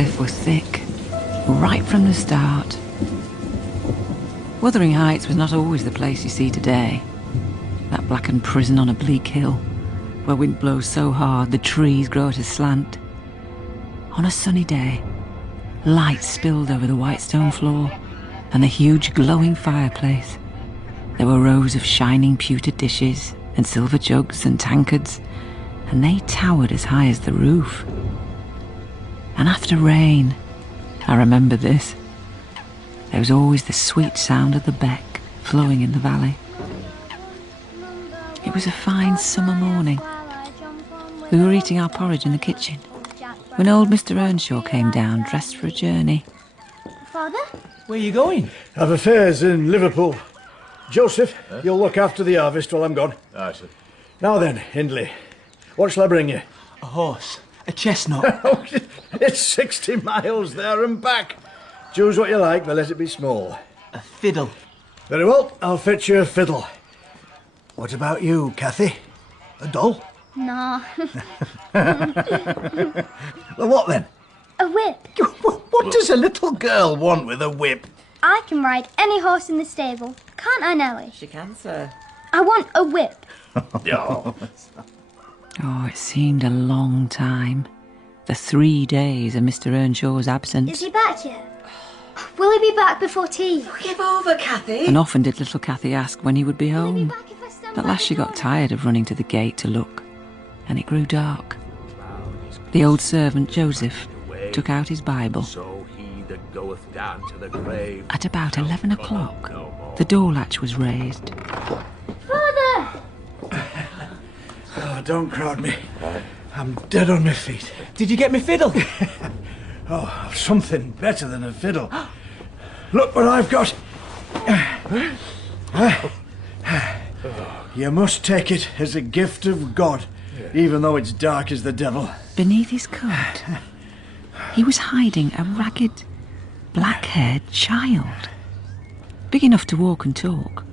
Heathcliff was thick, right from the start. Wuthering Heights was not always the place you see today. That blackened prison on a bleak hill, where wind blows so hard the trees grow at a slant. On a sunny day, light spilled over the white stone floor and the huge glowing fireplace. There were rows of shining pewter dishes and silver jugs and tankards, and they towered as high as the roof. And after rain, I remember this, there was always the sweet sound of the beck flowing in the valley. It was a fine summer morning. We were eating our porridge in the kitchen when old Mr. Earnshaw came down, dressed for a journey. Father? Where are you going? Have affairs in Liverpool. Joseph, you'll look after the harvest while I'm gone. Aye, sir. Now then, Hindley, what shall I bring you? A horse. A chestnut. It's 60 miles there and back. Choose what you like, but let it be small. A fiddle. Very well, I'll fetch you a fiddle. What about you, Cathy? A doll? No. Well, what then? A whip. What does a little girl want with a whip? I can ride any horse in the stable. Can't I, Nelly? She can, sir. I want a whip. Oh. Oh, it seemed a long time. The 3 days of Mr. Earnshaw's absence. Is he back yet? Will he be back before tea? Give over, Cathy. And often did little Cathy ask when he would be Will he be home. back if I stand At by last the she got door? tired of running to the gate to look, and it grew dark. The old servant, Joseph, took out his Bible. So he that goeth down to the grave. At about 11 o'clock, the door latch was raised. Father! Oh, don't crowd me. I'm dead on my feet. Did you get me fiddle? Oh, something better than a fiddle. Look what I've got. You must take it as a gift of God, even though it's dark as the devil. Beneath his coat, he was hiding a ragged, black-haired child, big enough to walk and talk.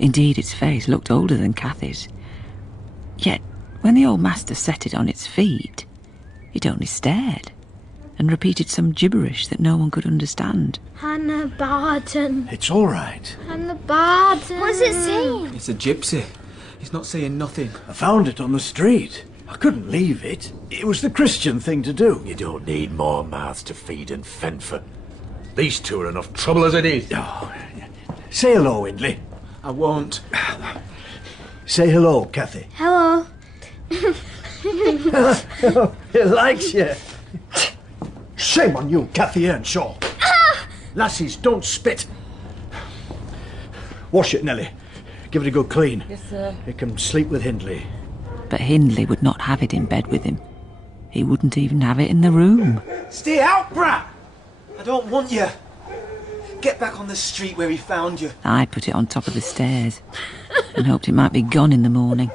Indeed, its face looked older than Cathy's. Yet, when the old master set it on its feet, it only stared and repeated some gibberish that no one could understand. Hannah Barton. It's all right. Hannah Barton. What's it saying? It's a gypsy. He's not saying nothing. I found it on the street. I couldn't leave it. It was the Christian thing to do. You don't need more mouths to feed and fend for. These two are enough trouble as it is. Oh, say hello, Hindley. I won't. Say hello, Cathy. Hello. It likes you. Shame on you, Cathy Earnshaw. Lassies, don't spit. Wash it, Nelly. Give it a good clean. Yes, sir. You can sleep with Hindley. But Hindley would not have it in bed with him. He wouldn't even have it in the room. Stay out, brat! I don't want you. Get back on the street where he found you. I put it on top of the stairs and hoped it might be gone in the morning.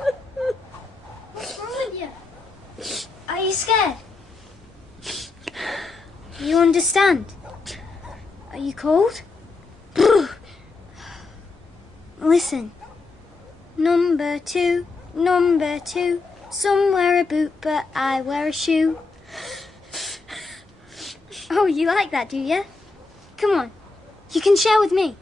What's wrong with you? Are you scared? You understand? Are you cold? Listen. Number two, some wear a boot, but I wear a shoe. Oh, you like that, do you? Come on, you can share with me.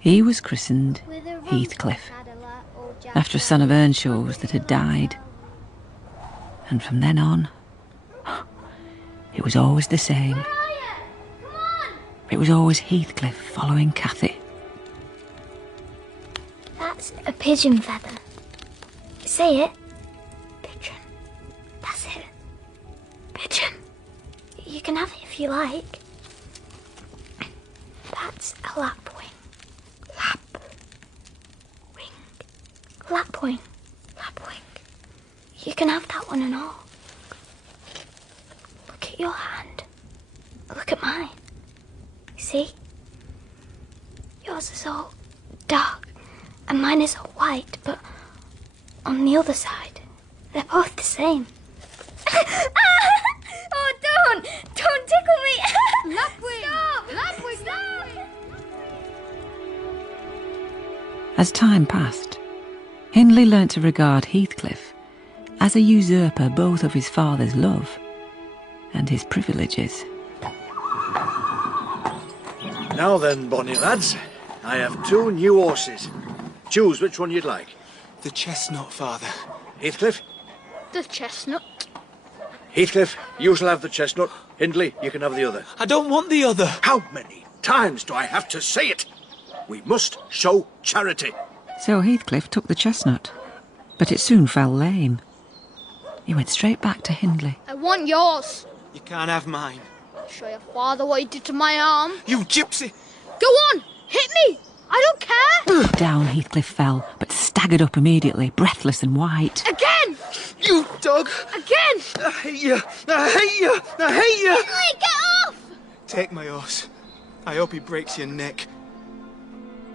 He was christened With a Heathcliff, Cadillac or Jack after a son of Earnshaw's that had died. And from then on, it was always the same. Where are you? Come on! It was always Heathcliff following Cathy. That's a pigeon feather. Say it. Pigeon. That's it. Pigeon. You can have it if you like. That's a lapwing. Lapwing. You can have that one and all. Look at your hand. Look at mine. See? Yours is all dark and mine is all white, but on the other side, they're both the same. Oh, don't tickle me! Lapwing! Stop! As time passed, Hindley learnt to regard Heathcliff as a usurper both of his father's love and his privileges. Now then, bonny lads, I have 2 new horses. Choose which one you'd like. The chestnut, Father. Heathcliff? The chestnut. Heathcliff, you shall have the chestnut. Hindley, you can have the other. I don't want the other. How many times do I have to say it? We must show charity. So Heathcliff took the chestnut, but it soon fell lame. He went straight back to Hindley. I want yours. You can't have mine. Show your father what he did to my arm. You gypsy! Go on, hit me. I don't care. Down Heathcliff fell, but staggered up immediately, breathless and white. Again. You dog! Again. I hate you! I hate you! I hate you! Hindley, get off. Take my horse. I hope he breaks your neck.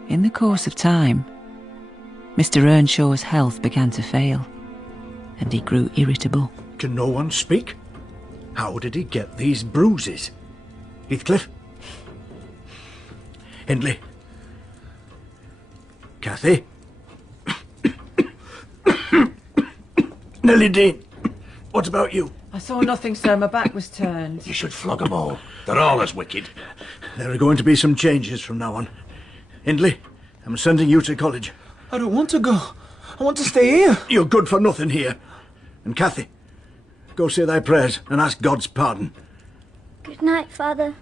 In the course of time, Mr. Earnshaw's health began to fail, and he grew irritable. Can no one speak? How did he get these bruises? Heathcliff? Hindley? Cathy? Nelly Dean? What about you? I saw nothing, sir. My back was turned. You should flog 'em all. They're all as wicked. There are going to be some changes from now on. Hindley, I'm sending you to college. I don't want to go. I want to stay here. You're good for nothing here. And Cathy, go say thy prayers and ask God's pardon. Good night, Father.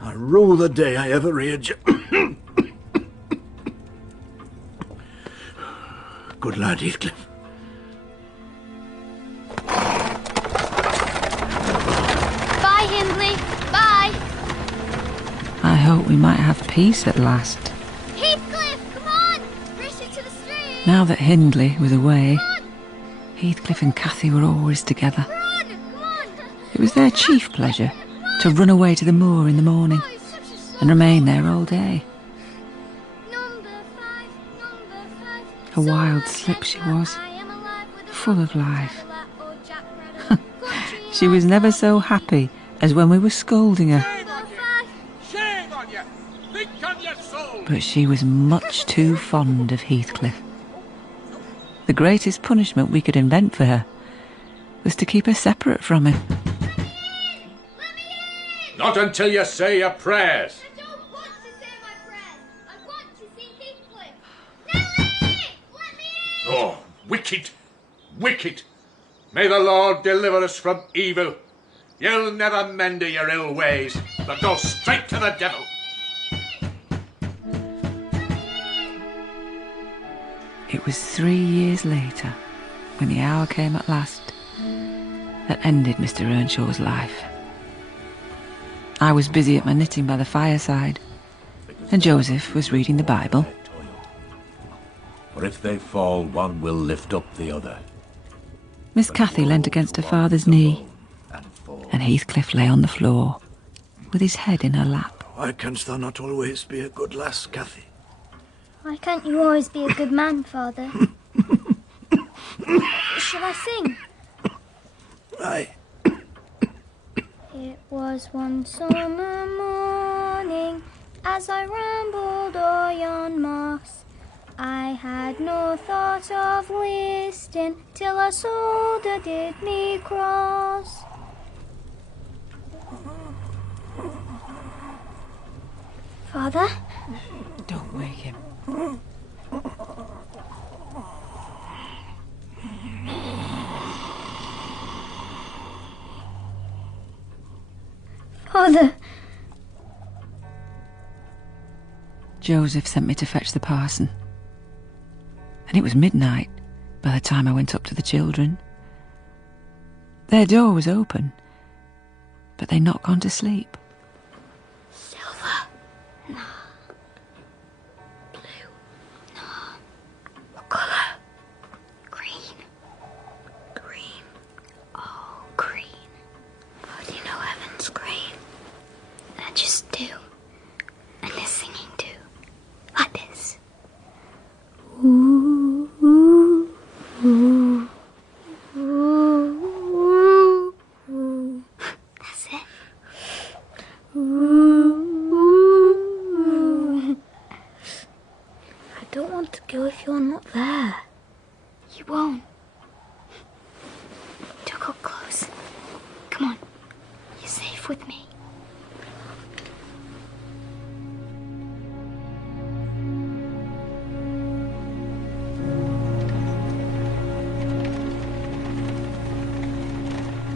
I rue the day I ever reared you. Good lad, Heathcliff. Bye, Hindley. Bye. I hope we might have peace at last. Heathcliff, come on. Race it to the stream. Now that Hindley was away, Heathcliff and Cathy were always together. Run, come on. It was their chief pleasure to run away to the moor in the morning and remain there all day. A wild slip she was, full of life. She was never so happy as when we were scolding her. Shame on you! Think on your soul! But she was much too fond of Heathcliff. The greatest punishment we could invent for her was to keep her separate from him. Not until you say your prayers. I don't want to say my prayers. I want to see Heathcliff. Nelly! Let me in! Oh, wicked! Wicked! May the Lord deliver us from evil. You'll never mend your ill ways, but go straight to the devil. It was 3 years later, when the hour came at last, that ended Mr. Earnshaw's life. I was busy at my knitting by the fireside, and Joseph was reading the Bible. For if they fall, one will lift up the other. Miss Cathy leant against her father's knee, and Heathcliff lay on the floor, with his head in her lap. Why canst thou not always be a good lass, Cathy? Why can't you always be a good man, Father? Shall I sing? Aye. It was one summer morning, as I rambled o'er yon moss. I had no thought of listing, till a soldier did me cross. Father? Don't wake him. Father! Joseph sent me to fetch the parson. And it was midnight by the time I went up to the children. Their door was open, but they'd not gone to sleep. Silver. No. Blue. No. What colour? Green. Green. Oh, green. Oh, do you know heaven's green? I just do. And they're singing too. Like this. Ooh, ooh, ooh, ooh, ooh. That's it. Ooh. I don't want to go if you're not there. You won't. Don't go close. Come on. You're safe with me.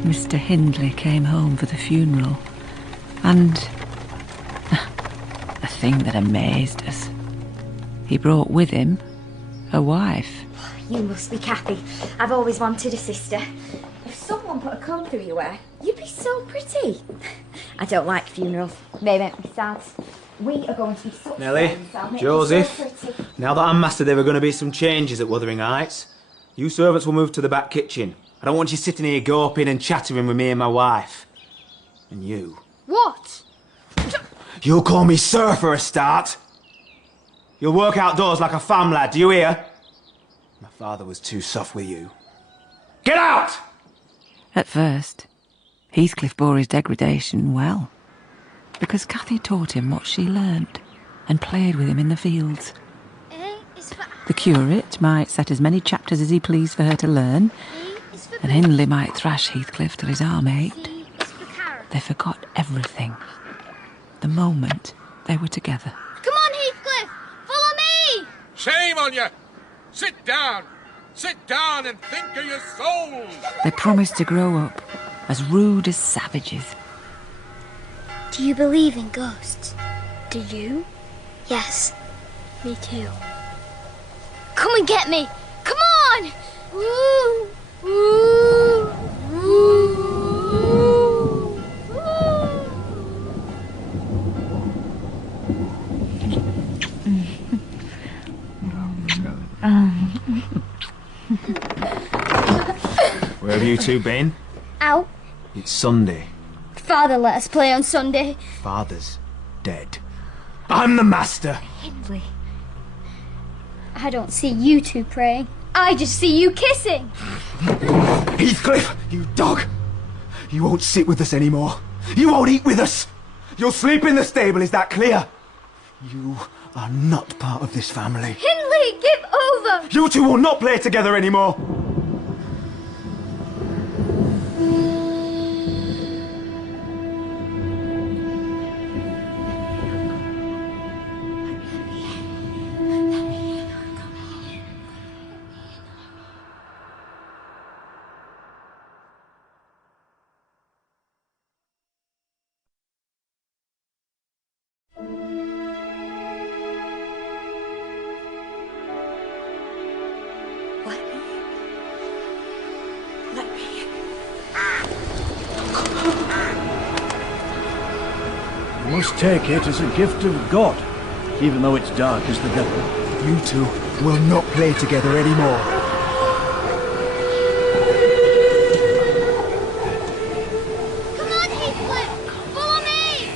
Mr. Hindley came home for the funeral, and the thing that amazed us, he brought with him a wife. You must be Cathy. I've always wanted a sister. If someone put a comb through your hair, you'd be so pretty. I don't like funerals. They make me sad. We are going to be such Nelly, friends. I'll make Joseph, you so pretty. now that I'm master, there are going to be some changes at Wuthering Heights. You servants will move to the back kitchen. I don't want you sitting here gawping and chattering with me and my wife. And you. What? You'll call me sir for a start. You'll work outdoors like a fam lad, do you hear? My father was too soft with you. Get out! At first, Heathcliff bore his degradation well, because Cathy taught him what she learnt and played with him in the fields. A is for The curate might set as many chapters as he pleased for her to learn, B is for and Hindley might thrash Heathcliff till his arm ached. C is for carrot. They forgot everything the moment they were together. Come on, Heathcliff! Follow me! Shame on you! Sit down! Sit down and think of your souls! They promised to grow up as rude as savages. Do you believe in ghosts? Do you? Yes, me too. Come and get me! Come on! Woo! Woo! Woo! Where have you two been? Out. It's Sunday. Father let us play on Sunday. Father's dead. I'm the master. Hindley. I don't see you two praying. I just see you kissing. Heathcliff, you dog. You won't sit with us anymore. You won't eat with us. You'll sleep in the stable, is that clear? You are not part of this family. Hindley, give over! You two will not play together anymore. You must take it as a gift of God, even though it's dark as the devil. You two will not play together anymore. Come on, Heathcliff! Follow me!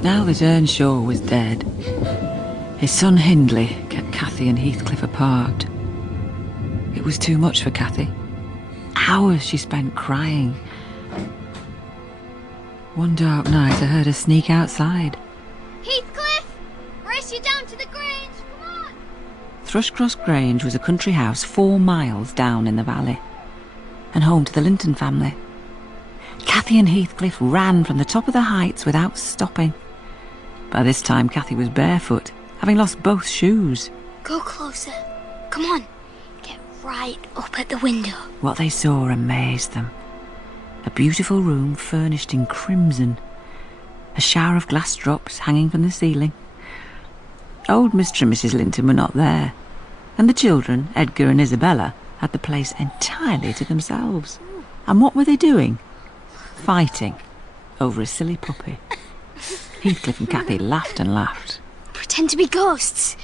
Now that Earnshaw was dead, his son Hindley kept Cathy and Heathcliff apart. It was too much for Cathy. Hours she spent crying. One dark night I heard her sneak outside. Heathcliff! Race you down to the Grange! Come on! Thrushcross Grange was a country house 4 miles down in the valley, and home to the Linton family. Cathy and Heathcliff ran from the top of the heights without stopping. By this time Cathy was barefoot, having lost both shoes. Go closer. Come on. Get right up at the window. What they saw amazed them. A beautiful room furnished in crimson. A shower of glass drops hanging from the ceiling. Old Mr. and Mrs. Linton were not there, and the children, Edgar and Isabella, had the place entirely to themselves. And what were they doing? Fighting over a silly puppy. Heathcliff and Cathy laughed and laughed. Pretend to be ghosts.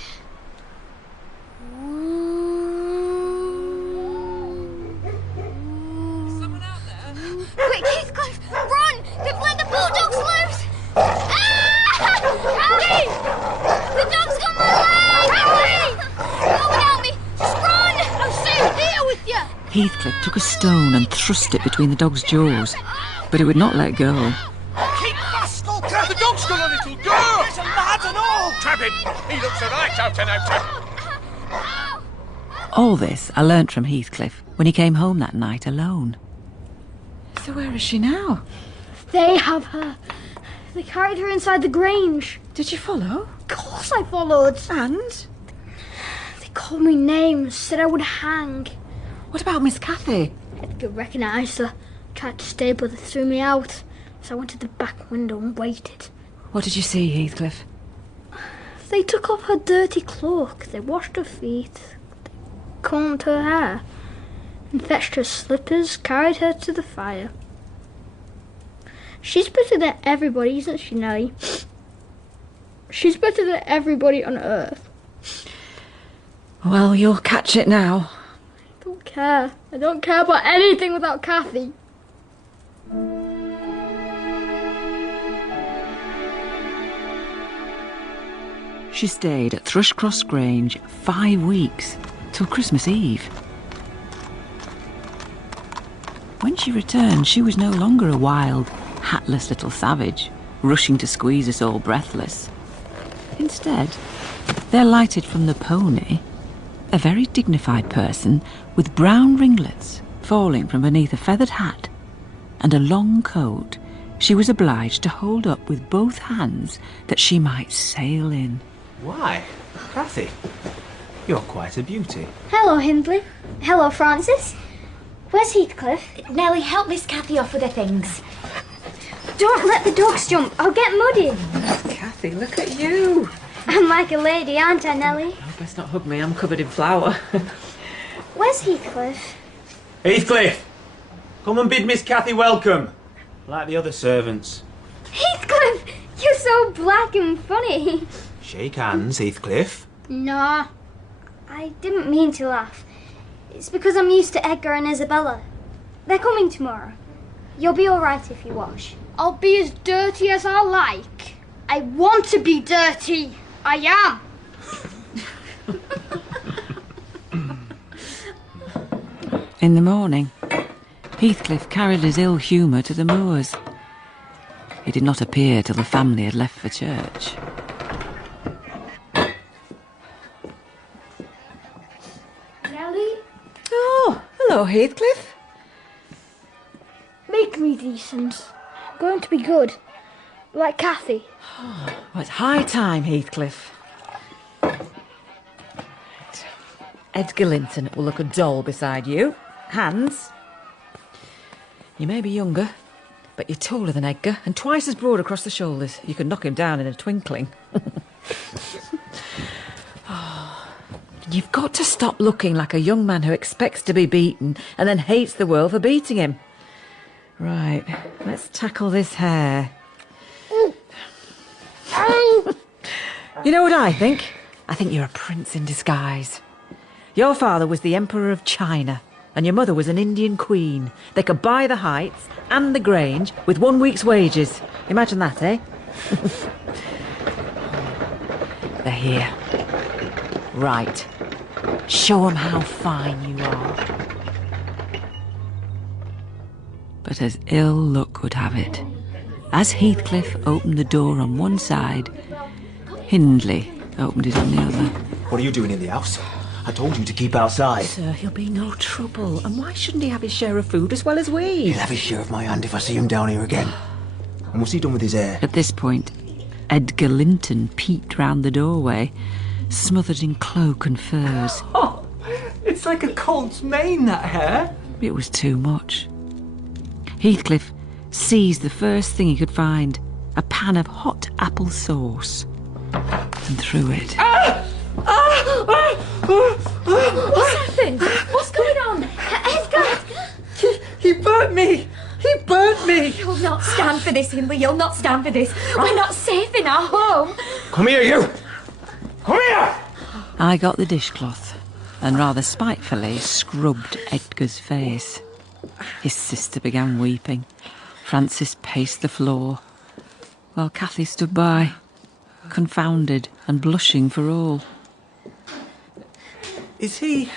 Quick, Heathcliff! Run! They've let the bulldogs loose! Ah! Harry! The dog's got my leg! Harry! Go without me! Just run! I'll stay here with you! Heathcliff took a stone and thrust it between the dog's jaws, but it would not let go. Keep fast, Stalker! The dog's still a little girl! There's a lad and all! Trap him! He looks a right out and out. All this I learnt from Heathcliff when he came home that night alone. So where is she now? They have her. They carried her inside the Grange. Did you follow? Of course I followed. And? They called me names, said I would hang. What about Miss Cathy? Edgar recognised her, tried to stay, but they threw me out. So I went to the back window and waited. What did you see, Heathcliff? They took off her dirty cloak, they washed her feet, they combed her hair, and fetched her slippers, carried her to the fire. She's better than everybody, isn't she, Nelly? She's better than everybody on earth. Well, you'll catch it now. I don't care. I don't care about anything without Cathy. She stayed at Thrushcross Grange 5 weeks, till Christmas Eve. When she returned, she was no longer a wild, hatless little savage, rushing to squeeze us all breathless. Instead, there lighted from the pony a very dignified person with brown ringlets falling from beneath a feathered hat and a long coat she was obliged to hold up with both hands that she might sail in. Why, Cathy, you're quite a beauty. Hello, Hindley. Hello, Francis. Where's Heathcliff? Nelly, help Miss Cathy off with her things. Don't let the dogs jump. I'll get muddy. Cathy, look at you. I'm like a lady, aren't I, Nelly? Oh, best not hug me, I'm covered in flour. Where's Heathcliff? Heathcliff, come and bid Miss Cathy welcome, like the other servants. Heathcliff! You're so black and funny. Shake hands, Heathcliff. Nah. I didn't mean to laugh. It's because I'm used to Edgar and Isabella. They're coming tomorrow. You'll be all right if you wash. I'll be as dirty as I like. I want to be dirty. I am. In the morning, Heathcliff carried his ill humour to the moors. He did not appear till the family had left for church. Nelly, Oh, hello, Heathcliff. make me decent. I'm going to be good. Like Cathy. Well, it's high time, Heathcliff. Edgar Linton will look a doll beside you. Hands. You may be younger, but you're taller than Edgar and twice as broad across the shoulders. You can knock him down in a twinkling. You've got to stop looking like a young man who expects to be beaten and then hates the world for beating him. Right, let's tackle this hair. You know what I think? I think you're a prince in disguise. Your father was the Emperor of China, and your mother was an Indian queen. They could buy the Heights and the Grange with 1 week's wages. Imagine that, eh? They're here. Right. Show 'em how fine you are. But as ill luck would have it, as Heathcliff opened the door on one side, Hindley opened it on the other. What are you doing in the house? I told you to keep outside. Sir, he'll be no trouble. And why shouldn't he have his share of food as well as we? He'll have his share of my hand if I see him down here again. And what's he done with his hair? At this point, Edgar Linton peeped round the doorway, smothered in cloak and furs. Oh, it's like a colt's mane, that hair. It was too much. Heathcliff seized the first thing he could find, a pan of hot apple sauce, and threw it. What's happened? What's going on? Edgar! He burnt me! He burnt me! You'll not stand for this, Hindley. You'll not stand for this. We're not safe in our home. Come here, you! Come here! I got the dishcloth and rather spitefully scrubbed Edgar's face. His sister began weeping. Francis paced the floor, while Cathy stood by, confounded and blushing for all. Is he...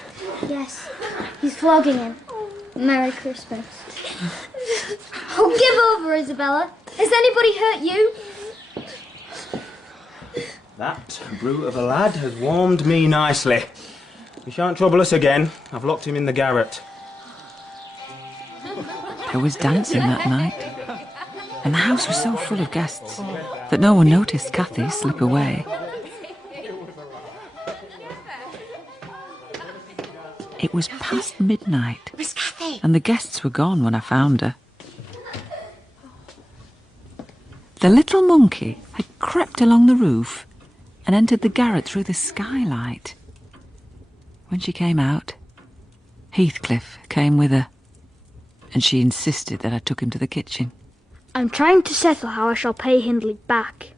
Yes, he's flogging him. Merry Christmas. Oh, give over, Isabella. Has anybody hurt you? That brute of a lad has warmed me nicely. He shan't trouble us again. I've locked him in the garret. There was dancing that night, and the house was so full of guests that no one noticed Cathy slip away. It was past midnight, Miss Cathy! and the guests were gone when I found her. The little monkey had crept along the roof and entered the garret through the skylight. When she came out, Heathcliff came with her, and she insisted that I took him to the kitchen. I'm trying to settle how I shall pay Hindley back.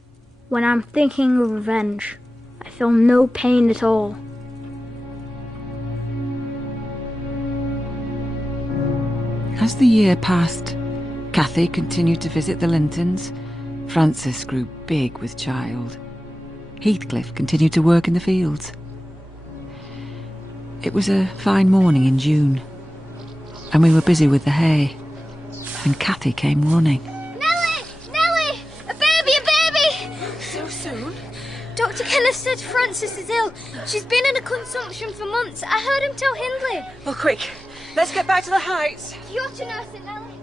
When I'm thinking of revenge, I feel no pain at all. As the year passed, Cathy continued to visit the Lintons. Frances grew big with child. Heathcliff continued to work in the fields. It was a fine morning in June, and we were busy with the hay, and Cathy came running. Nelly! Nelly! A baby! So soon? Dr. Kenneth said Frances is ill. She's been in a consumption for months. I heard him tell Hindley. Oh, quick. Let's get back to the Heights. You ought to nurse it, Nelly.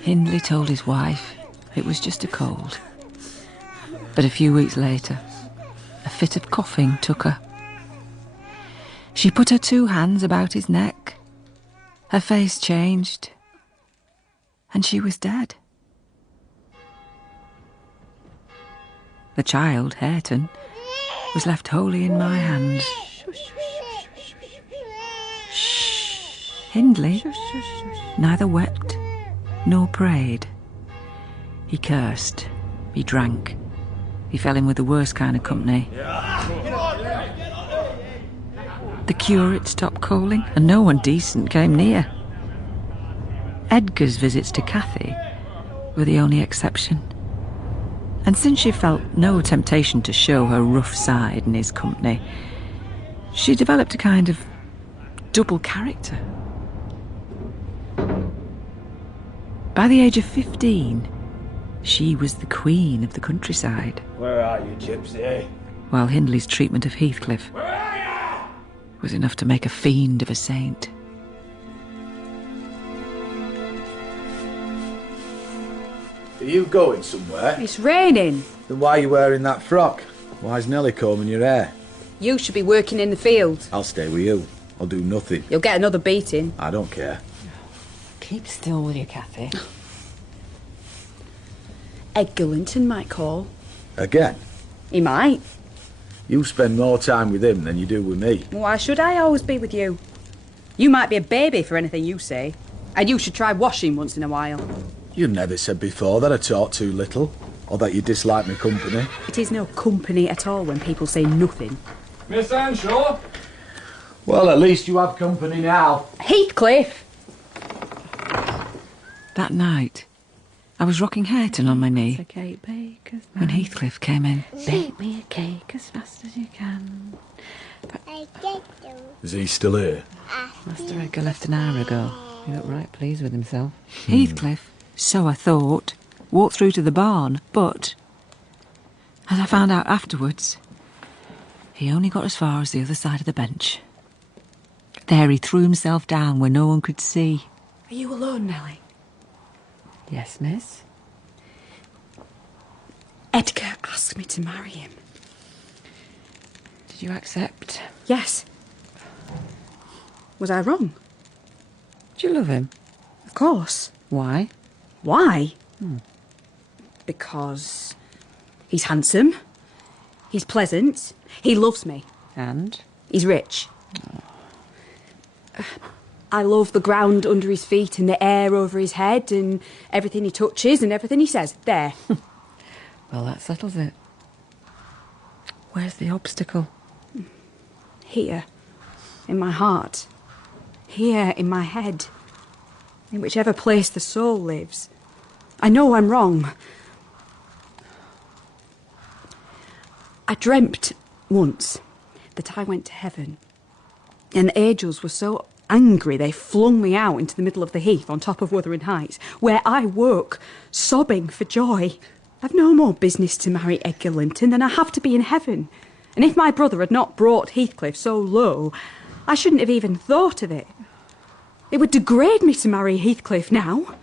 Hindley told his wife it was just a cold. But a few weeks later, a fit of coughing took her. She put her 2 hands about his neck. Her face changed, and she was dead. The child, Hareton, was left wholly in my hands. Shh. Hindley neither wept nor prayed. He cursed, he drank, he fell in with the worst kind of company. The curate stopped calling, and no one decent came near. Edgar's visits to Cathy were the only exception. And since she felt no temptation to show her rough side in his company, she developed a kind of double character. By the age of 15, she was the queen of the countryside. Where are you, Gypsy? While Hindley's treatment of Heathcliff was enough to make a fiend of a saint. Are you going somewhere? It's raining. Then why are you wearing that frock? Why's Nelly combing your hair? You should be working in the field. I'll stay with you. I'll do nothing. You'll get another beating. I don't care. Keep still, will you, Cathy? Edgar Linton might call. Again? He might. You spend more time with him than you do with me. Why should I always be with you? You might be a baby for anything you say. And you should try washing once in a while. You never said before that I talk too little, or that you dislike my company. It is no company at all when people say nothing. Miss Anshaw? Well, at least you have company now. Heathcliff! That night, I was rocking Hareton on my knee A cake baker's when Heathcliff came in. Bake me a cake as fast as you can. Is he still here? Master Edgar left an hour ago. He looked right pleased with himself. Heathcliff, so I thought, walked through to the barn, but as I found out afterwards, he only got as far as the other side of the bench. There he threw himself down where no one could see. Are you alone, Nelly? Yes, miss? Edgar asked me to marry him. Did you accept? Yes. Was I wrong? Do you love him? Of course. Why? Why? Because he's handsome, he's pleasant, he loves me, And? he's rich. I love the ground under his feet and the air over his head and everything he touches and everything he says. There. Well, that settles it. Where's the obstacle? Here. In my heart. Here in my head. In whichever place the soul lives. I know I'm wrong. I dreamt once that I went to heaven and the angels were so angry they flung me out into the middle of the heath on top of Wuthering Heights, where I woke sobbing for joy. I've no more business to marry Edgar Linton than I have to be in heaven. And if my brother had not brought Heathcliff so low, I shouldn't have even thought of it. It would degrade me to marry Heathcliff now.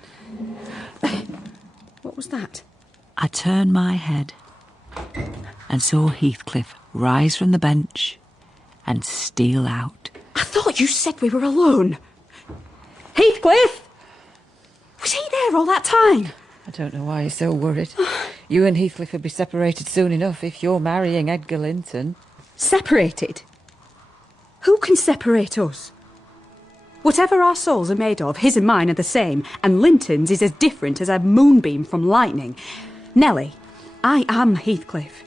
What was that? I turned my head and saw Heathcliff rise from the bench and steal out. I thought you said we were alone. Heathcliff! Was he there all that time? I don't know why you're so worried. You and Heathcliff will be separated soon enough if you're marrying Edgar Linton. Separated? Who can separate us? Whatever our souls are made of, his and mine are the same, and Linton's is as different as a moonbeam from lightning. Nelly, I am Heathcliff.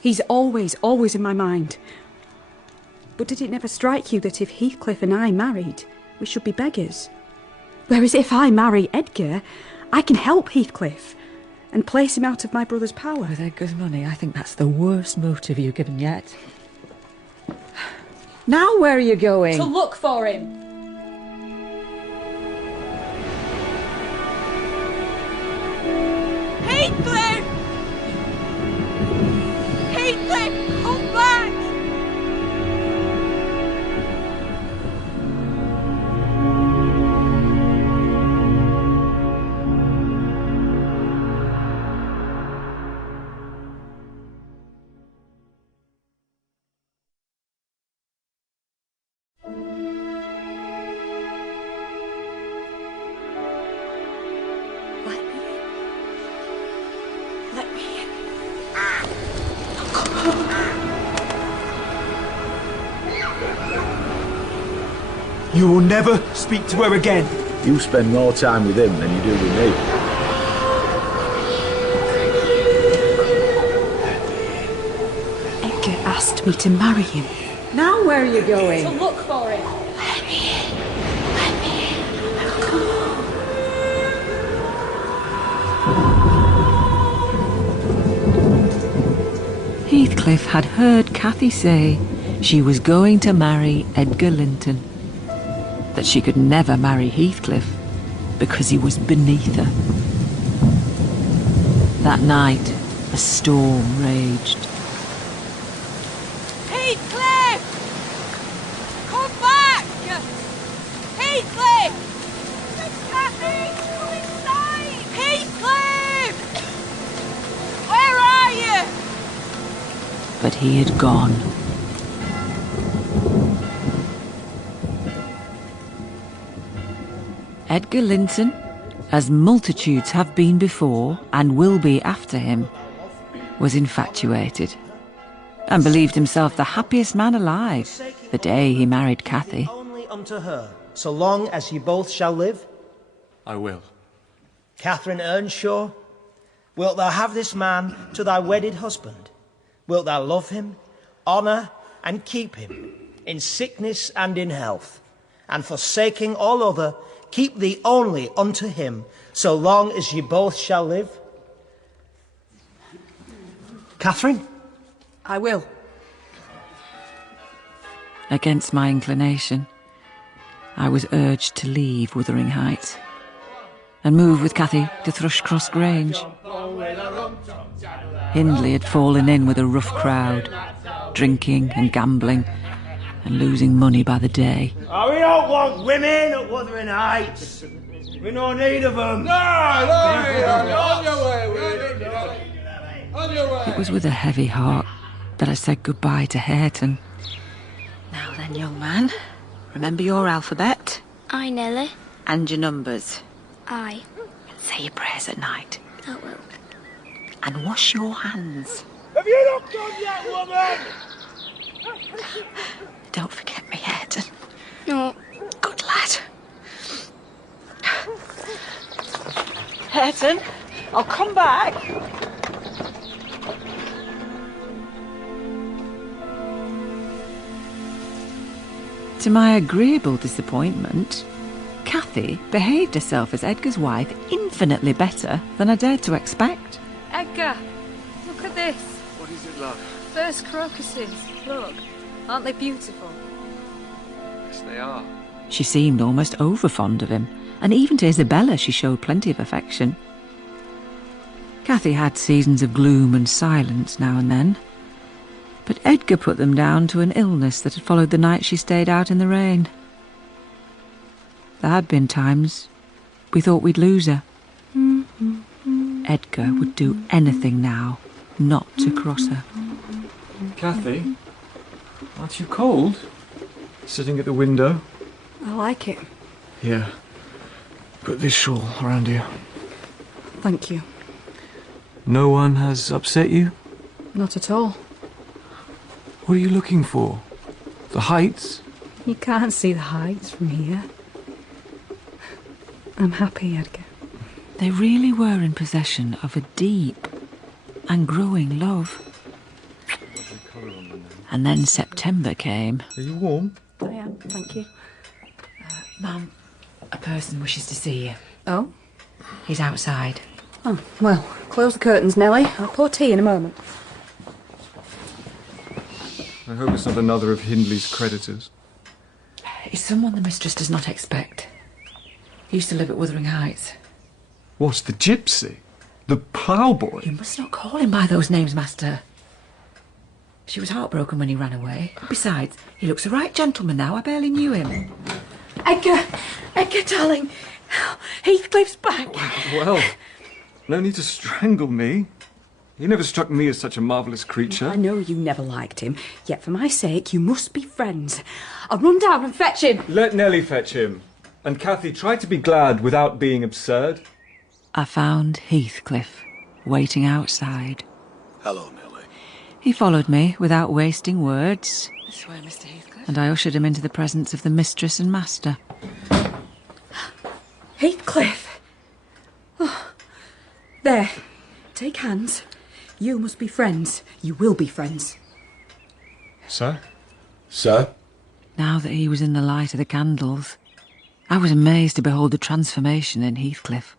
He's always, always in my mind. But did it never strike you that if Heathcliff and I married, we should be beggars? Whereas if I marry Edgar, I can help Heathcliff and place him out of my brother's power. With Edgar's money, I think that's the worst motive you've given yet. Now where are you going? To look for him. Heathcliff! Heathcliff, come back! You will never speak to her again. You spend more time with him than you do with me. Edgar asked me to marry him. Now where are you going? To look for him. Let me in. Let me in. Come on. Heathcliff had heard Cathy say she was going to marry Edgar Linton, that she could never marry Heathcliff because he was beneath her. That night, a storm raged. Heathcliff! Come back! Heathcliff! Cathy, come inside! Heathcliff! Where are you? But he had gone. Edgar Linton, as multitudes have been before and will be after him, was infatuated and believed himself the happiest man alive the day he married Cathy. Only unto her, so long as ye both shall live. I will. Catherine Earnshaw, wilt thou have this man to thy wedded husband? Wilt thou love him, honour and keep him, in sickness and in health, and forsaking all other, keep thee only unto him, so long as ye both shall live? Catherine? I will. Against my inclination, I was urged to leave Wuthering Heights and move with Cathy to Thrushcross Grange. Hindley had fallen in with a rough crowd, drinking and gambling and losing money by the day. Oh, we don't want women at Wuthering Heights. We no need of them. No, on your way, on your way. It was with a heavy heart that I said goodbye to Hareton. Now then, young man, remember your alphabet I, Nelly. and your numbers. I. Say your prayers at night. I will. And wash your hands. Have you not done yet, woman? Don't forget me, Hareton. No. Good lad. Hareton, I'll come back. To my agreeable disappointment, Cathy behaved herself as Edgar's wife infinitely better than I dared to expect. Edgar, look at this. What is it, love? First crocuses. Look, aren't they beautiful? Yes, they are. She seemed almost over-fond of him, and even to Isabella she showed plenty of affection. Cathy had seasons of gloom and silence now and then, But Edgar put them down to an illness that had followed the night she stayed out in the rain. There had been times we thought we'd lose her. Edgar would do anything now not to cross her. Cathy, aren't you cold? Sitting at the window? I like it. Here, put this shawl around you. Thank you. No one has upset you? Not at all. What are you looking for? The heights? You can't see the heights from here. I'm happy, Edgar. They really were in possession of a deep and growing love. And then September came. Are you warm? I am, thank you. Mum, a person wishes to see you. Oh? He's outside. Oh, well, close the curtains, Nelly. I'll pour tea in a moment. I hope it's not another of Hindley's creditors. He's someone the mistress does not expect. He used to live at Wuthering Heights. What, the gypsy? The ploughboy? You must not call him by those names, master. She was heartbroken when he ran away. Besides, he looks a right gentleman now. I barely knew him. Edgar! Edgar, darling! Heathcliff's back! Well, no need to strangle me. He never struck me as such a marvellous creature. I know you never liked him, yet for my sake you must be friends. I'll run down and fetch him. Let Nelly fetch him. And Cathy, try to be glad without being absurd. I found Heathcliff waiting outside. Hello, Nelly. He followed me without wasting words. This way, Mr. Heathcliff. And I ushered him into the presence of the mistress and master. Heathcliff! Oh. There. Take hands. You must be friends. You will be friends. Sir? Sir? Now that he was in the light of the candles, I was amazed to behold the transformation in Heathcliff.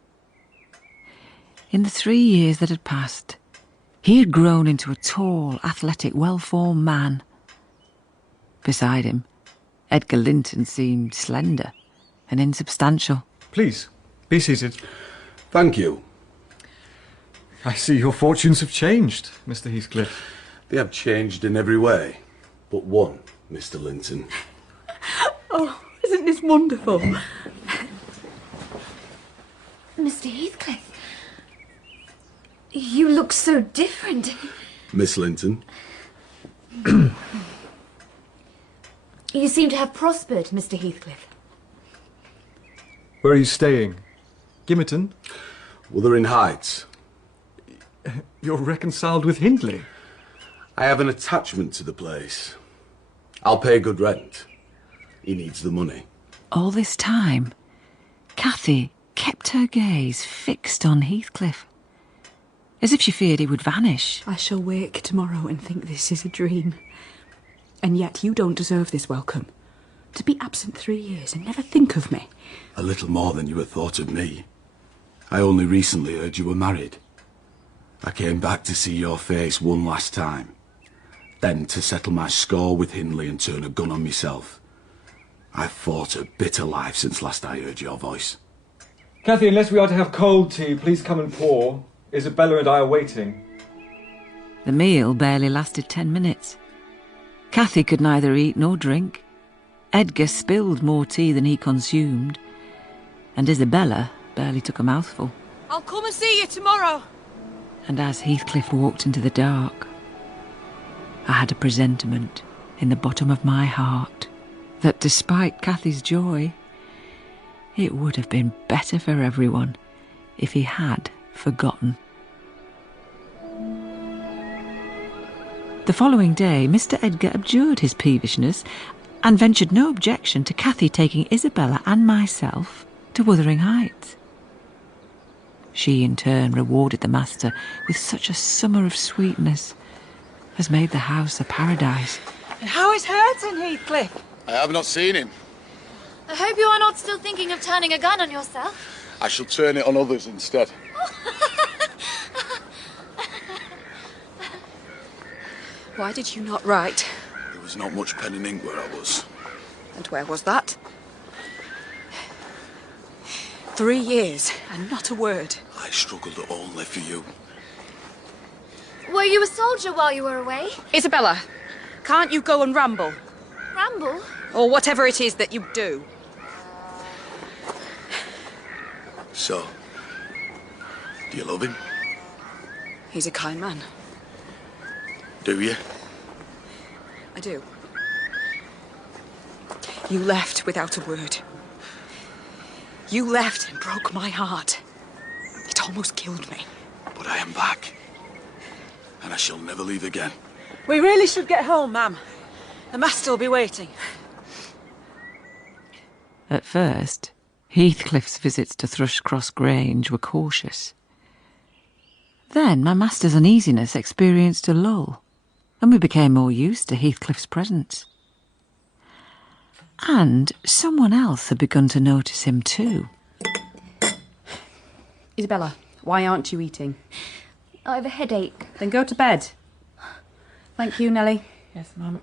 In the 3 years that had passed, he had grown into a tall, athletic, well-formed man. Beside him, Edgar Linton seemed slender and insubstantial. Please, be seated. Thank you. I see your fortunes have changed, Mr. Heathcliff. They have changed in every way, but one, Mr. Linton. Oh, isn't this wonderful? Mr. Heathcliff, you look so different. Miss Linton. You seem to have prospered, Mr. Heathcliff. Where are you staying? Gimmerton? Wuthering Heights. You're reconciled with Hindley? I have an attachment to the place. I'll pay good rent. He needs the money. All this time, Cathy kept her gaze fixed on Heathcliff, as if she feared he would vanish. I shall wake tomorrow and think this is a dream. And yet you don't deserve this welcome. To be absent 3 years and never think of me. A little more than you had thought of me. I only recently heard you were married. I came back to see your face one last time. Then to settle my score with Hindley and turn a gun on myself. I've fought a bitter life since last I heard your voice. Cathy, unless we are to have cold tea, please come and pour. Isabella and I are waiting. The meal barely lasted 10 minutes. Cathy could neither eat nor drink. Edgar spilled more tea than he consumed. And Isabella barely took a mouthful. I'll come and see you tomorrow. And as Heathcliff walked into the dark, I had a presentiment in the bottom of my heart that despite Cathy's joy, it would have been better for everyone if he had forgotten. The following day, Mr. Edgar abjured his peevishness and ventured no objection to Cathy taking Isabella and myself to Wuthering Heights. She, in turn, rewarded the master with such a summer of sweetness as made the house a paradise. And how is Hareton, Heathcliff? I have not seen him. I hope you are not still thinking of turning a gun on yourself. I shall turn it on others instead. Why did you not write? There was not much pen and ink where I was. And where was that? 3 years, and not a word. I struggled only for you. Were you a soldier while you were away? Isabella, can't you go and ramble? Ramble? Or whatever it is that you do. So, do you love him? He's a kind man. Do you? I do. You left without a word. You left and broke my heart. It almost killed me. But I am back. And I shall never leave again. We really should get home, ma'am. The master will be waiting. At first, Heathcliff's visits to Thrushcross Grange were cautious. Then my master's uneasiness experienced a lull, and we became more used to Heathcliff's presence. And someone else had begun to notice him too. Isabella, why aren't you eating? I have a headache. Then go to bed. Thank you, Nelly. Yes, Mum.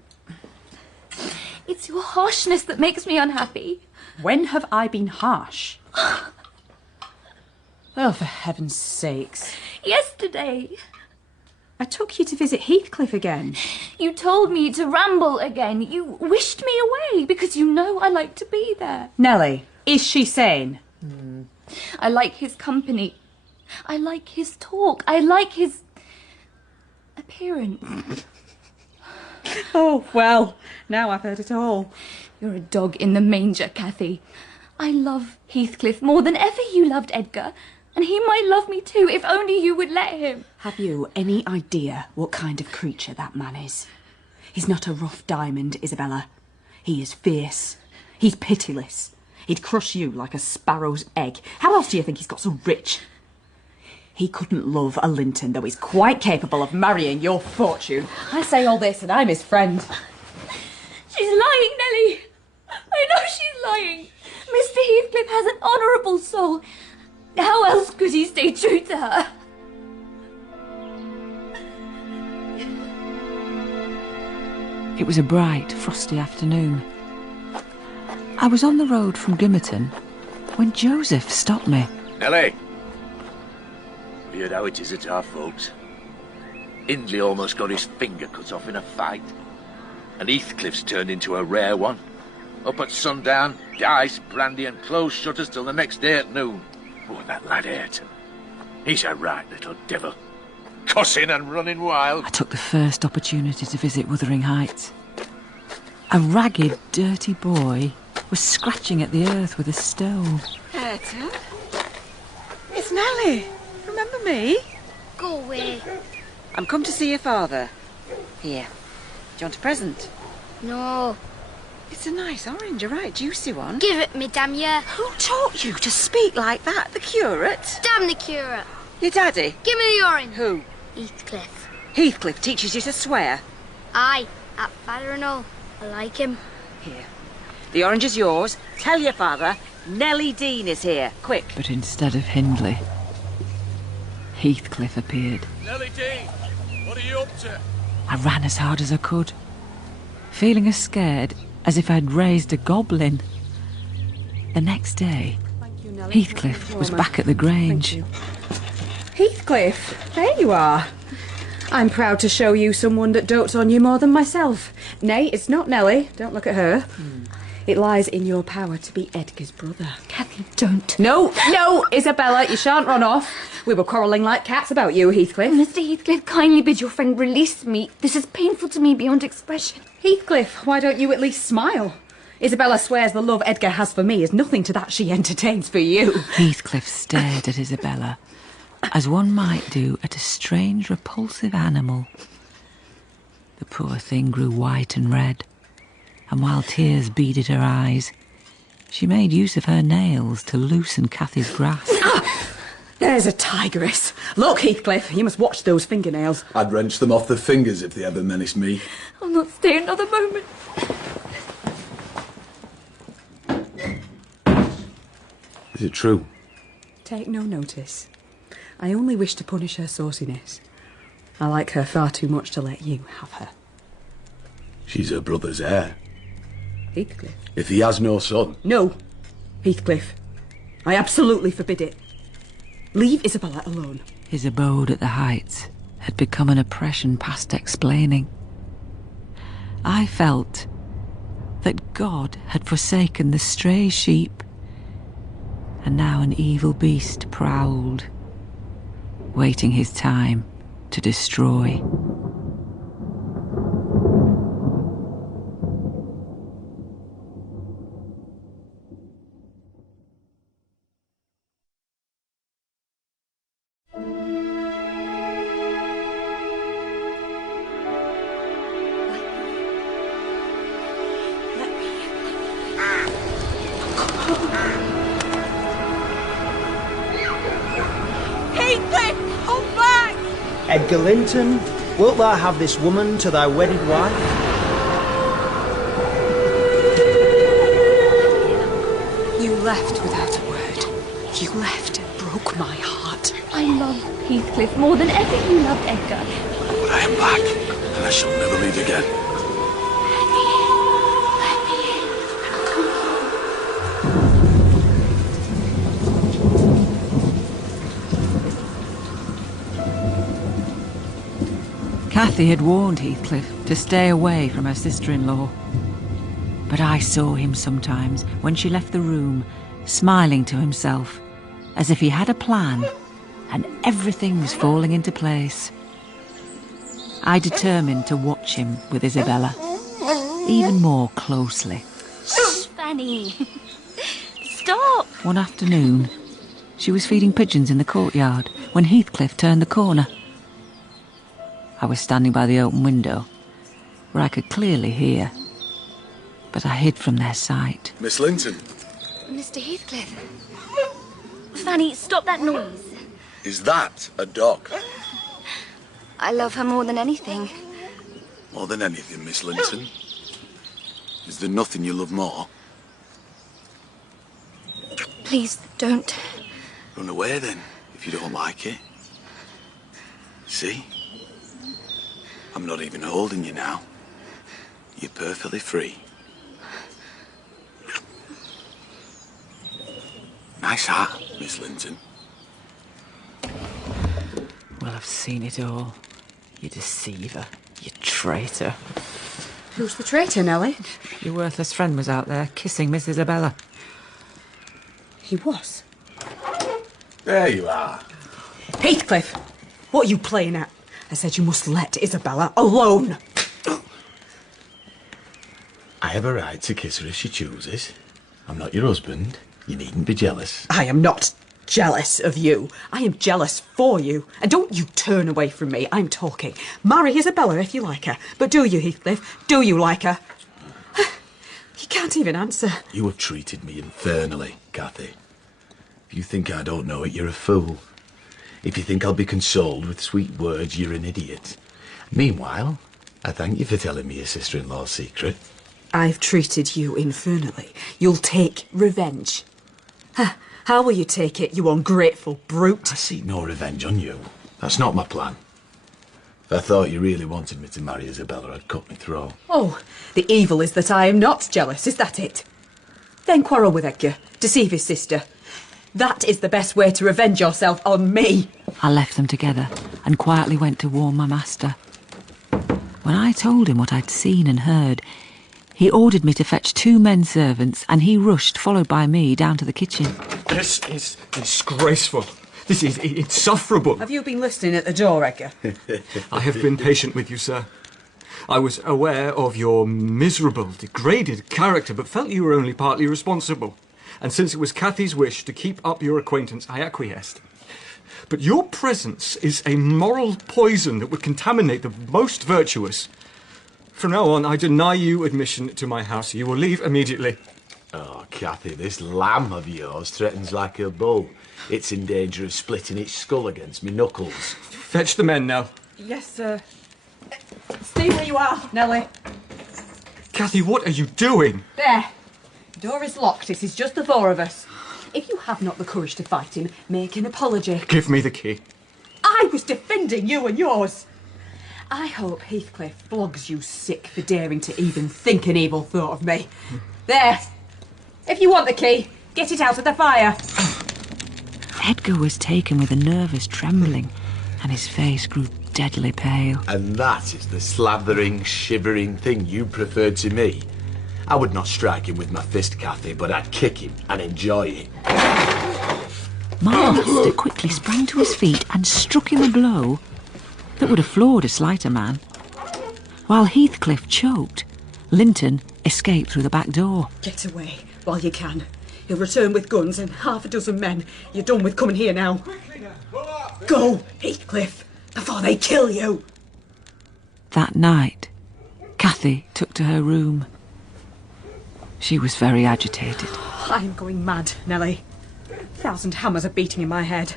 It's your harshness that makes me unhappy. When have I been harsh? Oh, for heaven's sakes. Yesterday. I took you to visit Heathcliff again. You told me to ramble again. You wished me away because you know I like to be there. Nelly, is she sane? I like his company. I like his talk. I like his appearance. Oh, well, now I've heard it all. You're a dog in the manger, Cathy. I love Heathcliff more than ever you loved Edgar, and he might love me too if only you would let him. Have you any idea what kind of creature that man is? He's not a rough diamond, Isabella. He is fierce. He's pitiless. He'd crush you like a sparrow's egg. How else do you think he's got so rich? He couldn't love a Linton, though he's quite capable of marrying your fortune. I say all this, and I'm his friend. She's lying, Nelly. I know she's lying. Mr. Heathcliff has an honourable soul. How else could he stay true to her? It was a bright, frosty afternoon. I was on the road from Gimmerton when Joseph stopped me. Nelly! We heard how it is at our folks. Hindley almost got his finger cut off in a fight. And Heathcliff's turned into a rare one. Up at sundown, dice, brandy and closed shutters till the next day at noon. Oh, that lad Ayrton. He's a right little devil. Cussing and running wild. I took the first opportunity to visit Wuthering Heights. A ragged, dirty boy was scratching at the earth with a stone. Ayrton? It's Nelly. Remember me? Go away. I'm come to see your father. Here. Do you want a present? No. It's a nice orange, a right juicy one. Give it me, damn you. Who taught you to speak like that? The curate? Damn the curate. Your daddy? Give me the orange. Who? Heathcliff. Heathcliff teaches you to swear? Aye, that father and all. I like him. Here. The orange is yours. Tell your father Nelly Dean is here. Quick. But instead of Hindley, Heathcliff appeared. Nelly Dean, what are you up to? I ran as hard as I could, feeling as scared as if I'd raised a goblin. The next day, Heathcliff was back at the Grange. Heathcliff, there you are. I'm proud to show you someone that dotes on you more than myself. Nay, it's not Nelly. Don't look at her. It lies in your power to be Edgar's brother. Cathy, don't. No, Isabella, you shan't run off. We were quarrelling like cats about you, Heathcliff. Mr. Heathcliff, kindly bid your friend release me. This is painful to me beyond expression. Heathcliff, why don't you at least smile? Isabella swears the love Edgar has for me is nothing to that she entertains for you. Heathcliff stared at Isabella, as one might do at a strange, repulsive animal. The poor thing grew white and red, and while tears beaded her eyes, she made use of her nails to loosen Cathy's grasp. There's a tigress. Look, Heathcliff, you must watch those fingernails. I'd wrench them off the fingers if they ever menaced me. I'll not stay another moment. Is it true? Take no notice. I only wish to punish her sauciness. I like her far too much to let you have her. She's her brother's heir. Heathcliff? If he has no son. No, Heathcliff. I absolutely forbid it. Leave Isabella alone. His abode at the Heights had become an oppression past explaining. I felt that God had forsaken the stray sheep, and now an evil beast prowled, waiting his time to destroy. Heathcliff, come back! Edgar Linton, wilt thou have this woman to thy wedded wife? You left without a word. You left and broke my heart. I love Heathcliff more than ever you loved Edgar. But I am back, and I shall never leave again. Cathy had warned Heathcliff to stay away from her sister-in-law. But I saw him sometimes when she left the room, smiling to himself, as if he had a plan and everything was falling into place. I determined to watch him with Isabella, even more closely. Fanny, stop! One afternoon, she was feeding pigeons in the courtyard when Heathcliff turned the corner. I was standing by the open window, where I could clearly hear, but I hid from their sight. Miss Linton. Mr. Heathcliff. Fanny, stop that noise. Is that a dog? I love her more than anything. More than anything, Miss Linton. Is there nothing you love more? Please, don't. Run away then, if you don't like it. See? I'm not even holding you now. You're perfectly free. Nice hat, Miss Linton. Well, I've seen it all. You deceiver. You traitor. Who's the traitor, Nelly? Your worthless friend was out there kissing Miss Isabella. He was. There you are. Heathcliff, what are you playing at? I said you must let Isabella alone. I have a right to kiss her if she chooses. I'm not your husband. You needn't be jealous. I am not jealous of you. I am jealous for you. And don't you turn away from me. I'm talking. Marry Isabella if you like her. But do you, Heathcliff? Do you like her? You can't even answer. You have treated me infernally, Cathy. If you think I don't know it, you're a fool. If you think I'll be consoled with sweet words, you're an idiot. Meanwhile, I thank you for telling me your sister-in-law's secret. I've treated you infernally. You'll take revenge. How will you take it, you ungrateful brute? I seek no revenge on you. That's not my plan. If I thought you really wanted me to marry Isabella, I'd cut my throat. Oh, the evil is that I am not jealous, is that it? Then quarrel with Edgar, deceive his sister. That is the best way to revenge yourself on me. I left them together and quietly went to warn my master. When I told him what I'd seen and heard, he ordered me to fetch 2 men servants, and he rushed, followed by me, down to the kitchen. This is disgraceful. This is insufferable. Have you been listening at the door, Edgar? I have been patient with you, sir. I was aware of your miserable, degraded character, but felt you were only partly responsible. And since it was Cathy's wish to keep up your acquaintance, I acquiesced. But your presence is a moral poison that would contaminate the most virtuous. From now on, I deny you admission to my house. You will leave immediately. Oh, Cathy, this lamb of yours threatens like a bull. It's in danger of splitting its skull against me knuckles. Fetch the men now. Yes, sir. Stay where you are, Nelly. Cathy, what are you doing? There. The door is locked. It is just the 4 of us. If you have not the courage to fight him, make an apology. Give me the key. I was defending you and yours. I hope Heathcliff flogs you sick for daring to even think an evil thought of me. There. If you want the key, get it out of the fire. Edgar was taken with a nervous trembling, and his face grew deadly pale. And that is the slathering, shivering thing you preferred to me. I would not strike him with my fist, Cathy, but I'd kick him and enjoy it. My master quickly sprang to his feet and struck him a blow that would have floored a slighter man. While Heathcliff choked, Linton escaped through the back door. Get away while you can. He'll return with guns and half a dozen men. You're done with coming here now. Go, Heathcliff, before they kill you. That night, Cathy took to her room. She was very agitated. I am going mad, Nelly. 1,000 hammers are beating in my head.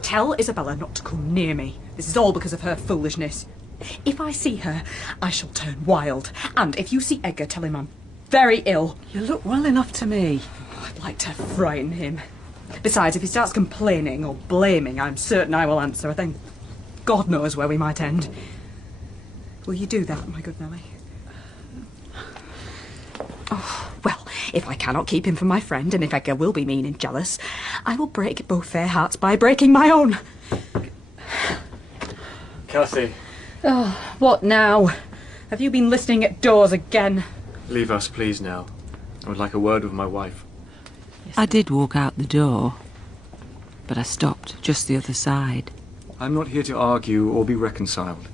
Tell Isabella not to come near me. This is all because of her foolishness. If I see her, I shall turn wild. And if you see Edgar, tell him I'm very ill. You look well enough to me. I'd like to frighten him. Besides, if he starts complaining or blaming, I'm certain I will answer. Then God knows where we might end. Will you do that, my good Nelly? Oh, well, if I cannot keep him from my friend, and if Edgar will be mean and jealous, I will break both their hearts by breaking my own. Cathy. Oh, what now? Have you been listening at doors again? Leave us, please, Nell. I would like a word with my wife. I did walk out the door, but I stopped just the other side. I'm not here to argue or be reconciled.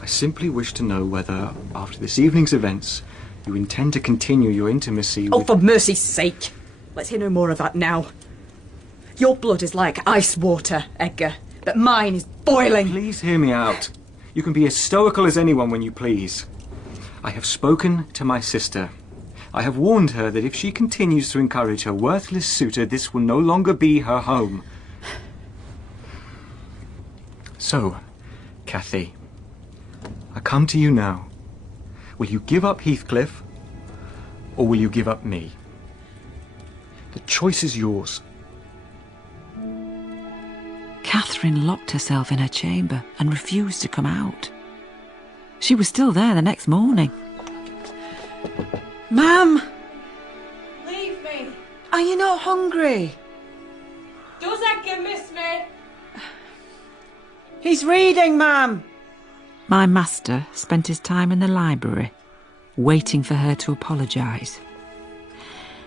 I simply wish to know whether, after this evening's events, you intend to continue your intimacy Oh, with... for mercy's sake! Let's hear no more of that now. Your blood is like ice water, Edgar, but mine is boiling. Please hear me out. You can be as stoical as anyone when you please. I have spoken to my sister. I have warned her that if she continues to encourage her worthless suitor, this will no longer be her home. So, Cathy, I come to you now. Will you give up Heathcliff, or will you give up me? The choice is yours. Catherine locked herself in her chamber and refused to come out. She was still there the next morning. Ma'am! Leave me! Are you not hungry? Does Edgar miss me? He's reading, ma'am! My master spent his time in the library, waiting for her to apologise.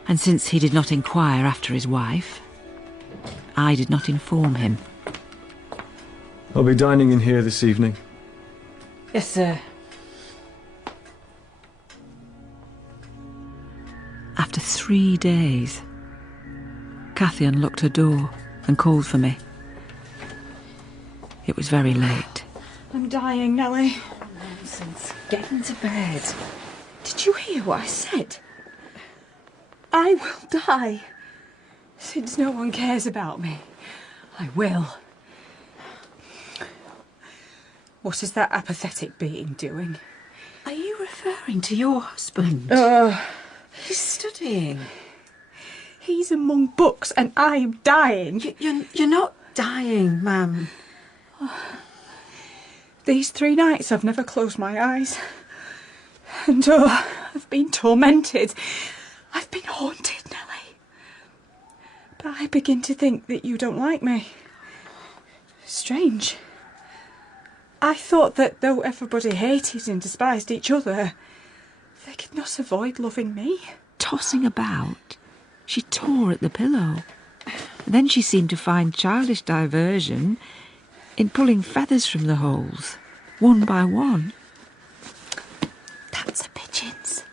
And since he did not inquire after his wife, I did not inform him. I'll be dining in here this evening. Yes, sir. After 3 days, Cathy unlocked her door and called for me. It was very late. I'm dying, Nelly. Nonsense. Get into bed. Did you hear what I said? I will die. Since no one cares about me, I will. What is that apathetic being doing? Are you referring to your husband? He's studying. He's among books and I am dying. You're not dying, ma'am. These 3 nights I've never closed my eyes. And I've been tormented. I've been haunted, Nelly. But I begin to think that you don't like me. Strange. I thought that though everybody hated and despised each other, they could not avoid loving me. Tossing about, she tore at the pillow. Then she seemed to find childish diversion in pulling feathers from the holes, one by one. That's a pigeon's.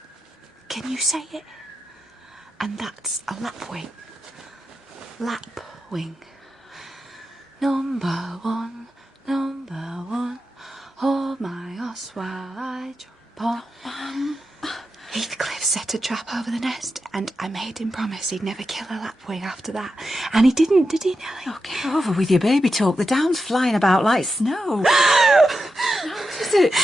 Can you say it? And that's a lapwing. Lapwing. Number one, hold my horse while I jump on. Heathcliff set a trap over the nest, and I made him promise he'd never kill a lapwing after that. And he didn't, did he, Nelly? Oh, get over with your baby talk. The down's flying about like snow. What is it?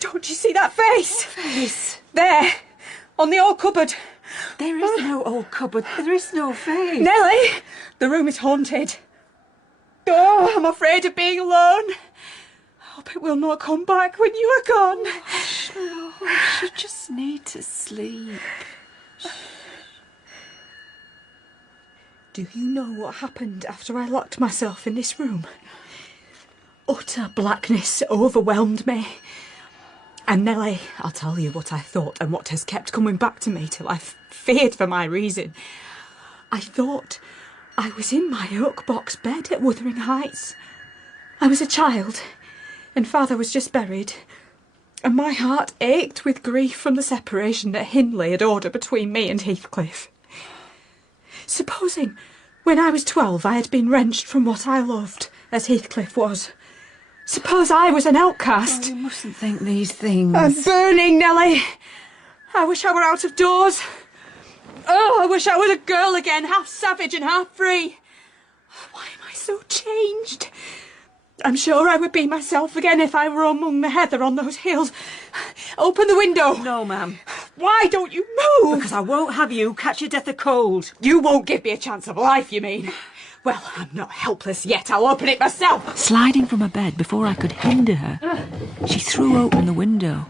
Don't you see that face? What face? There, on the old cupboard. There is no old cupboard. There is no face. Nelly, the room is haunted. Oh, I'm afraid of being alone. I hope it will not come back when you are gone. No, you just need to sleep. Do you know what happened after I locked myself in this room? utter blackness overwhelmed me. And Nelly, I'll tell you what I thought and what has kept coming back to me till I feared for my reason. I thought I was in my oak box bed at Wuthering Heights. I was a child, and Father was just buried, and my heart ached with grief from the separation that Hindley had ordered between me and Heathcliff. Supposing, when I was 12, I had been wrenched from what I loved, as Heathcliff was. Suppose I was an outcast. Oh, you mustn't think these things. I'm burning, Nelly. I wish I were out of doors. Oh, I wish I was a girl again, half savage and half free. Why am I so changed? I'm sure I would be myself again if I were among the heather on those hills. Open the window. No, ma'am. Why don't you move? Because I won't have you catch your death of cold. You won't give me a chance of life, you mean? Well, I'm not helpless yet. I'll open it myself. Sliding from her bed before I could hinder her, she threw open the window.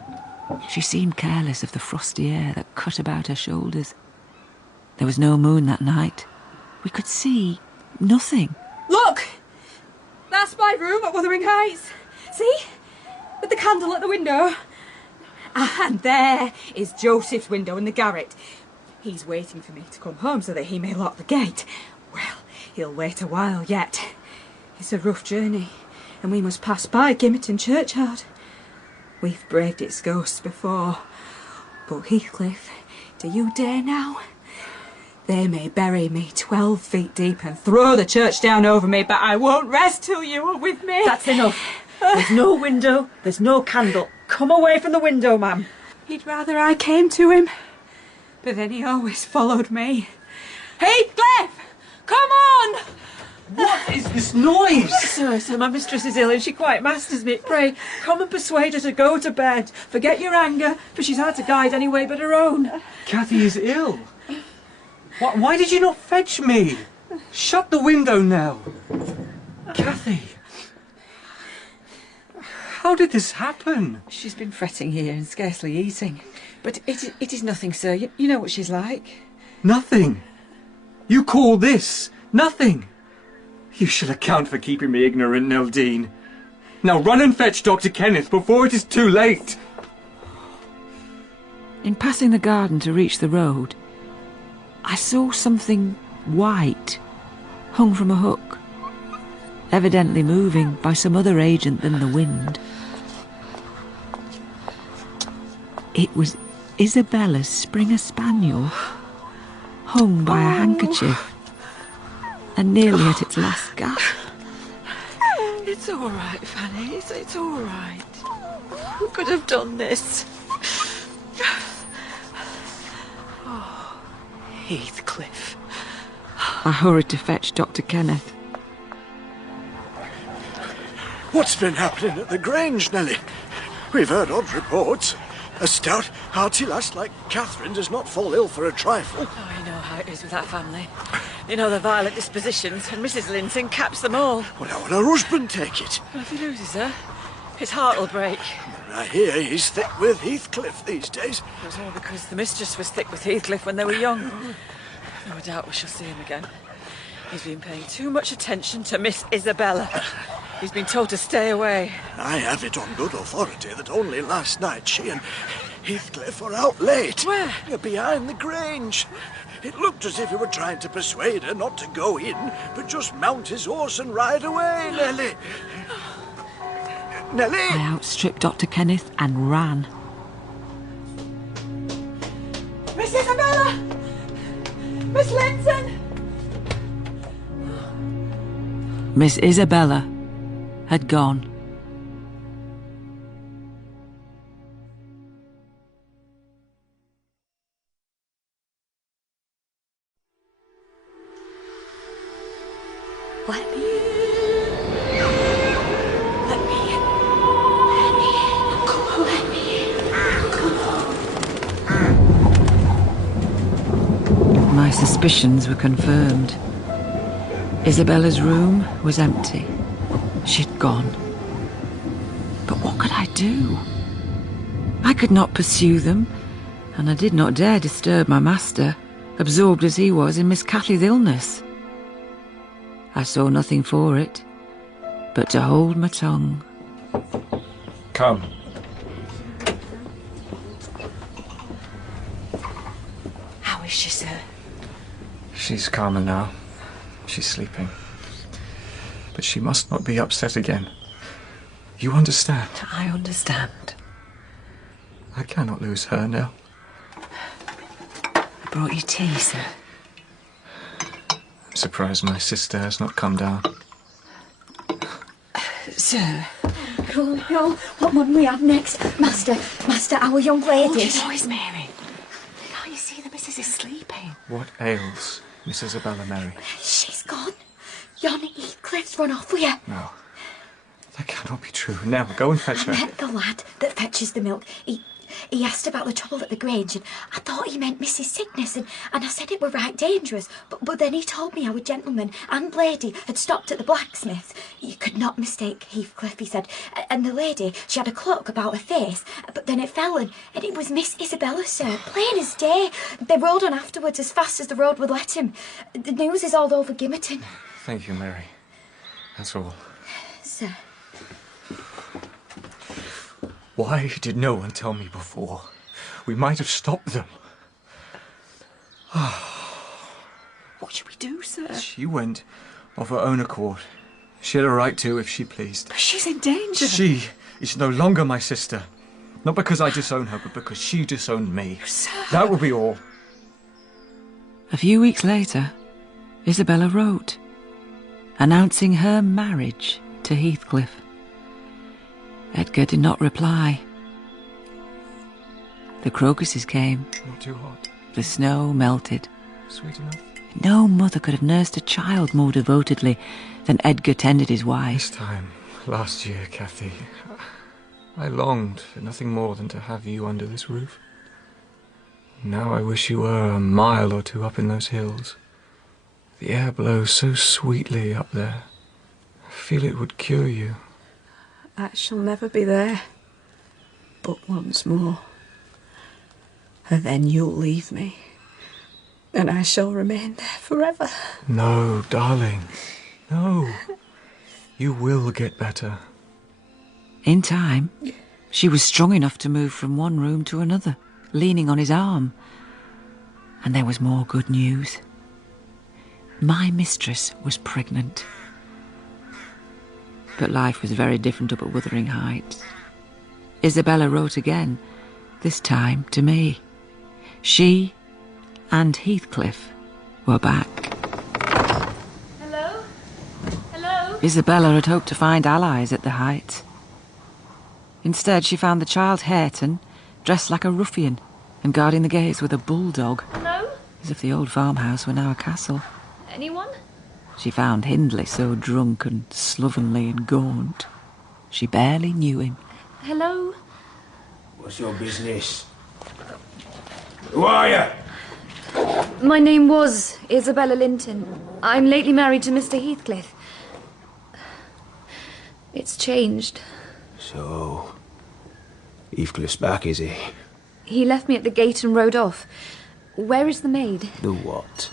She seemed careless of the frosty air that cut about her shoulders. There was no moon that night. We could see nothing. Look! That's my room at Wuthering Heights. See? With the candle at the window. And there is Joseph's window in the garret. He's waiting for me to come home so that he may lock the gate. Well, he'll wait a while yet. It's a rough journey, and we must pass by Gimmerton churchyard. We've braved its ghosts before. But Heathcliff, do you dare now? They may bury me 12 feet deep and throw the church down over me, but I won't rest till you are with me. That's enough. There's no window, there's no candle. Come away from the window, ma'am. He'd rather I came to him, but then he always followed me. Heathcliff! Come on! What is this noise? Sir, my mistress is ill and she quite masters me. Pray, come and persuade her to go to bed. Forget your anger, for she's hard to guide any way but her own. Cathy is ill. Why did you not fetch me? Shut the window now. Cathy. How did this happen? She's been fretting here and scarcely eating. But it is nothing, sir. You know what she's like. Nothing. You call this nothing? You shall account for keeping me ignorant, Nelly Dean. Now run and fetch Dr. Kenneth before it is too late. In passing the garden to reach the road, I saw something white hung from a hook, evidently moving by some other agent than the wind. It was Isabella's Springer Spaniel, hung by a handkerchief and nearly at its last gasp. It's all right, Fanny. It's all right. Who could have done this? Oh, Heathcliff. I hurried to fetch Dr. Kenneth. What's been happening at the Grange, Nelly? We've heard odd reports. A stout, hearty lass like Catherine does not fall ill for a trifle. Oh, you know how it is with that family. You know, their violent dispositions, and Mrs. Linton caps them all. Well, how will her husband take it? Well, if he loses her, his heart will break. I hear he's thick with Heathcliff these days. It was all because the mistress was thick with Heathcliff when they were young. No doubt we shall see him again. He's been paying too much attention to Miss Isabella. He's been told to stay away. I have it on good authority that only last night she and Heathcliff were out late. Where? Behind the Grange. It looked as if he were trying to persuade her not to go in, but just mount his horse and ride away, Nelly. Nelly! I outstripped Dr. Kenneth and ran. Miss Isabella! Miss Linton! Miss Isabella had gone. Let me in. Let me in. Let me in. Come on. Let me in. Come on. My suspicions were confirmed. Isabella's room was empty. She'd gone. But what could I do? I could not pursue them, and I did not dare disturb my master, absorbed as he was in Miss Cathy's illness. I saw nothing for it but to hold my tongue. Come. How is she, sir? She's calmer now. She's sleeping. But she must not be upset again. You understand? I understand. I cannot lose her, Nell. I brought you tea, sir. I'm surprised my sister has not come down. Sir. Oh, what would we have next? Master, our young lady. Hold your noise, Mary. Can't you see the missus is sleeping? What ails Miss Isabella, Mary? She's gone. Yon Heathcliff's run off with you. No. That cannot be true. Now, go and fetch her. I met the lad that fetches the milk. He asked about the trouble at the Grange, and I thought he meant Mrs. Sickness, and I said it were right dangerous. But then he told me how a gentleman and lady had stopped at the blacksmith's. You could not mistake Heathcliff, he said. And the lady, she had a cloak about her face, but then it fell, and it was Miss Isabella, sir, plain as day. They rode on afterwards as fast as the road would let him. The news is all over Gimmerton. Thank you, Mary. That's all. Sir. Why did no one tell me before? We might have stopped them. What should we do, sir? She went of her own accord. She had a right to if she pleased. But she's in danger. She is no longer my sister. Not because I disown her, but because she disowned me. Sir. That will be all. A few weeks later, Isabella wrote, announcing her marriage to Heathcliff. Edgar did not reply. The crocuses came. Not too hot. The snow melted. Sweet enough. No mother could have nursed a child more devotedly than Edgar tended his wife. This time, last year, Cathy, I longed for nothing more than to have you under this roof. Now I wish you were a mile or two up in those hills. The air blows so sweetly up there. I feel it would cure you. I shall never be there, but once more. And then you'll leave me, and I shall remain there forever. No, darling, no. You will get better. In time, she was strong enough to move from one room to another, leaning on his arm. And there was more good news. My mistress was pregnant. But life was very different up at Wuthering Heights. Isabella wrote again, this time to me. She and Heathcliff were back. Hello? Hello? Isabella had hoped to find allies at the Heights. Instead, she found the child Hareton, dressed like a ruffian and guarding the gates with a bulldog. Hello? As if the old farmhouse were now a castle. Anyone? She found Hindley so drunk and slovenly and gaunt. She barely knew him. Hello? What's your business? Who are you? My name was Isabella Linton. I'm lately married to Mr. Heathcliff. It's changed. So, Heathcliff's back, is he? He left me at the gate and rode off. Where is the maid? The what?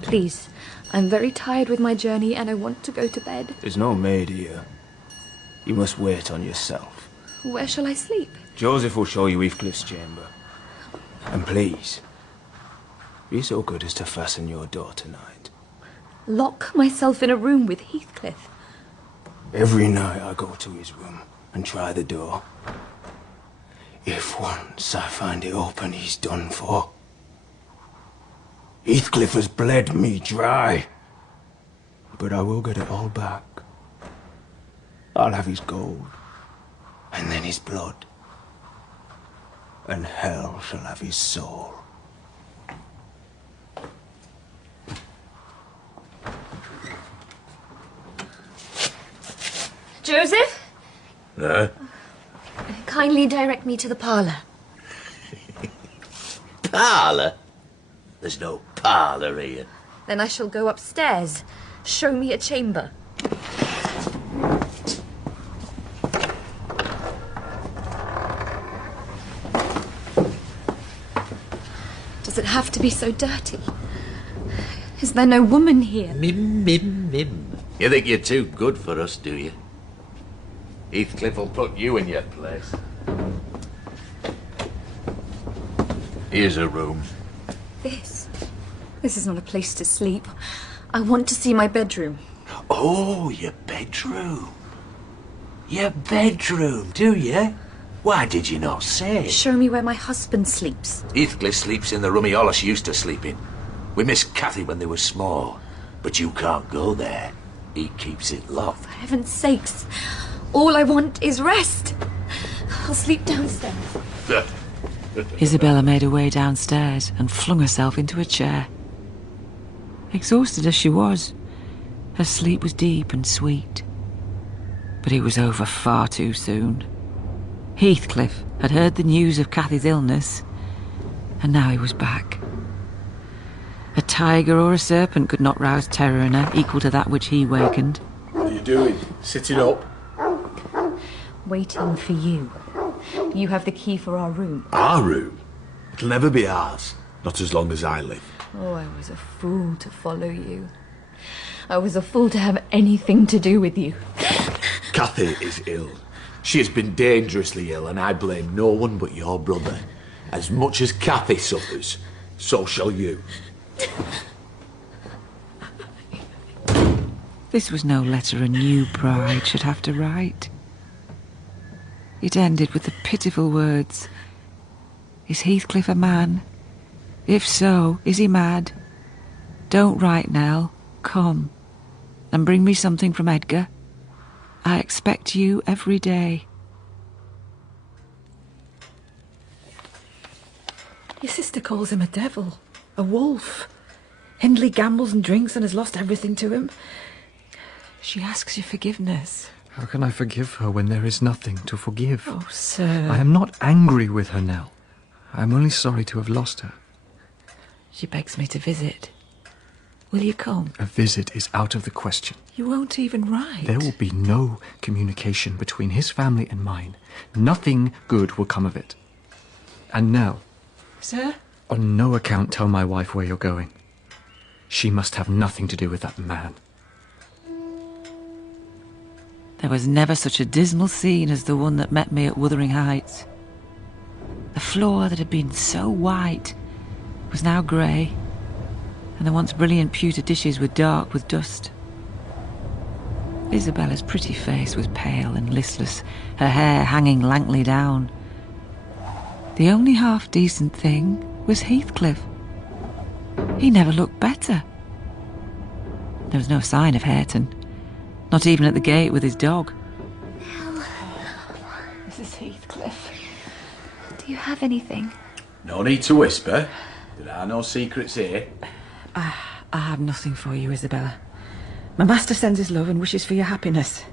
Please, I'm very tired with my journey and I want to go to bed. There's no maid here. You must wait on yourself. Where shall I sleep? Joseph will show you Heathcliff's chamber. And please, be so good as to fasten your door tonight. Lock myself in a room with Heathcliff. Every night I go to his room and try the door. If once I find it open, he's done for. Heathcliff has bled me dry. But I will get it all back. I'll have his gold, and then his blood. And hell shall have his soul. Joseph? No? Kindly direct me to the parlour. Parlour? There's no parlour here. Then I shall go upstairs. Show me a chamber. Does it have to be so dirty? Is there no woman here? Mim, mim, mim. You think you're too good for us, do you? Heathcliff will put you in your place. Here's a room. This is not a place to sleep. I want to see my bedroom. Oh, your bedroom. Your bedroom, do you? Why did you not say? Show me where my husband sleeps. Heathcliff sleeps in the room he allus used to sleep in. We missed Cathy when they were small. But you can't go there. He keeps it locked. For heaven's sakes, all I want is rest. I'll sleep downstairs. Isabella made her way downstairs and flung herself into a chair. Exhausted as she was, her sleep was deep and sweet. But it was over far too soon. Heathcliff had heard the news of Cathy's illness, and now he was back. A tiger or a serpent could not rouse terror in her equal to that which he wakened. What are you doing? Sitting up? Waiting for you. You have the key for our room. Our room? It'll never be ours. Not as long as I live. Oh, I was a fool to follow you. I was a fool to have anything to do with you. Cathy is ill. She has been dangerously ill, and I blame no one but your brother. As much as Cathy suffers, so shall you. This was no letter a new bride should have to write. It ended with the pitiful words, "Is Heathcliff a man? If so, is he mad? Don't write, Nell. Come and bring me something from Edgar. I expect you every day." Your sister calls him a devil, a wolf. Hindley gambles and drinks and has lost everything to him. She asks your forgiveness. How can I forgive her when there is nothing to forgive? Oh, sir. I am not angry with her, Nell. I am only sorry to have lost her. She begs me to visit. Will you come? A visit is out of the question. You won't even write. There will be no communication between his family and mine. Nothing good will come of it. And Nell, Sir? on no account tell my wife where you're going. She must have nothing to do with that man. There was never such a dismal scene as the one that met me at Wuthering Heights. The floor that had been so white was now grey, and the once brilliant pewter dishes were dark with dust. Isabella's pretty face was pale and listless, her hair hanging lankly down. The only half-decent thing was Heathcliff. He never looked better. There was no sign of Hareton, not even at the gate with his dog. Mrs. Heathcliff. Do you have anything? No need to whisper. There are no secrets here. I have nothing for you, Isabella. My master sends his love and wishes for your happiness.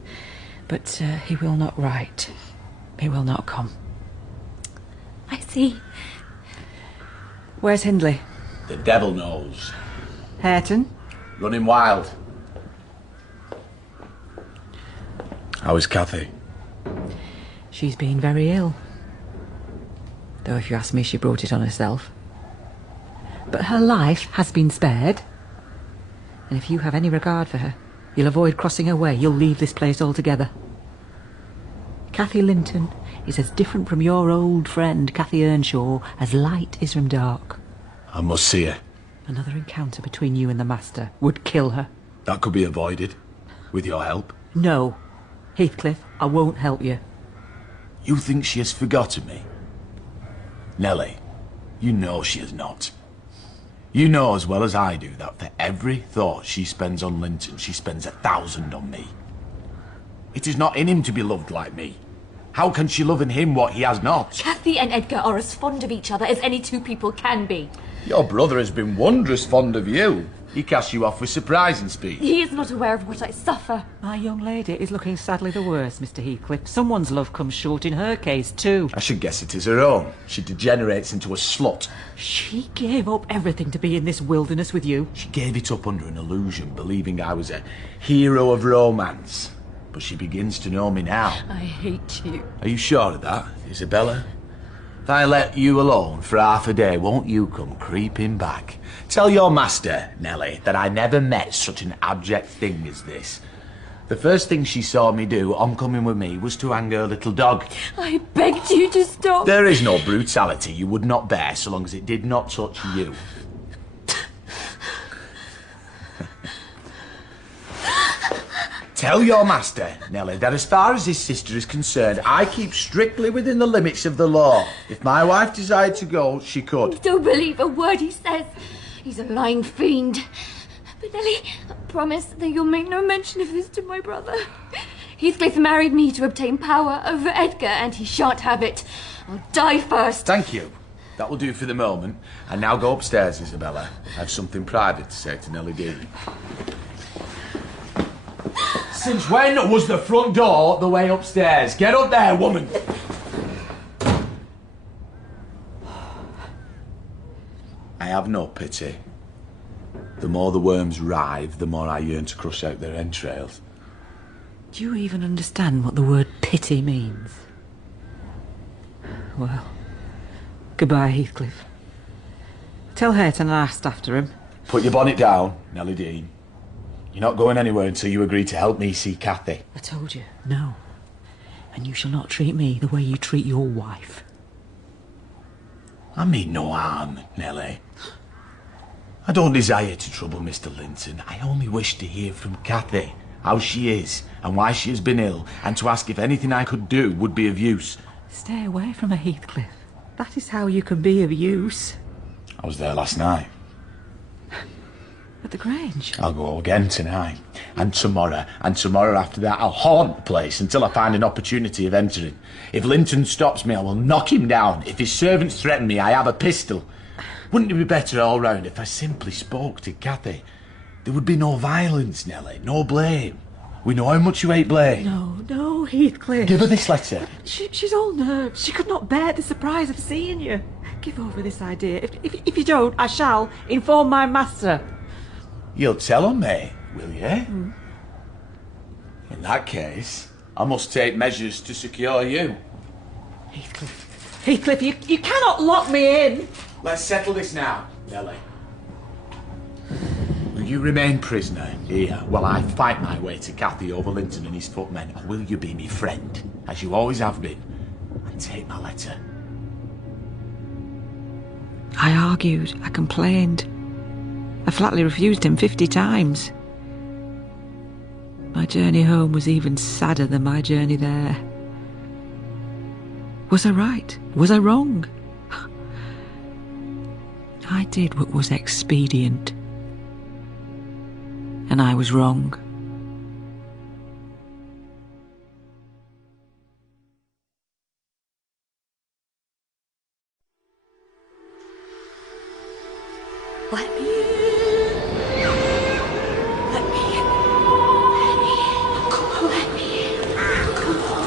But he will not write. He will not come. I see. Where's Hindley? The devil knows. Hareton? Running wild. How is Cathy? She's been very ill. Though if you ask me, she brought it on herself. But her life has been spared. And if you have any regard for her, you'll avoid crossing her way. You'll leave this place altogether. Cathy Linton is as different from your old friend, Cathy Earnshaw, as light is from dark. I must see her. Another encounter between you and the master would kill her. That could be avoided, with your help. No. Heathcliff, I won't help you. You think she has forgotten me? Nelly, you know she has not. You know as well as I do that for every thought she spends on Linton, she spends 1,000 on me. It is not in him to be loved like me. How can she love in him what he has not? Cathy and Edgar are as fond of each other as any two people can be. Your brother has been wondrous fond of you. He cast you off with surprising speed. He is not aware of what I suffer. My young lady is looking sadly the worse, Mr. Heathcliff. Someone's love comes short in her case, too. I should guess it is her own. She degenerates into a slut. She gave up everything to be in this wilderness with you. She gave it up under an illusion, believing I was a hero of romance. But she begins to know me now. I hate you. Are you sure of that, Isabella? If I let you alone for half a day, won't you come creeping back? Tell your master, Nelly, that I never met such an abject thing as this. The first thing she saw me do on coming with me was to hang her little dog. I begged you to stop. There is no brutality you would not bear so long as it did not touch you. Tell your master, Nelly, that as far as his sister is concerned, I keep strictly within the limits of the law. If my wife desired to go, she could. Don't believe a word he says. He's a lying fiend. But Nelly, promise that you'll make no mention of this to my brother. Heathcliff married me to obtain power over Edgar, and he shan't have it. I'll die first. Thank you. That will do for the moment. And now go upstairs, Isabella. I have something private to say to Nelly Dean. Since when was the front door the way upstairs? Get up there, woman! I have no pity. The more the worms writhe, the more I yearn to crush out their entrails. Do you even understand what the word pity means? Well, goodbye, Heathcliff. Tell Hayton I asked after him. Put your bonnet down, Nelly Dean. You're not going anywhere until you agree to help me see Cathy. I told you, no. And you shall not treat me the way you treat your wife. I mean no harm, Nelly. I don't desire to trouble Mr. Linton. I only wish to hear from Cathy, how she is, and why she has been ill, and to ask if anything I could do would be of use. Stay away from her, Heathcliff. That is how you can be of use. I was there last night. At the Grange? I'll go again tonight, and tomorrow after that. I'll haunt the place until I find an opportunity of entering. If Linton stops me, I will knock him down. If his servants threaten me, I have a pistol. Wouldn't it be better all round if I simply spoke to Cathy? There would be no violence, Nelly, no blame. We know how much you hate blame. No, Heathcliff. Give her this letter. She's all nerves. She could not bear the surprise of seeing you. Give over this idea. If you don't, I shall inform my master. You'll tell on me, will you? In that case, I must take measures to secure you. Heathcliff, you cannot lock me in. Let's settle this now, Nelly. Will you remain prisoner here while I fight my way to Cathy over Linton and his footmen, or will you be me friend, as you always have been, and take my letter? I argued, I complained. I flatly refused him 50 times. My journey home was even sadder than my journey there. Was I right? Was I wrong? I did what was expedient. And I was wrong. Let me in. Let me in. Let me in. Come on, let me in. Come on.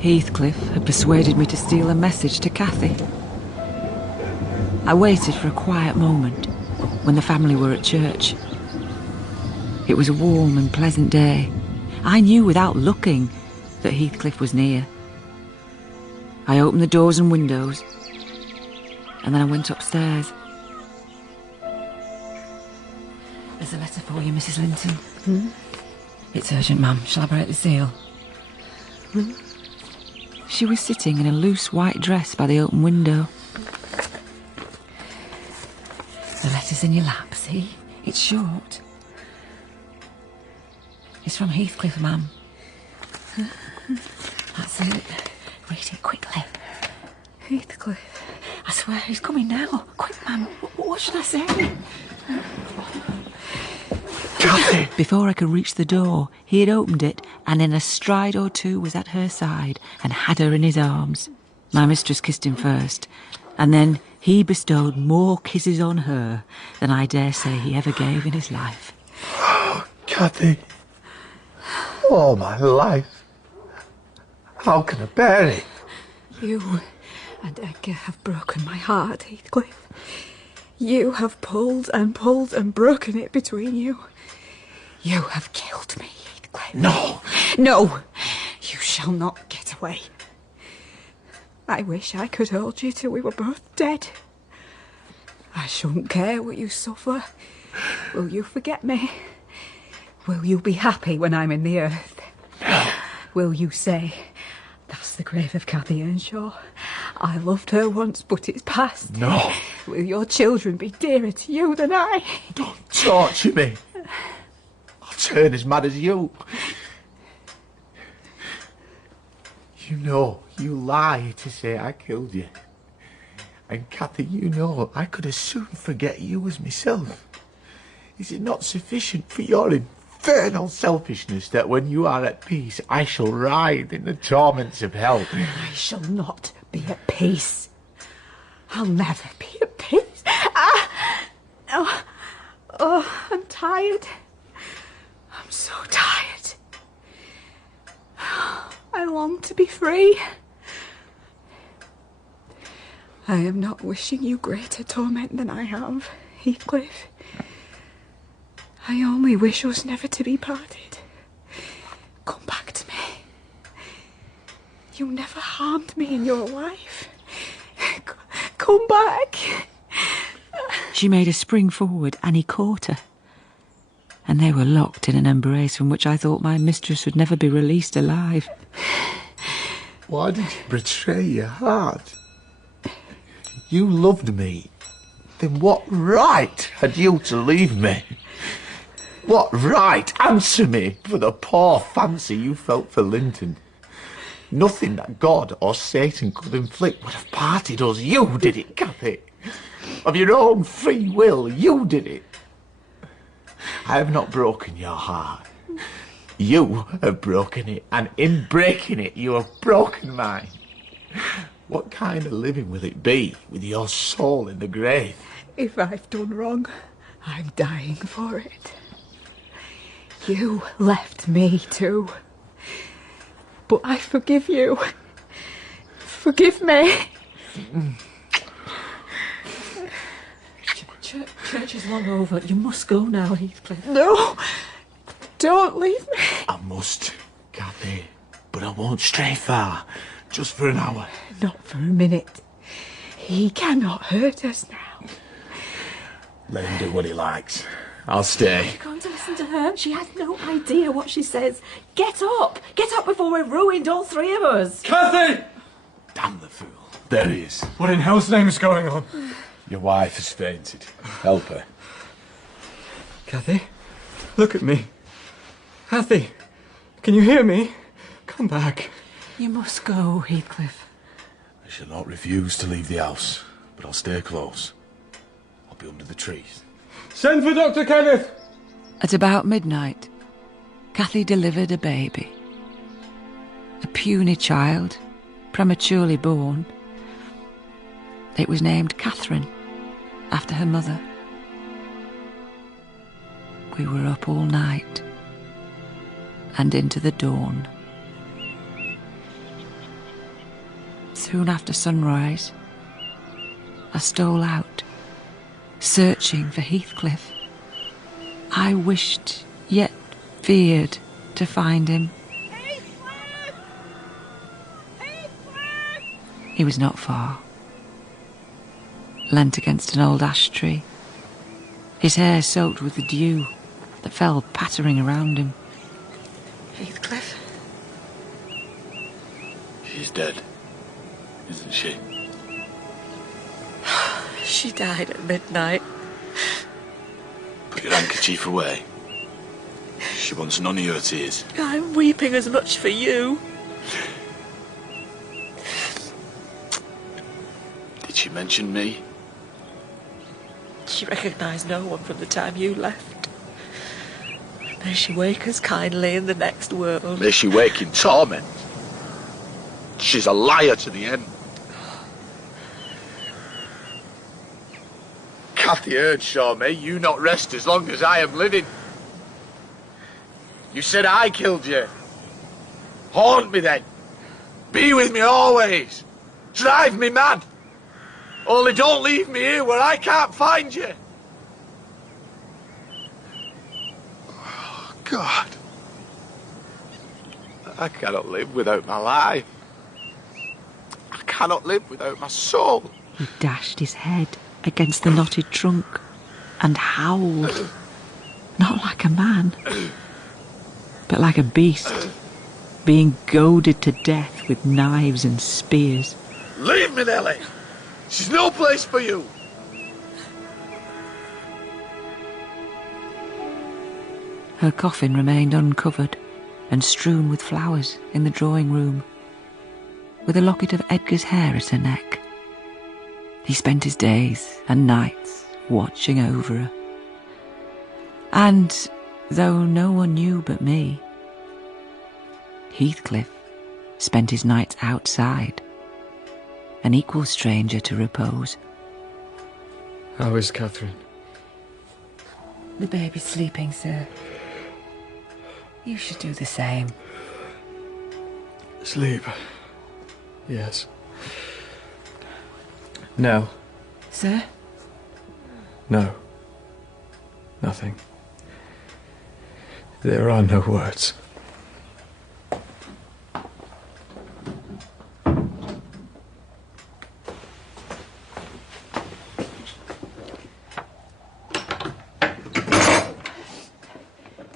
Heathcliff had persuaded me to steal a message to Cathy. I waited for a quiet moment when the family were at church. It was a warm and pleasant day. I knew without looking that Heathcliff was near. I opened the doors and windows, and then I went upstairs. There's a letter for you, Mrs. Linton. It's urgent, ma'am. Shall I break the seal? She was sitting in a loose white dress by the open window. The letter's in your lap, see? It's short. It's from Heathcliff, ma'am. That's it. Read it quickly. Heathcliff. I swear he's coming now. Quick, ma'am. What should I say? Cathy! Before I could reach the door, he had opened it, and in a stride or two was at her side and had her in his arms. My mistress kissed him first, and then he bestowed more kisses on her than I dare say he ever gave in his life. Oh, Cathy. All my life. How can I bear it? You and Edgar have broken my heart, Heathcliff. You have pulled and pulled and broken it between you. You have killed me, Heathcliff. No! No! You shall not get away. I wish I could hold you till we were both dead. I shouldn't care what you suffer. Will you forget me? Will you be happy when I'm in the earth? Will you say, that's the grave of Cathy Earnshaw? I loved her once, but it's past. No. Will your children be dearer to you than I? Don't torture me. I'll turn as mad as you. You know, you lie to say I killed you. And Cathy, you know, I could as soon forget you as myself. Is it not sufficient for your infernal selfishness that when you are at peace, I shall writhe in the torments of hell? I shall not be at peace. I'll never be at peace. I'm tired. I'm so tired. I long to be free. I am not wishing you greater torment than I have, Heathcliff. I only wish us never to be parted. Come back to me. You never harmed me in your life. Come back. She made a spring forward and he caught her. And they were locked in an embrace from which I thought my mistress would never be released alive. Why did you betray your heart? You loved me. Then what right had you to leave me? What right? Answer me for the poor fancy you felt for Linton. Nothing that God or Satan could inflict would have parted us. You did it, Cathy. Of your own free will, you did it. I have not broken your heart. You have broken it, and in breaking it, you have broken mine. What kind of living will it be with your soul in the grave? If I've done wrong, I'm dying for it. You left me too. But I forgive you. Forgive me. Church is long over. You must go now, Heathcliff. No. Don't leave me. I must, Cathy, but I won't stray far. Just for an hour. Not for a minute. He cannot hurt us now. Let him do what he likes. I'll stay. You're going to listen to her? She has no idea what she says. Get up! Get up before we're ruined, all three of us! Cathy! Damn the fool. There he is. What in hell's name is going on? Your wife has fainted. Help her. Cathy, look at me. Cathy, can you hear me? Come back. You must go, Heathcliff. I shall not refuse to leave the house, but I'll stay close. I'll be under the trees. Send for Dr. Kenneth! At about midnight, Cathy delivered a baby. A puny child, prematurely born. It was named Catherine, after her mother. We were up all night and into the dawn. Soon after sunrise, I stole out, searching for Heathcliff. I wished, yet feared, to find him. He was not far, leant against an old ash tree, his hair soaked with the dew that fell pattering around him. Heathcliff? She's dead, isn't she? She died at midnight. Put your handkerchief away. She wants none of your tears. I'm weeping as much for you. Did she mention me? She recognised no one from the time you left. May she wake us kindly in the next world. May she wake in torment. She's a liar to the end. Cathy Earnshaw, may you not rest as long as I am living. You said I killed you. Haunt me then. Be with me always. Drive me mad. Only don't leave me here where I can't find you. Oh, God. I cannot live without my life. I cannot live without my soul. He dashed his head against the knotted trunk and howled, not like a man, but like a beast, being goaded to death with knives and spears. Leave me, Nelly! She's no place for you! Her coffin remained uncovered and strewn with flowers in the drawing room, with a locket of Edgar's hair at her neck. He spent his days and nights watching over her. And, though no one knew but me, Heathcliff spent his nights outside, an equal stranger to repose. How is Catherine? The baby's sleeping, sir. You should do the same. Sleep. Yes. No. Sir? No. Nothing. There are no words.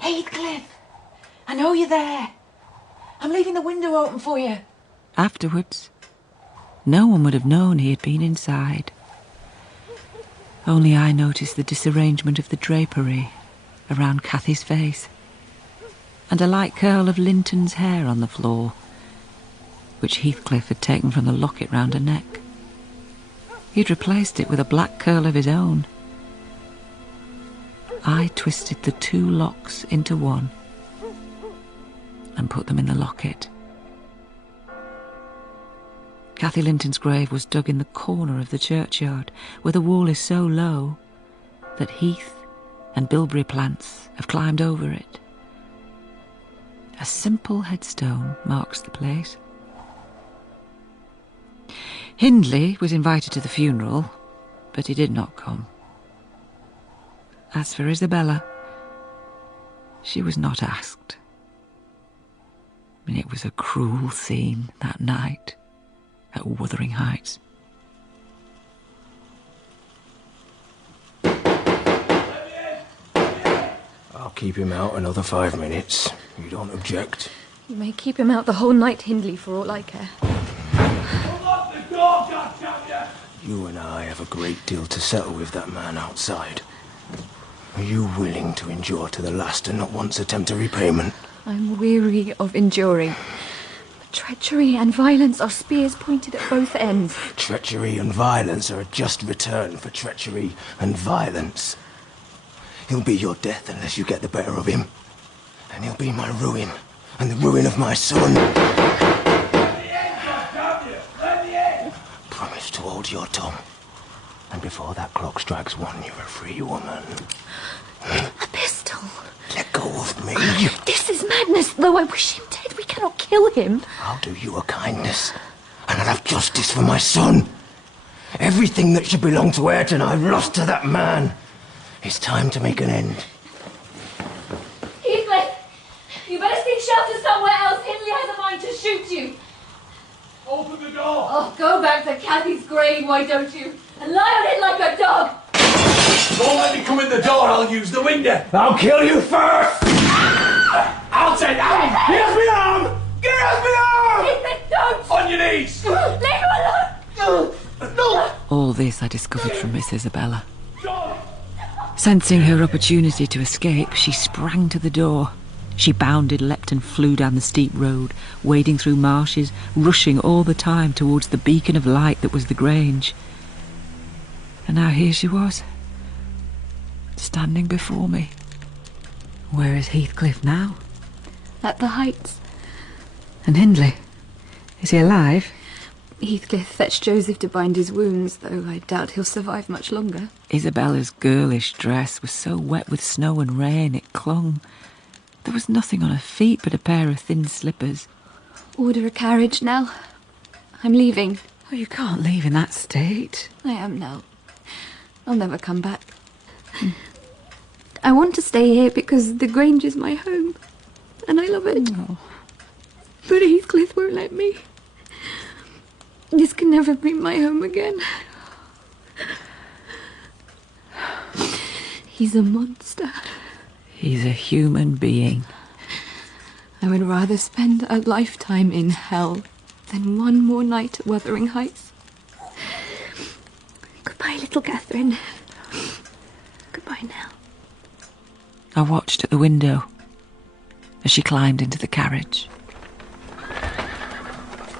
Heathcliff! I know you're there. I'm leaving the window open for you. Afterwards, no one would have known he had been inside. Only I noticed the disarrangement of the drapery around Cathy's face, and a light curl of Linton's hair on the floor, which Heathcliff had taken from the locket round her neck. He'd replaced it with a black curl of his own. I twisted the two locks into one and put them in the locket. Cathy Linton's grave was dug in the corner of the churchyard, where the wall is so low that heath and bilberry plants have climbed over it. A simple headstone marks the place. Hindley was invited to the funeral, but he did not come. As for Isabella, she was not asked. And it was a cruel scene that night at Wuthering Heights. I'll keep him out another 5 minutes. You don't object? You may keep him out the whole night, Hindley, for all I care. Unlock the door, goddammit! You and I have a great deal to settle with that man outside. Are you willing to endure to the last and not once attempt a repayment? I'm weary of enduring. Treachery and violence are spears pointed at both ends. Treachery and violence are a just return for treachery and violence. He'll be your death unless you get the better of him. And he'll be my ruin, and the ruin of my son. Promise to hold your tongue. And before that clock strikes 1, you're a free woman. A pistol. Let go of me. This is madness. Though I wish him dead, we cannot kill him. I'll do you a kindness, and I'll have justice for my son. Everything that should belong to Ayrton I've lost to that man. It's time to make an end. Heathcliff, you better seek shelter somewhere else. Hindley has a mind to shoot you. Open the door! Oh, go back to Cathy's grave, why don't you? And lie on it like a dog. Don't let me come in the door, I'll use the window! I'll kill you first! I'll take that! Here's my arm! Here's my arm! Heathcliff, don't! On your knees! Leave him alone! No! All this I discovered from Miss Isabella. Sensing her opportunity to escape, she sprang to the door. She bounded, leapt and flew down the steep road, wading through marshes, rushing all the time towards the beacon of light that was the Grange. And now here she was, standing before me. Where is Heathcliff now? At the Heights. And Hindley? Is he alive? Heathcliff fetched Joseph to bind his wounds, though I doubt he'll survive much longer. Isabella's girlish dress was so wet with snow and rain it clung. There was nothing on her feet but a pair of thin slippers. Order a carriage now. I'm leaving. Oh, you can't leave in that state. I am now. I'll never come back. I want to stay here because the Grange is my home, and I love it. Oh. But Heathcliff won't let me. This can never be my home again. He's a monster. He's a human being. I would rather spend a lifetime in hell than one more night at Wuthering Heights. Goodbye, little Catherine. Goodbye, Nell. I watched at the window as she climbed into the carriage.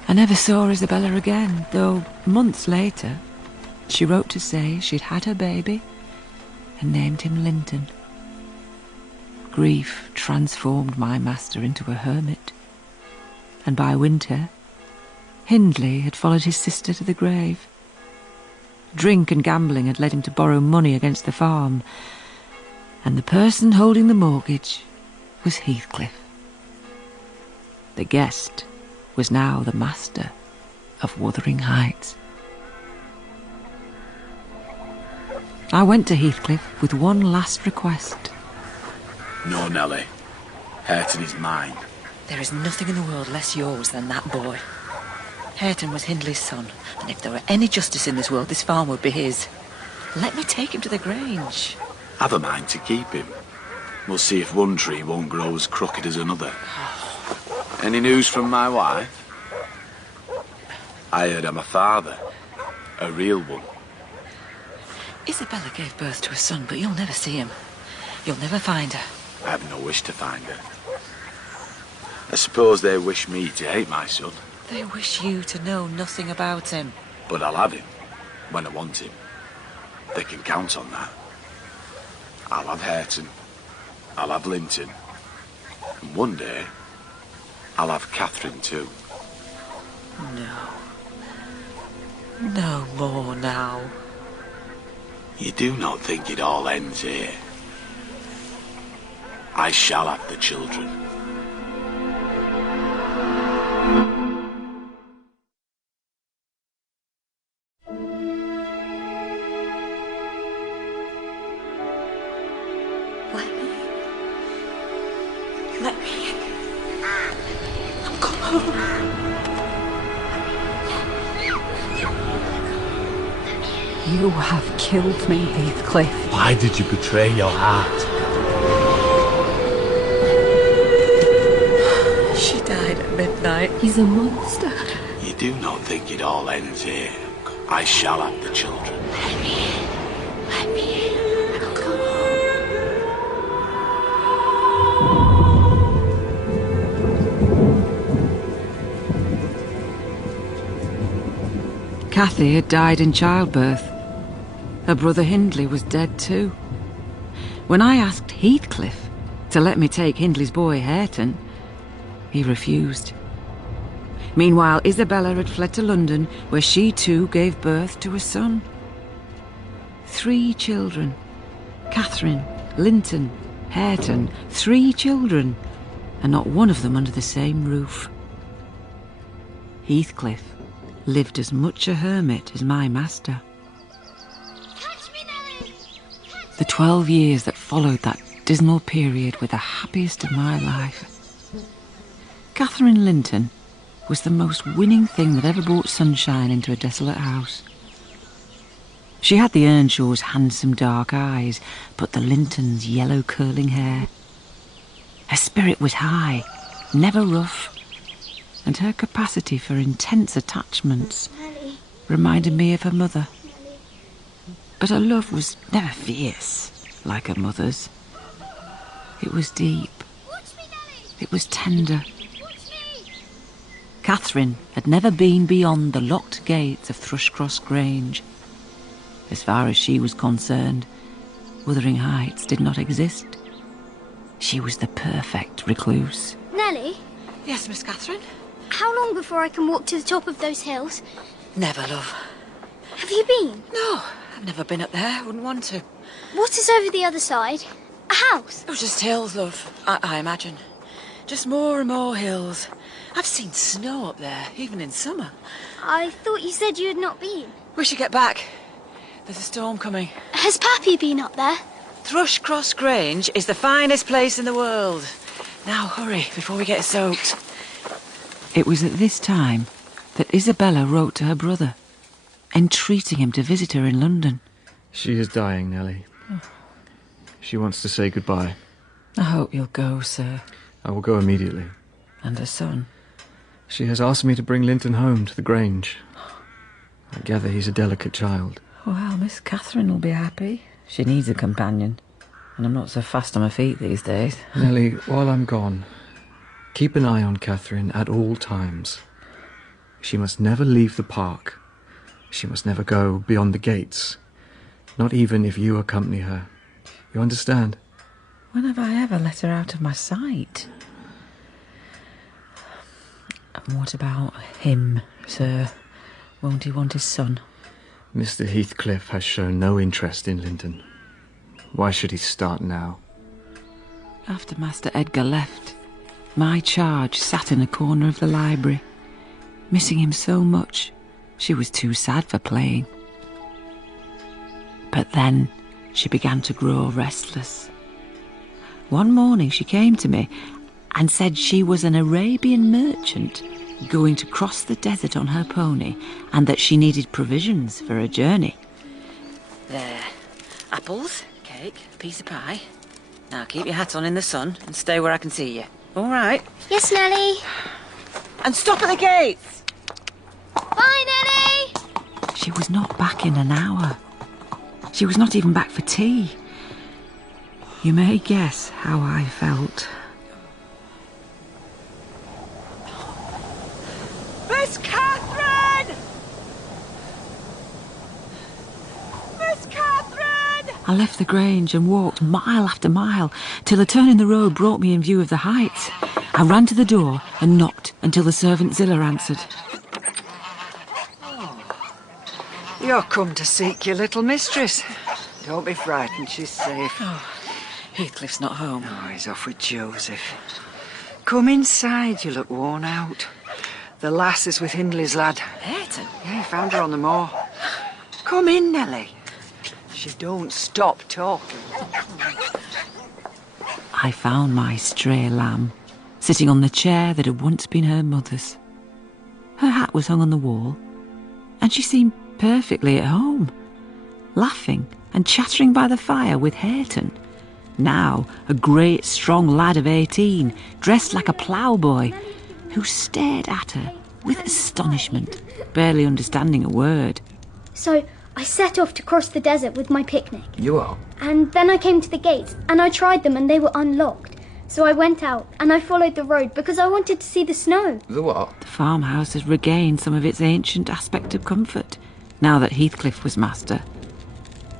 I never saw Isabella again, though months later she wrote to say she'd had her baby and named him Linton. Grief transformed my master into a hermit, and by winter Hindley had followed his sister to the grave. Drink and gambling had led him to borrow money against the farm, and the person holding the mortgage was Heathcliff. The guest was now the master of Wuthering Heights. I went to Heathcliff with one last request. No, Nelly. Hareton is mine. There is nothing in the world less yours than that boy. Hareton was Hindley's son, and if there were any justice in this world, this farm would be his. Let me take him to the Grange. I've a mind to keep him. We'll see if one tree won't grow as crooked as another. Any news from my wife? I heard I'm a father. A real one. Isabella gave birth to a son, but you'll never see him. You'll never find her. I have no wish to find her. I suppose they wish me to hate my son. They wish you to know nothing about him. But I'll have him when I want him. They can count on that. I'll have Hareton. I'll have Linton. And one day, I'll have Catherine too. No. No more now. You do not think it all ends here. I shall have the children. Let me in. I'm come home. You have killed me, Heathcliff. Why did you betray your heart? She died at midnight. He's a monster. You do not think it all ends here. I shall have the children. Let me in. Let me in. Cathy had died in childbirth. Her brother Hindley was dead too. When I asked Heathcliff to let me take Hindley's boy Hareton, he refused. Meanwhile, Isabella had fled to London, where she too gave birth to a son. 3 children. Catherine, Linton, Hareton. 3 children, and not one of them under the same roof. Heathcliff lived as much a hermit as my master. Catch me, Nelly! The 12 years that followed that dismal period were the happiest of my life. Catherine Linton was the most winning thing that ever brought sunshine into a desolate house. She had the Earnshaw's handsome dark eyes, but the Lintons' yellow curling hair. Her spirit was high, never rough, and her capacity for intense attachments reminded me of her mother. But her love was never fierce, like her mother's. It was deep. It was tender. Catherine had never been beyond the locked gates of Thrushcross Grange. As far as she was concerned, Wuthering Heights did not exist. She was the perfect recluse. Nelly? Yes, Miss Catherine? How long before I can walk to the top of those hills? Never, love. Have you been? No, I've never been up there. Wouldn't want to. What is over the other side? A house? Oh, just hills, love. I imagine. Just more and more hills. I've seen snow up there, even in summer. I thought you said you had not been. We should get back. There's a storm coming. Has Pappy been up there? Thrushcross Grange is the finest place in the world. Now hurry, before we get soaked. It was at this time that Isabella wrote to her brother, entreating him to visit her in London. She is dying, Nelly. She wants to say goodbye. I hope you'll go, sir. I will go immediately. And her son? She has asked me to bring Linton home to the Grange. I gather he's a delicate child. Well, Miss Catherine will be happy. She needs a companion. And I'm not so fast on my feet these days. Nelly, while I'm gone, keep an eye on Catherine at all times. She must never leave the park. She must never go beyond the gates. Not even if you accompany her. You understand? When have I ever let her out of my sight? And what about him, sir? Won't he want his son? Mr. Heathcliff has shown no interest in Linton. Why should he start now? After Master Edgar left, my charge sat in a corner of the library. Missing him so much, she was too sad for playing. But then she began to grow restless. One morning she came to me and said she was an Arabian merchant going to cross the desert on her pony and that she needed provisions for her journey. There. Apples, cake, piece of pie. Now keep your hat on in the sun and stay where I can see you. All right? Yes, Nelly. And stop at the gates! Bye, Nelly! She was not back in an hour. She was not even back for tea. You may guess how I felt. Miss Catherine! Miss Catherine! I left the Grange and walked mile after mile till a turn in the road brought me in view of the heights. I ran to the door and knocked until the servant Zilla answered. You're come to seek your little mistress. Don't be frightened, she's safe. Oh, Heathcliff's not home. Oh, he's off with Joseph. Come inside, you look worn out. The lass is with Hindley's lad. Ayrton? Yeah, he found her on the moor. Come in, Nelly. She don't stop talking. I found my stray lamb sitting on the chair that had once been her mother's. Her hat was hung on the wall, and she seemed perfectly at home, laughing and chattering by the fire with Ayrton, now a great strong lad of 18, dressed like a ploughboy, who stared at her with astonishment, barely understanding a word. So I set off to cross the desert with my picnic. You are? And then I came to the gates, and I tried them and they were unlocked. So I went out and I followed the road because I wanted to see the snow. The what? The farmhouse had regained some of its ancient aspect of comfort, now that Heathcliff was master.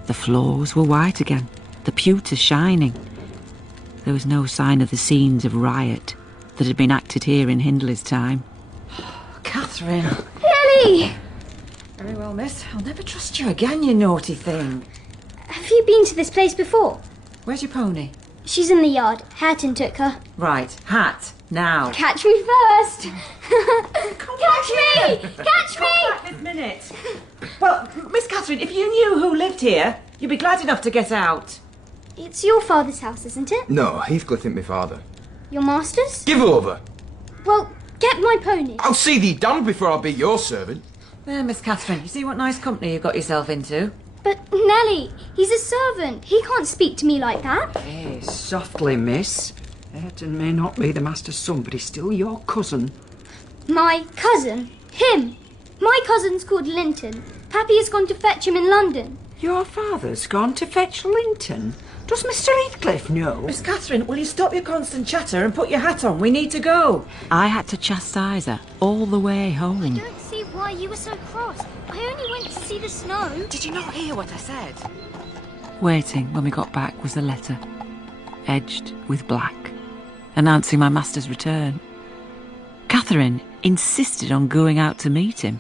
The floors were white again, the pewter shining. There was no sign of the scenes of riot that had been acted here in Hindley's time. Catherine! Nelly! Very well, miss. I'll never trust you again, you naughty thing. Have you been to this place before? Where's your pony? She's in the yard. Hatton took her. Right, hat, now. Catch me first! Catch me! Catch me! Come back this minute. Well, Miss Catherine, if you knew who lived here, you'd be glad enough to get out. It's your father's house, isn't it? No, Heathcliff ain't my father. Your master's? Give over! Well, get my pony. I'll see thee damned before I'll be your servant. There, Miss Catherine, you see what nice company you've got yourself into? But, Nelly, he's a servant. He can't speak to me like that. Hey, softly, miss. Ayrton may not be the master's son, but he's still your cousin. My cousin? Him? My cousin's called Linton. Pappy has gone to fetch him in London. Your father's gone to fetch Linton? Does Mr. Heathcliff know? Miss Catherine, will you stop your constant chatter and put your hat on? We need to go. I had to chastise her all the way home. I don't see why you were so cross. I only went to see the snow. Did you not hear what I said? Waiting when we got back was a letter, edged with black, announcing my master's return. Catherine insisted on going out to meet him.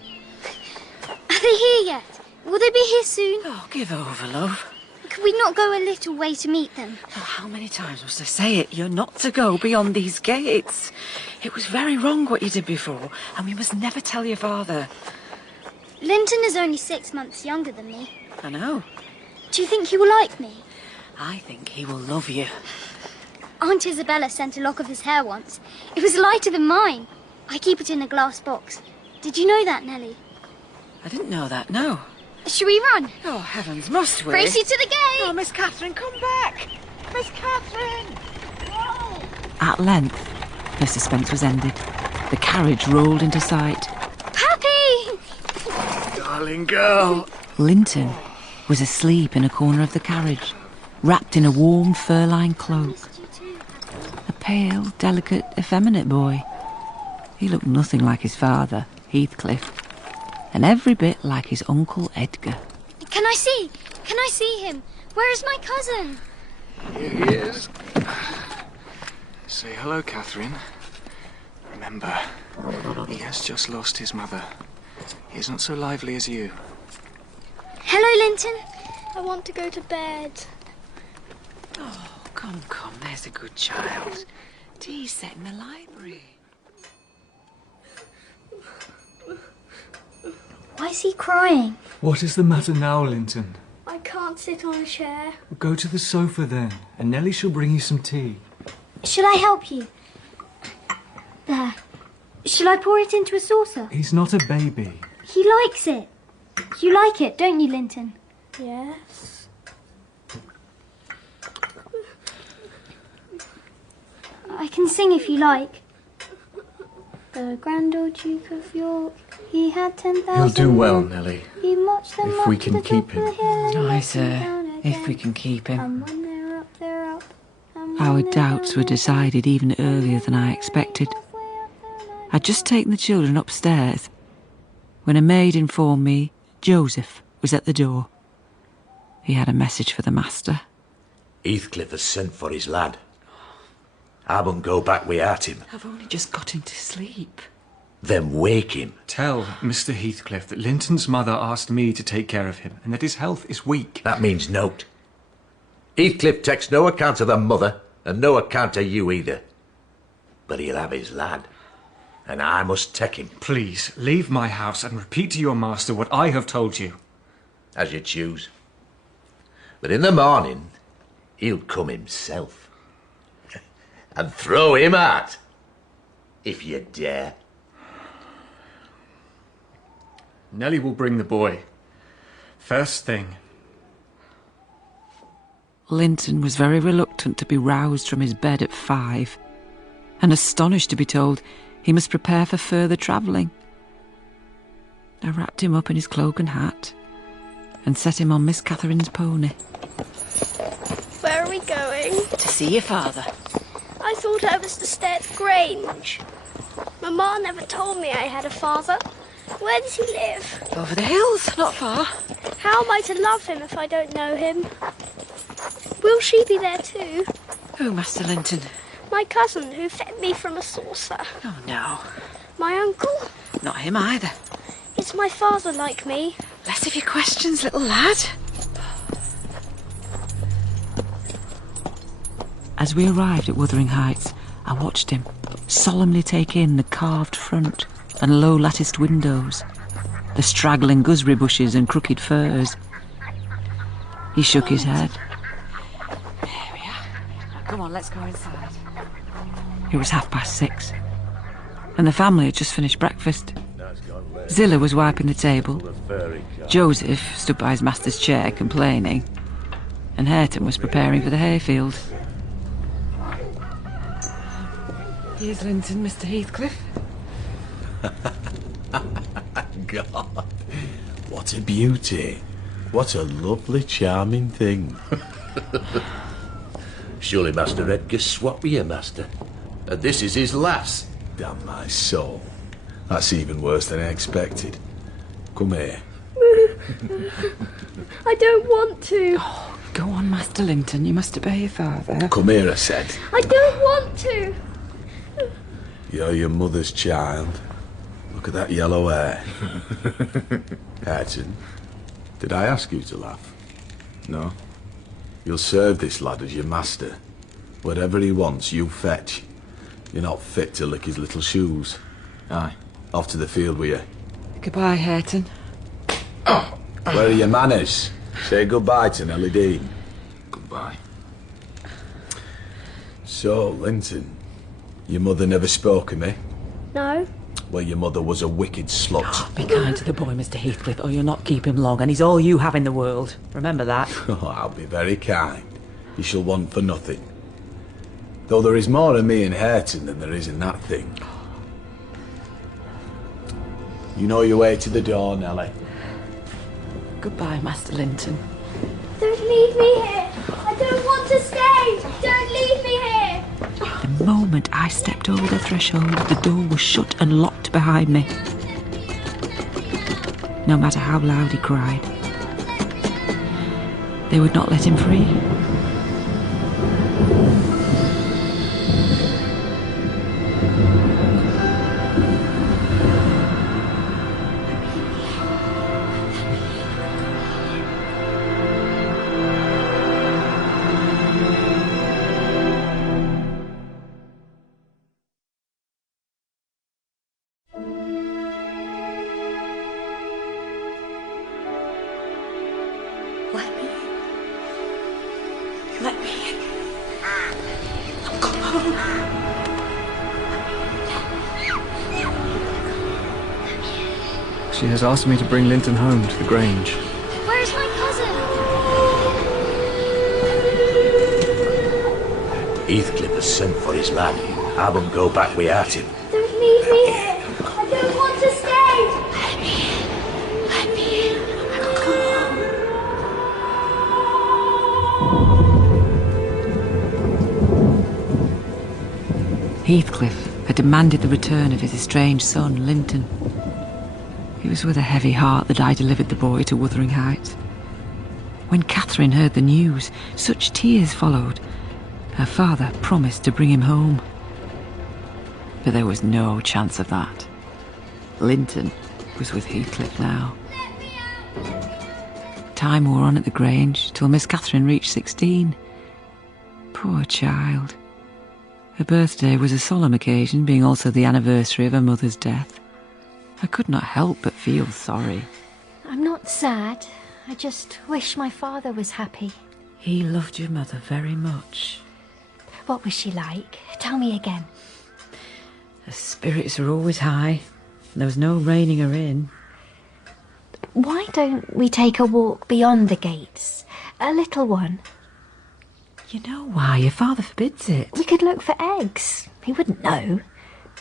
Are they here yet? Will they be here soon? Oh, give over, love. Could we not go a little way to meet them? Oh, how many times must I say it? You're not to go beyond these gates. It was very wrong what you did before, and we must never tell your father. Linton is only 6 months younger than me. I know. Do you think he will like me? I think he will love you. Aunt Isabella sent a lock of his hair once. It was lighter than mine. I keep it in a glass box. Did you know that, Nelly? I didn't know that, no. Shall we run? Oh, heavens, must we? Race you to the gate! Oh, Miss Catherine, come back! Miss Catherine! No! At length, Their suspense was ended. The carriage rolled into sight. Pappy! Darling girl. Linton was asleep in a corner of the carriage, wrapped in a warm fur-lined cloak. A pale, delicate, effeminate boy. He looked nothing like his father, Heathcliff, and every bit like his uncle Edgar. Can I see? Can I see him? Where is my cousin? Here he is. Say hello, Catherine. Remember, he has just lost his mother. He's not so lively as you. Hello, Linton. I want to go to bed. Oh, come, there's a good child. Tea set in the library. Why is he crying? What is the matter now, Linton? I can't sit on a chair. Go to the sofa then, and Nelly shall bring you some tea. Should I help you? There. Shall I pour it into a saucer? He's not a baby. He likes it. You like it, don't you, Linton? Yes. I can sing if you like. The Grand Old Duke of York, he had 10,000. He'll do well, Nelly. He marched them If up we to can the keep top of the him. hill and Aye, let sir, them down if again. we can keep him. And when they're up, they're up. And Our when they're doubts down, were they're decided even earlier than I expected. I'd just taken the children upstairs when a maid informed me Joseph was at the door. He had a message for the master. Heathcliff has sent for his lad. I won't go back without him. I've only just got him to sleep. Then wake him. Tell Mr. Heathcliff that Linton's mother asked me to take care of him, and that his health is weak. That means note. Heathcliff takes no account of the mother, and no account of you either. But he'll have his lad, and I must take him. Please, leave my house and repeat to your master what I have told you. As you choose. But in the morning, he'll come himself. And throw him out, if you dare. Nelly will bring the boy. First thing. Linton was very reluctant to be roused from his bed at 5, and astonished to be told he must prepare for further travelling. I wrapped him up in his cloak and hat, and set him on Miss Catherine's pony. Where are we going? To see your father. I thought I was to stay at the Grange. Mamma never told me I had a father. Where does he live? Over the hills, not far. How am I to love him if I don't know him? Will she be there too? Oh, Master Linton. My cousin who fed me from a saucer. Oh, no. My uncle? Not him either. Is my father like me? Less of your questions, little lad. As we arrived at Wuthering Heights, I watched him solemnly take in the carved front and low latticed windows, the straggling gooseberry bushes and crooked firs. He shook his head. There we are. Now, come on, let's go inside. It was 6:30, and the family had just finished breakfast. Zilla was wiping the table. Joseph stood by his master's chair, complaining, and Hareton was preparing for the hayfield. Here's Linton, Mr. Heathcliff. God, what a beauty. What a lovely, charming thing. Surely Master Edgar swapped with you, Master. And this is his lass. Damn my soul. That's even worse than I expected. Come here. I don't want to. Oh, go on, Master Linton. You must obey your father. Come here, I said. I don't want to. You're your mother's child. Look at that yellow hair. Hareton, did I ask you to laugh? No? You'll serve this lad as your master. Whatever he wants, you fetch. You're not fit to lick his little shoes. Aye. Off to the field with you. Goodbye, Hareton. Where are your manners? Say goodbye to Nelly Dean. Goodbye. So, Linton, your mother never spoke of me? No. Well, your mother was a wicked slut. Be kind to the boy, Mr. Heathcliff, or you'll not keep him long, and he's all you have in the world. Remember that. Oh, I'll be very kind. You shall want for nothing. Though there is more of me in Hareton than there is in that thing. You know your way to the door, Nelly. Goodbye, Master Linton. Don't leave me here. I don't want to stay. Don't leave me here. The moment I stepped over the threshold, the door was shut and locked behind me. No matter how loud he cried, they would not let him free. She has asked me to bring Linton home to the Grange. Where's my cousin? Heathcliff has sent for his man. I won't go back without him. Don't leave me here. I don't want to stay. Let me in. Let me in. Heathcliff had demanded the return of his estranged son, Linton. It was with a heavy heart that I delivered the boy to Wuthering Heights. When Catherine heard the news, such tears followed. Her father promised to bring him home. But there was no chance of that. Linton was with Heathcliff now. Time wore on at the Grange till Miss Catherine reached 16. Poor child. Her birthday was a solemn occasion, being also the anniversary of her mother's death. I could not help but feel sorry. I'm not sad. I just wish my father was happy. He loved your mother very much. What was she like? Tell me again. Her spirits were always high. There was no reining her in. Why don't we take a walk beyond the gates? A little one. You know why? Your father forbids it. We could look for eggs. He wouldn't know.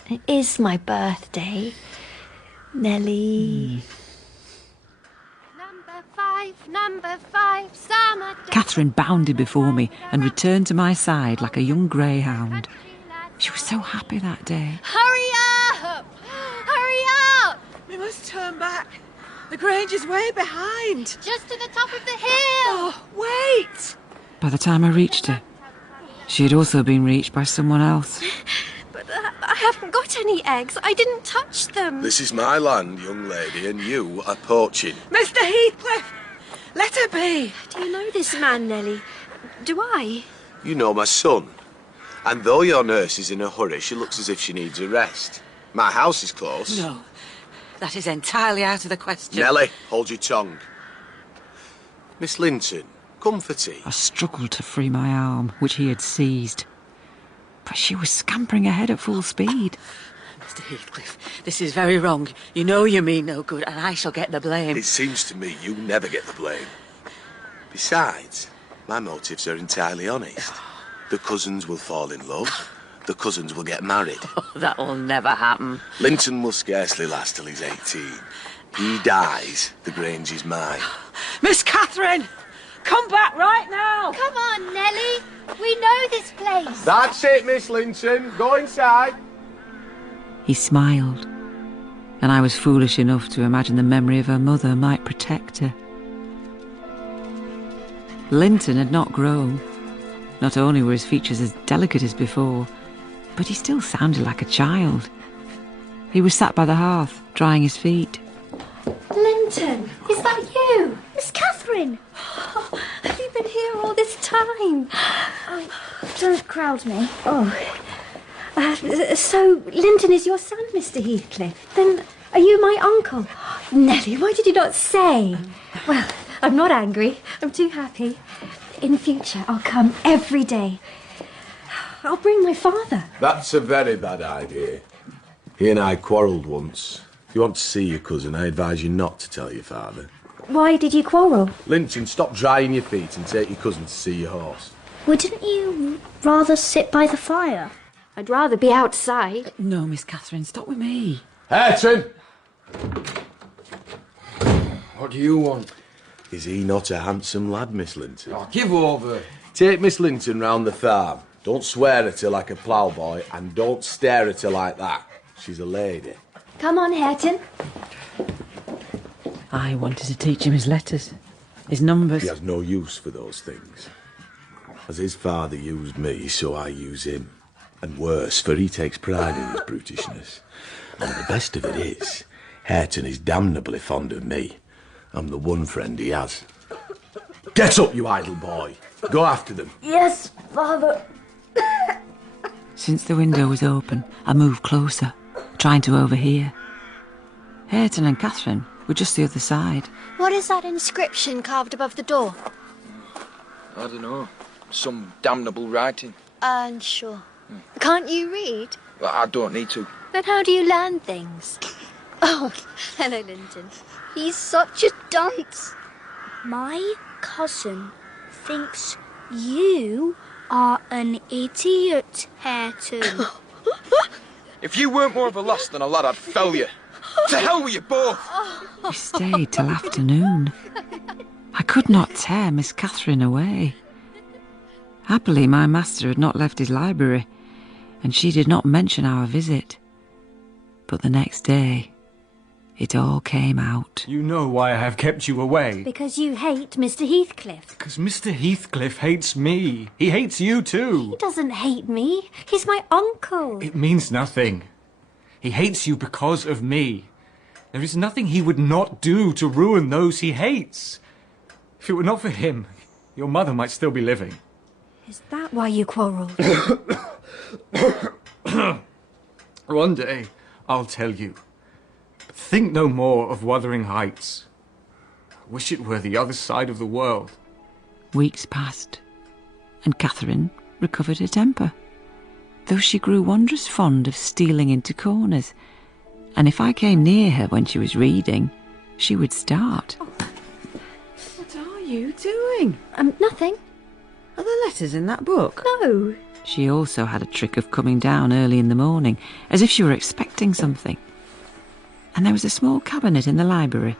It is my birthday. Nelly. Number five, summer. Catherine bounded before me and returned to my side like a young greyhound. She was so happy that day. Hurry up! Hurry up! We must turn back. The Grange is way behind. Just to the top of the hill. Oh, wait! By the time I reached her, she had also been reached by someone else. But I haven't got any eggs. I didn't touch them. This is my land, young lady, and you are poaching. Mr. Heathcliff! Let her be! Do you know this man, Nelly? Do I? You know my son. And though your nurse is in a hurry, she looks as if she needs a rest. My house is close. No, that is entirely out of the question. Nelly, hold your tongue. Miss Linton, come for tea. I struggled to free my arm, which he had seized. But she was scampering ahead at full speed. Mr. Heathcliff, this is very wrong. You know you mean no good, and I shall get the blame. It seems to me you never get the blame. Besides, my motives are entirely honest. The cousins will fall in love. The cousins will get married. Oh, that will never happen. Linton will scarcely last till he's 18. He dies, the Grange is mine. Miss Catherine! Come back right now! Come on, Nelly. We know this place. That's it, Miss Linton. Go inside. He smiled, and I was foolish enough to imagine the memory of her mother might protect her. Linton had not grown. Not only were his features as delicate as before, but he still sounded like a child. He was sat by the hearth, drying his feet. Linton, is that you? Miss Catherine! Oh, have you been here all this time? Oh, don't crowd me. Oh. So, Linton is your son, Mr. Heathcliff. Then, are you my uncle? Nelly, why did you not say? Well, I'm not angry. I'm too happy. In future, I'll come every day. I'll bring my father. That's a very bad idea. He and I quarrelled once. If you want to see your cousin, I advise you not to tell your father. Why did you quarrel? Linton, stop drying your feet and take your cousin to see your horse. Wouldn't you rather sit by the fire? I'd rather be outside. No, Miss Catherine, stop with me. Hareton! What do you want? Is he not a handsome lad, Miss Linton? Oh, give over. Take Miss Linton round the farm. Don't swear at her like a ploughboy, and don't stare at her like that. She's a lady. Come on, Hareton. I wanted to teach him his letters, his numbers. He has no use for those things. As his father used me, so I use him. And worse, for he takes pride in his brutishness. And the best of it is, Hareton is damnably fond of me. I'm the one friend he has. Get up, you idle boy. Go after them. Yes, Father. Since the window was open, I moved closer, trying to overhear. Hareton and Catherine were just the other side. What is that inscription carved above the door? I don't know. Some damnable writing. Unsure. Can't you read? Well, I don't need to. Then how do you learn things? Oh, hello, Linton. He's such a dunce. My cousin thinks you are an idiot, Hareton. If you weren't more of a lass than a lad, I'd fell you. To hell with you both! We stayed till afternoon. I could not tear Miss Catherine away. Happily, my master had not left his library, and she did not mention our visit. But the next day, it all came out. You know why I have kept you away. Because you hate Mr. Heathcliff. Because Mr. Heathcliff hates me. He hates you too. He doesn't hate me. He's my uncle. It means nothing. He hates you because of me. There is nothing he would not do to ruin those he hates. If it were not for him, your mother might still be living. Is that why you quarrelled? One day, I'll tell you. But think no more of Wuthering Heights. I wish it were the other side of the world. Weeks passed, and Catherine recovered her temper, though she grew wondrous fond of stealing into corners, and if I came near her when she was reading, she would start. What are you doing? Nothing. Are the letters in that book? No. She also had a trick of coming down early in the morning, as if she were expecting something. And there was a small cabinet in the library,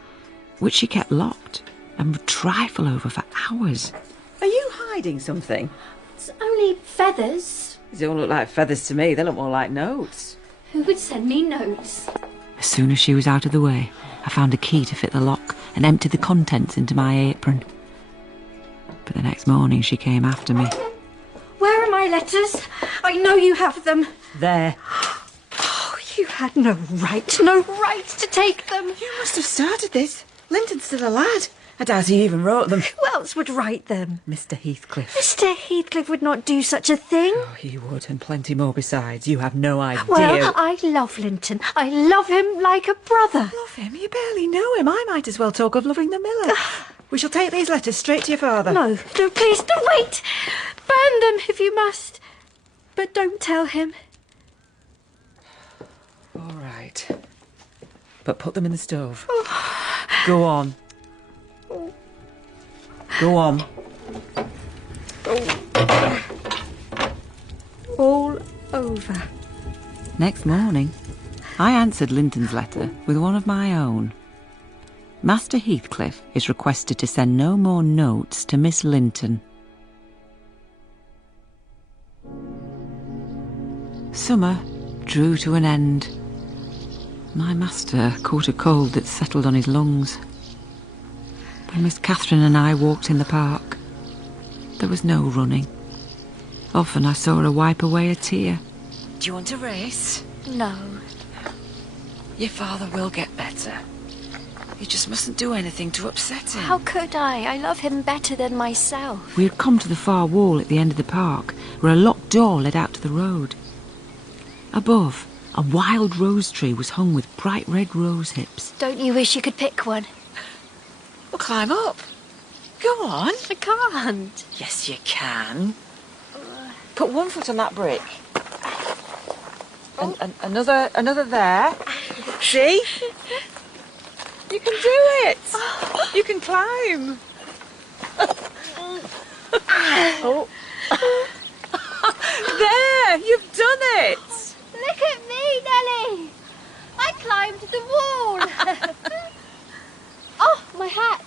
which she kept locked and would trifle over for hours. Are you hiding something? It's only feathers. They don't look like feathers to me. They look more like notes. Who would send me notes? As soon as she was out of the way, I found a key to fit the lock and emptied the contents into my apron. But the next morning she came after me. Where are my letters? I know you have them. There. Oh, you had no right to take them. You must have started this. Linton's still a lad. I doubt he even wrote them. Who else would write them? Mr. Heathcliff. Mr. Heathcliff would not do such a thing. Oh, he would, and plenty more besides. You have no idea. Well, I love Linton. I love him like a brother. Love him? You barely know him. I might as well talk of loving the miller. We shall take these letters straight to your father. No, please, don't wait. Burn them if you must. But don't tell him. All right. But put them in the stove. Go on. Go on. All over. Next morning, I answered Linton's letter with one of my own. Master Heathcliff is requested to send no more notes to Miss Linton. Summer drew to an end. My master caught a cold that settled on his lungs. When Miss Catherine and I walked in the park, there was no running. Often I saw her wipe away a tear. Do you want a race? No. Your father will get better. You just mustn't do anything to upset him. How could I? I love him better than myself. We had come to the far wall at the end of the park, where a locked door led out to the road. Above, a wild rose tree was hung with bright red rose hips. Don't you wish you could pick one? Well, climb up. Go on. I can't. Yes, you can. Put one foot on that brick. And another there. See? You can do it. You can climb. Oh. There! You've done it! Look at me, Nelly! I climbed the wall! Oh, my hat!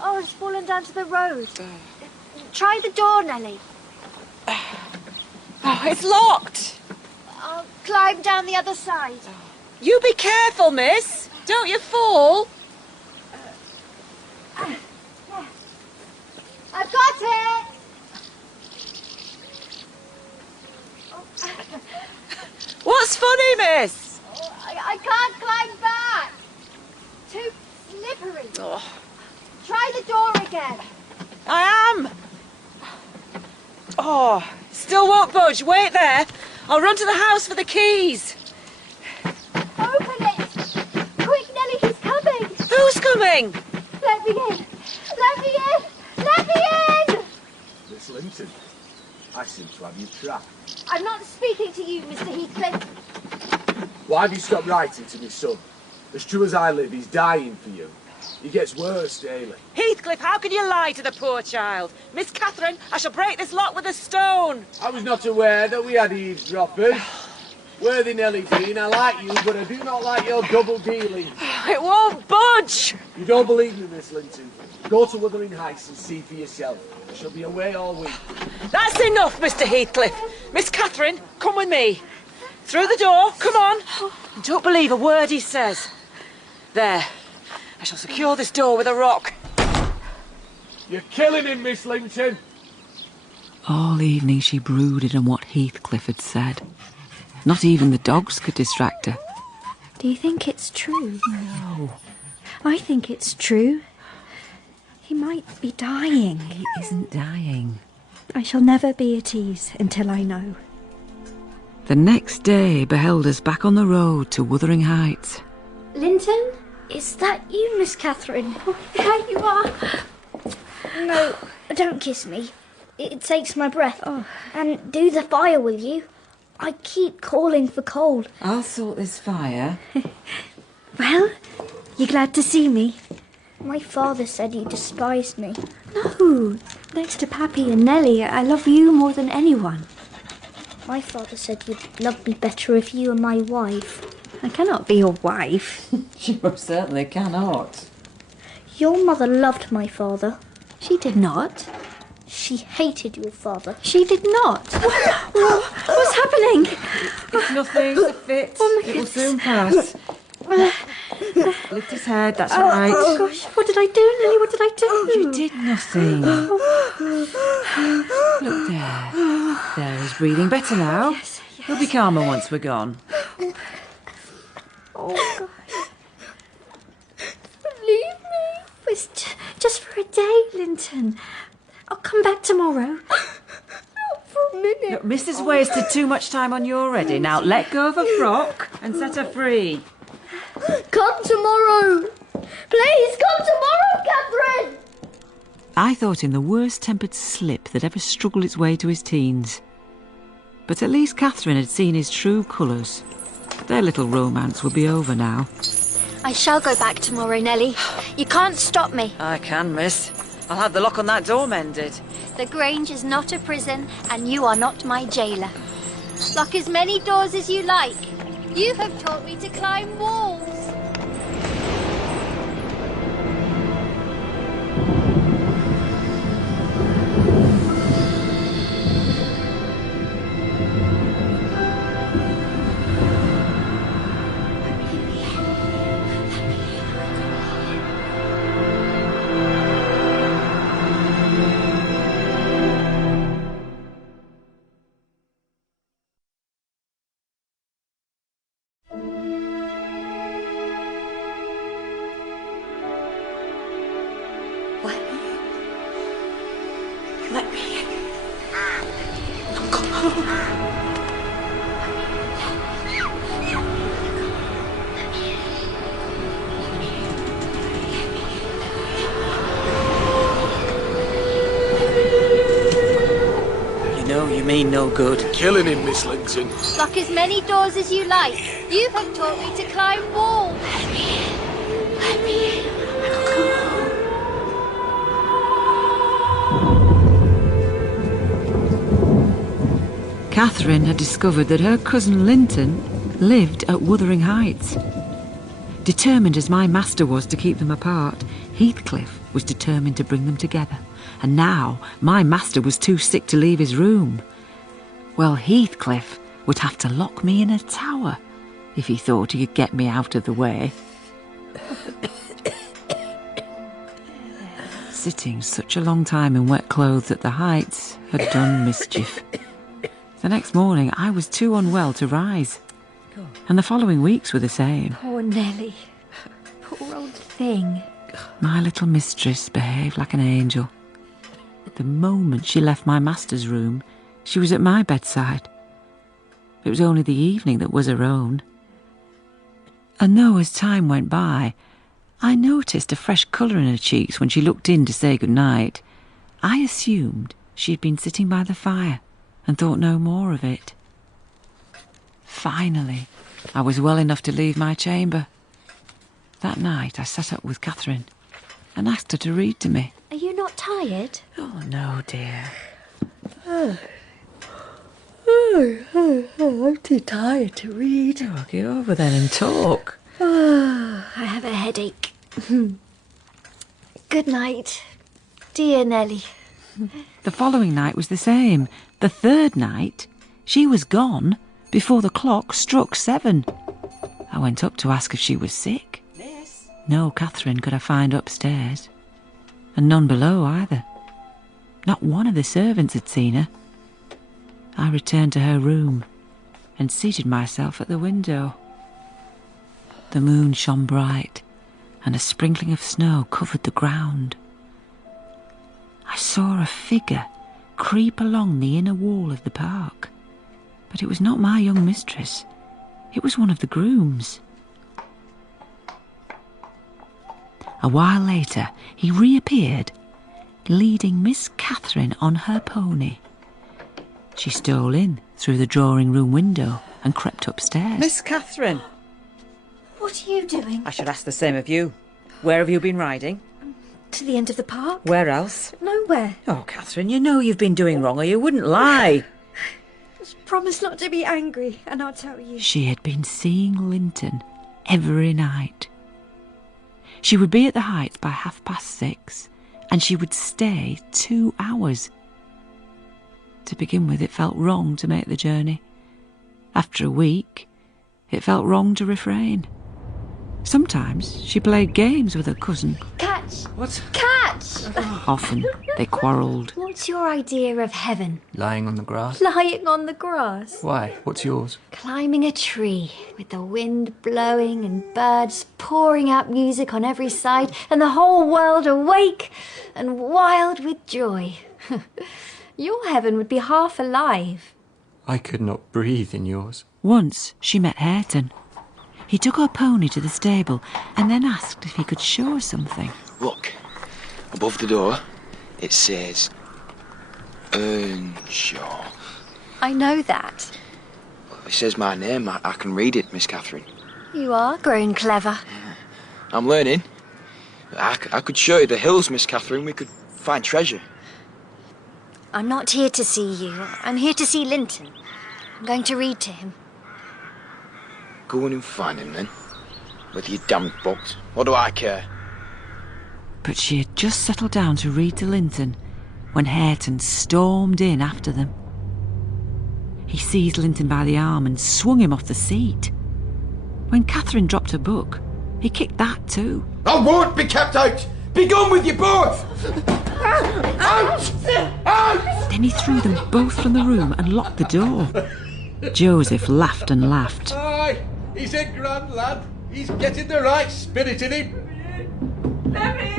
Oh, it's fallen down to the road. Try the door, Nelly. Oh, it's locked! I'll climb down the other side. You be careful, miss! Don't you fall! I've got it! What's funny, miss? Oh, I can't climb back. Too slippery. Oh. Try the door again. I am! Oh, still won't budge. Wait there. I'll run to the house for the keys. Open it! Quick, Nelly, he's coming! Who's coming? Let me in! Let me in! Let me in! Miss Linton, I seem to have you trapped. I'm not speaking to you, Mr. Heathcliff. Why have you stopped writing to my son? As true as I live, he's dying for you. He gets worse daily. Heathcliff, how can you lie to the poor child? Miss Catherine, I shall break this lock with a stone. I was not aware that we had eavesdroppers. Worthy Nelly Dean, I like you, but I do not like your double dealing. It won't budge. You don't believe me, Miss Linton? Go to Wuthering Heights and see for yourself. I shall be away all week. That's enough, Mr. Heathcliff. Miss Catherine, come with me. Through the door, come on. And don't believe a word he says. There. I shall secure this door with a rock. You're killing him, Miss Linton. All evening she brooded on what Heathcliff had said. Not even the dogs could distract her. Do you think it's true? No. I think it's true. He might be dying. He isn't dying. I shall never be at ease until I know. The next day beheld us back on the road to Wuthering Heights. Linton? Is that you, Miss Catherine? Oh, there you are. No, don't kiss me. It takes my breath. Oh. And do the fire, will you? I keep calling for coal. I'll sort this fire. Well, you glad to see me? My father said you despised me. No, next to Pappy and Nelly, I love you more than anyone. My father said you'd love me better if you were my wife. I cannot be your wife. She most certainly cannot. Your mother loved my father. She did not. She hated your father. She did not. What's happening? It's nothing, it's a fit. Oh, it will soon pass. Lift his head, that's all right. Oh, gosh, what did I do, Nelly? What did I do? You did nothing. Look there. There, he's breathing better now. Yes. He'll be calmer once we're gone. Oh, gosh. Leave me. It's just for a day, Linton. I'll come back tomorrow. Not for a minute. Look, Mrs. wasted too much time on you already. Now let go of her frock and set her free. Come tomorrow. Please come tomorrow, Catherine. I thought him the worst-tempered slip that ever struggled its way to his teens. But at least Catherine had seen his true colours. Their little romance would be over now. I shall go back tomorrow, Nelly. You can't stop me. I can, miss. I'll have the lock on that door mended. The Grange is not a prison, and you are not my jailer. Lock as many doors as you like. You have taught me to climb walls. You mean no good. Killing him, Miss Linton. Lock as many doors as you like. You have taught me to climb walls. Let me in. Let me in. Catherine had discovered that her cousin Linton lived at Wuthering Heights. Determined as my master was to keep them apart, Heathcliff was determined to bring them together. And now my master was too sick to leave his room. Well, Heathcliff would have to lock me in a tower if he thought he could get me out of the way. Sitting such a long time in wet clothes at the Heights had done mischief. The next morning I was too unwell to rise, and the following weeks were the same. Poor Nelly. Poor old thing. My little mistress behaved like an angel. The moment she left my master's room, she was at my bedside. It was only the evening that was her own. And though as time went by, I noticed a fresh colour in her cheeks when she looked in to say good night, I assumed she'd been sitting by the fire and thought no more of it. Finally, I was well enough to leave my chamber. That night I sat up with Catherine and asked her to read to me. Are you not tired? Oh, no, dear. I'm too tired to read. Oh, get over then and talk. I have a headache. Good night, dear Nelly. The following night was the same. The third night, she was gone before the clock struck 7. I went up to ask if she was sick. No Catherine could I find upstairs, and none below either. Not one of the servants had seen her. I returned to her room and seated myself at the window. The moon shone bright, and a sprinkling of snow covered the ground. I saw a figure creep along the inner wall of the park, but it was not my young mistress. It was one of the grooms. A while later, he reappeared, leading Miss Catherine on her pony. She stole in through the drawing-room window and crept upstairs. Miss Catherine! What are you doing? I should ask the same of you. Where have you been riding? To the end of the park. Where else? Nowhere. Oh, Catherine, you know you've been doing wrong or you wouldn't lie. Just promise not to be angry and I'll tell you. She had been seeing Linton every night. She would be at the Heights by 6:30, and she would stay 2 hours. To begin with, it felt wrong to make the journey. After a week, it felt wrong to refrain. Sometimes she played games with her cousin. Catch! What? Catch! Often they quarrelled. What's your idea of heaven? Lying on the grass? Lying on the grass. Why? What's yours? Climbing a tree with the wind blowing and birds pouring out music on every side and the whole world awake and wild with joy. Your heaven would be half alive. I could not breathe in yours. Once she met Hareton. He took her pony to the stable and then asked if he could show her something. Look, above the door, it says Earnshaw. I know that. It says my name. I can read it, Miss Catherine. You are grown clever. I'm learning. I could show you the hills, Miss Catherine. We could find treasure. I'm not here to see you. I'm here to see Linton. I'm going to read to him. Go in and find him, then. With your damned books. What do I care? But she had just settled down to read to Linton when Hareton stormed in after them. He seized Linton by the arm and swung him off the seat. When Catherine dropped her book, he kicked that too. I won't be kept out! Be gone with you both! Out! Out! Then he threw them both from the room and locked the door. Joseph laughed and laughed. Aye, he's a grand lad. He's getting the right spirit in him. Let me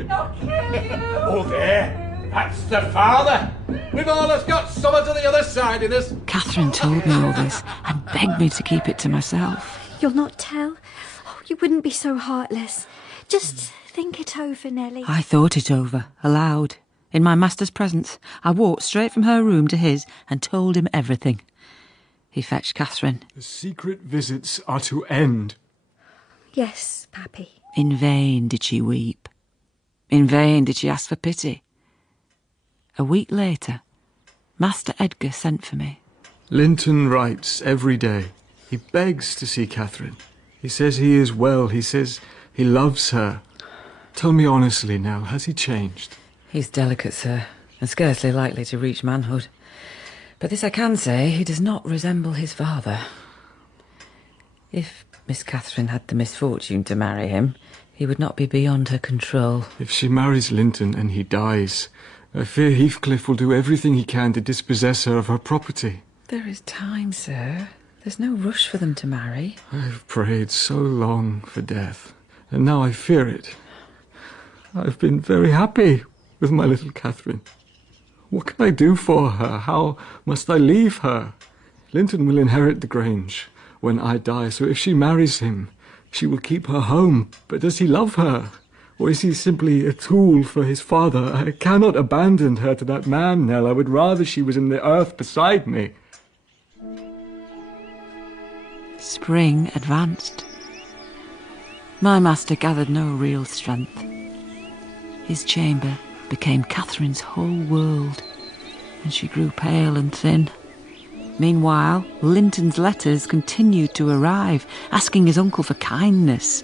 in! I'll kill you! Oh, there. That's the father. We've all us got summer to the other side in us. Catherine told me all this and begged me to keep it to myself. You'll not tell? Oh, you wouldn't be so heartless. Just think it over, Nelly. I thought it over, aloud. In my master's presence, I walked straight from her room to his and told him everything. He fetched Catherine. The secret visits are to end. Yes, Pappy. In vain did she weep. In vain did she ask for pity. A week later, Master Edgar sent for me. Linton writes every day. He begs to see Catherine. He says he is well. He says he loves her. Tell me honestly, Nell, has he changed? He's delicate, sir, and scarcely likely to reach manhood. But this I can say, he does not resemble his father. If Miss Catherine had the misfortune to marry him, he would not be beyond her control. If she marries Linton and he dies, I fear Heathcliff will do everything he can to dispossess her of her property. There is time, sir. There's no rush for them to marry. I've prayed so long for death, and now I fear it. I've been very happy with my little Catherine. What can I do for her? How must I leave her? Linton will inherit the Grange when I die, so if she marries him, she will keep her home. But does he love her? Or is he simply a tool for his father? I cannot abandon her to that man, Nell. I would rather she was in the earth beside me. Spring advanced. My master gathered no real strength. His chamber became Catherine's whole world, and she grew pale and thin. Meanwhile, Linton's letters continued to arrive, asking his uncle for kindness,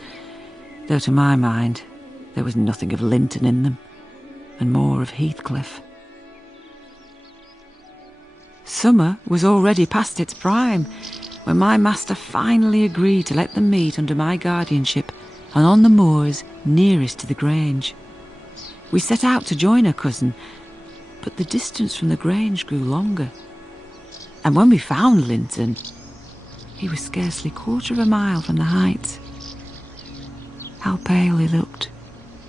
though to my mind there was nothing of Linton in them, and more of Heathcliff. Summer was already past its prime, when my master finally agreed to let them meet under my guardianship and on the moors nearest to the Grange. We set out to join her cousin, but the distance from the Grange grew longer. And when we found Linton, he was scarcely 1/4 of a mile from the Heights. How pale he looked,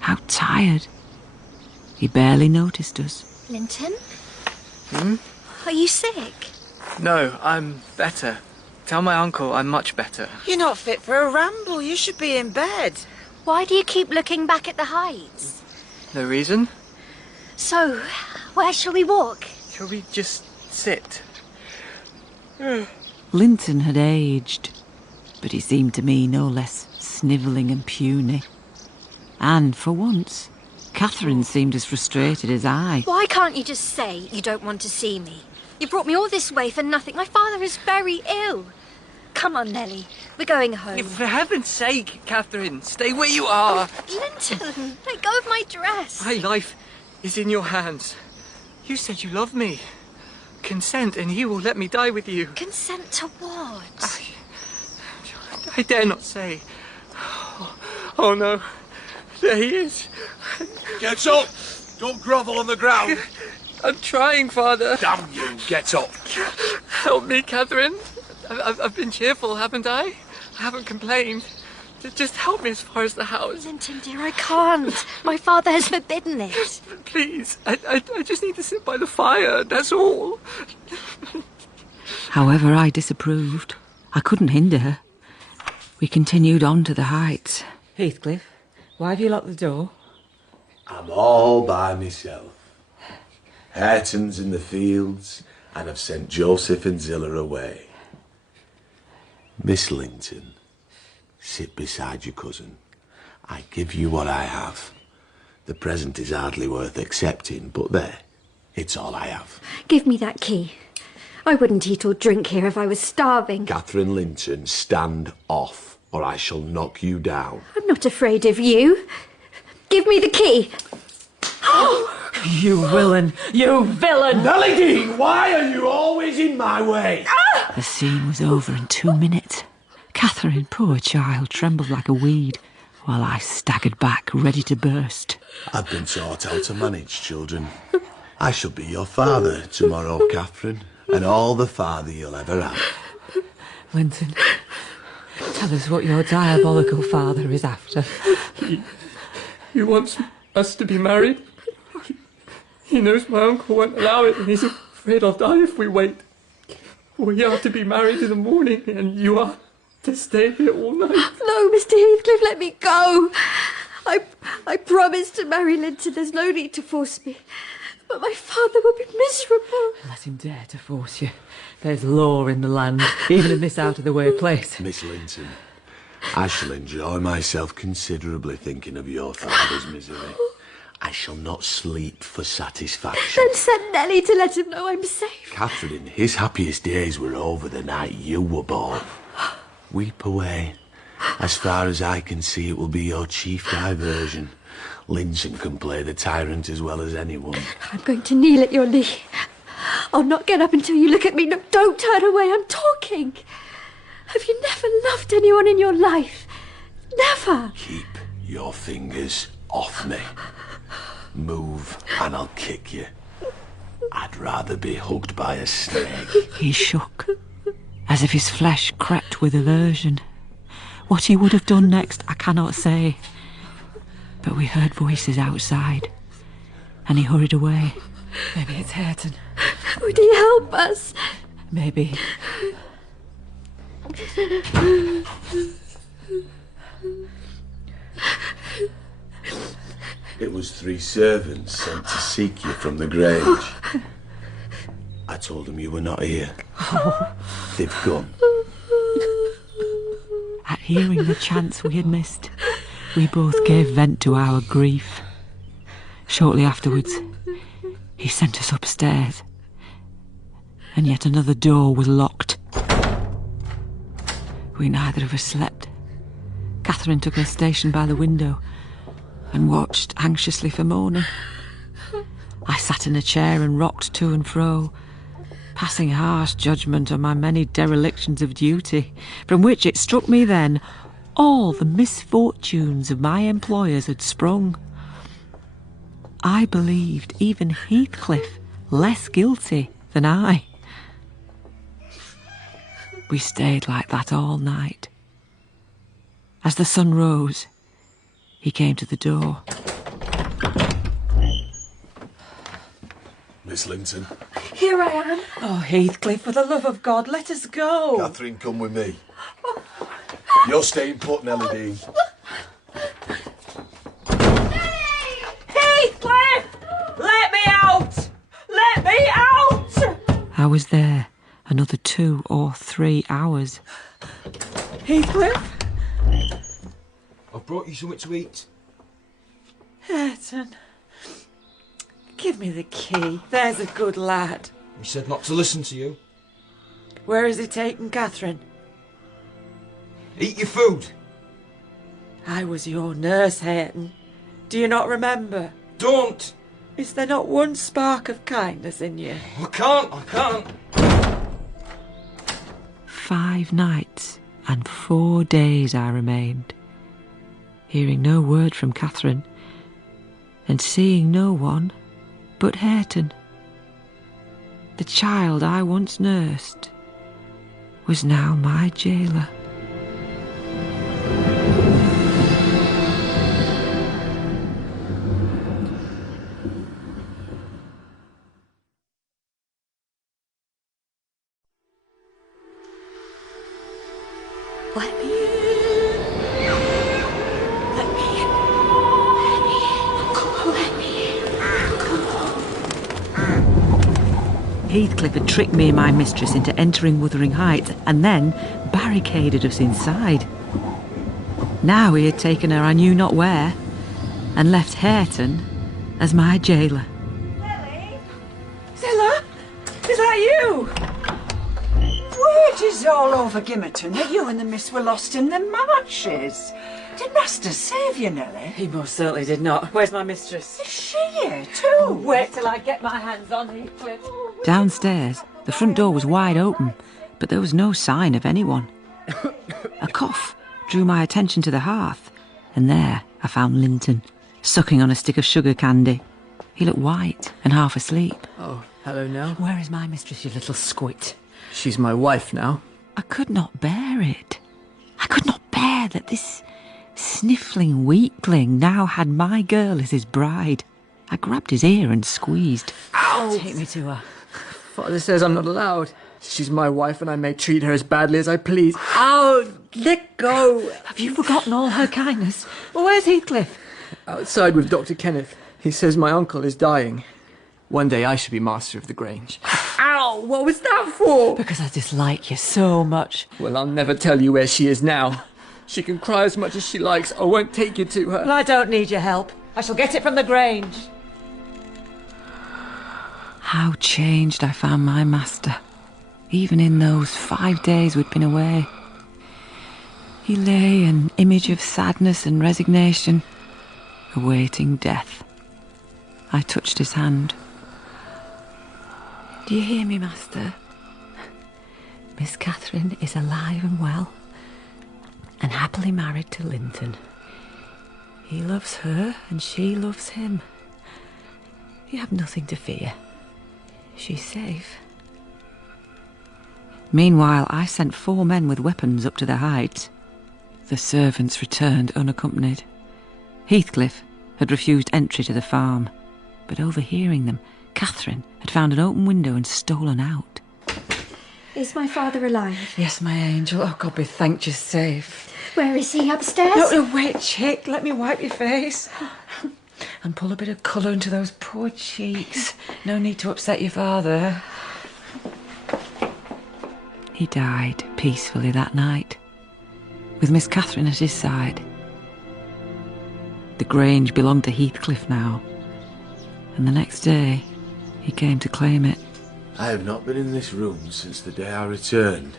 how tired. He barely noticed us. Linton? Hmm? Are you sick? No, I'm better. Tell my uncle I'm much better. You're not fit for a ramble. You should be in bed. Why do you keep looking back at the Heights? No reason? So, where shall we walk? Shall we just sit? Linton had aged, but he seemed to me no less snivelling and puny. And for once, Catherine seemed as frustrated as I. Why can't you just say you don't want to see me? You brought me all this way for nothing. My father is very ill. Come on, Nelly. We're going home. For heaven's sake, Catherine, stay where you are. Linton, let go of my dress. My life is in your hands. You said you love me. Consent and he will let me die with you. Consent to what? I dare not say. Oh no, there he is. Get up! Don't grovel on the ground. I'm trying, Father. Damn you, get up. Help me, Catherine. I've been cheerful, haven't I? I haven't complained. Just help me as far as the house. Linton, dear, I can't. My father has forbidden it. Please, I just need to sit by the fire, that's all. However, I disapproved. I couldn't hinder her. We continued on to the Heights. Heathcliff, why have you locked the door? I'm all by myself. Hareton's in the fields, and I've sent Joseph and Zilla away. Miss Linton, sit beside your cousin. I give you what I have. The present is hardly worth accepting, but there, it's all I have. Give me that key. I wouldn't eat or drink here if I was starving. Catherine Linton, stand off, or I shall knock you down. I'm not afraid of you. Give me the key. You villain! You villain! Nelly Dean, why are you always in my way? The scene was over in 2 minutes. Catherine, poor child, trembled like a weed, while I staggered back, ready to burst. I've been taught how to manage children. I shall be your father tomorrow, Catherine, and all the father you'll ever have. Linton, tell us what your diabolical father is after. He wants us to be married. He knows my uncle won't allow it, and he's afraid I'll die if we wait. We are to be married in the morning, and you are to stay here all night. No, Mr. Heathcliff, let me go. I promised to marry Linton. There's no need to force me. But my father will be miserable. Let him dare to force you. There's law in the land, even in this out-of-the-way place. Miss Linton, I shall enjoy myself considerably thinking of your father's misery. I shall not sleep for satisfaction. Then send Nelly to let him know I'm safe. Catherine, his happiest days were over the night you were born. Weep away. As far as I can see, it will be your chief diversion. Linton can play the tyrant as well as anyone. I'm going to kneel at your knee. I'll not get up until you look at me. No, don't turn away, I'm talking. Have you never loved anyone in your life? Never. Keep your fingers off me. Move and I'll kick you. I'd rather be hugged by a snake. He shook, as if his flesh crept with aversion. What he would have done next, I cannot say. But we heard voices outside, and he hurried away. Maybe it's Hareton. Would he help us? Maybe. It was 3 servants sent to seek you from the Grange. I told them you were not here. They've gone. At hearing the chance we had missed, we both gave vent to our grief. Shortly afterwards, he sent us upstairs, and yet another door was locked. We neither of us slept. Catherine took her station by the window and watched anxiously for morning. I sat in a chair and rocked to and fro, passing harsh judgment on my many derelictions of duty, from which it struck me then all the misfortunes of my employers had sprung. I believed even Heathcliff less guilty than I. We stayed like that all night. As the sun rose, he came to the door. Miss Linton. Here I am. Oh, Heathcliff, for the love of God, let us go. Catherine, come with me. You're staying put, Nelly Dean. Heathcliff! Let me out! Let me out! I was there another 2 or 3 hours. Heathcliff? I've brought you something to eat. Hareton, give me the key. There's a good lad. He said not to listen to you. Where has he taken Catherine? Eat your food. I was your nurse, Hareton. Do you not remember? Don't! Is there not one spark of kindness in you? I can't. 5 nights and 4 days I remained, hearing no word from Catherine, and seeing no one but Hareton. The child I once nursed was now my jailer. Let me in. Let me in. Let me in. Come on, let me in. Heathcliff had tricked me and my mistress into entering Wuthering Heights and then barricaded us inside. Now he had taken her I knew not where and left Hareton as my jailer. Zilla, is that you? Word is all over Gimmerton that you and the miss were lost in the marshes. Did Master save you, Nelly? He most certainly did not. Where's my mistress? Is she here too? Wait till I get my hands on Heathcliff. Downstairs, the front door was wide open, but there was no sign of anyone. A cough drew my attention to the hearth, and there I found Linton, sucking on a stick of sugar candy. He looked white and half asleep. Oh, hello now. Where is my mistress, you little squit? She's my wife now. I could not bear it. I could not bear that this sniffling weakling now had my girl as his bride. I grabbed his ear and squeezed. Ow! Take me to her. Father says I'm not allowed. She's my wife and I may treat her as badly as I please. Oh, let go. Have you forgotten all her kindness? Well, where's Heathcliff? Outside with Dr. Kenneth. He says my uncle is dying. One day I should be master of the Grange. Ow, what was that for? Because I dislike you so much. Well, I'll never tell you where she is now. She can cry as much as she likes. I won't take you to her. Well, I don't need your help. I shall get it from the Grange. How changed I found my master, even in those 5 days we'd been away. He lay an image of sadness and resignation, awaiting death. I touched his hand. Do you hear me, master? Miss Catherine is alive and well, and happily married to Linton. He loves her, and she loves him. You have nothing to fear. She's safe. Meanwhile, I sent 4 men with weapons up to the heights. The servants returned unaccompanied. Heathcliff had refused entry to the farm, but overhearing them, Catherine had found an open window and stolen out. Is my father alive? Yes, my angel. Oh, God be thanked you're safe. Where is he? Upstairs? No, wait, chick. Let me wipe your face. And pull a bit of colour into those poor cheeks. No need to upset your father. He died peacefully that night, with Miss Catherine at his side. The Grange belonged to Heathcliff now, and the next day he came to claim it. I have not been in this room since the day I returned.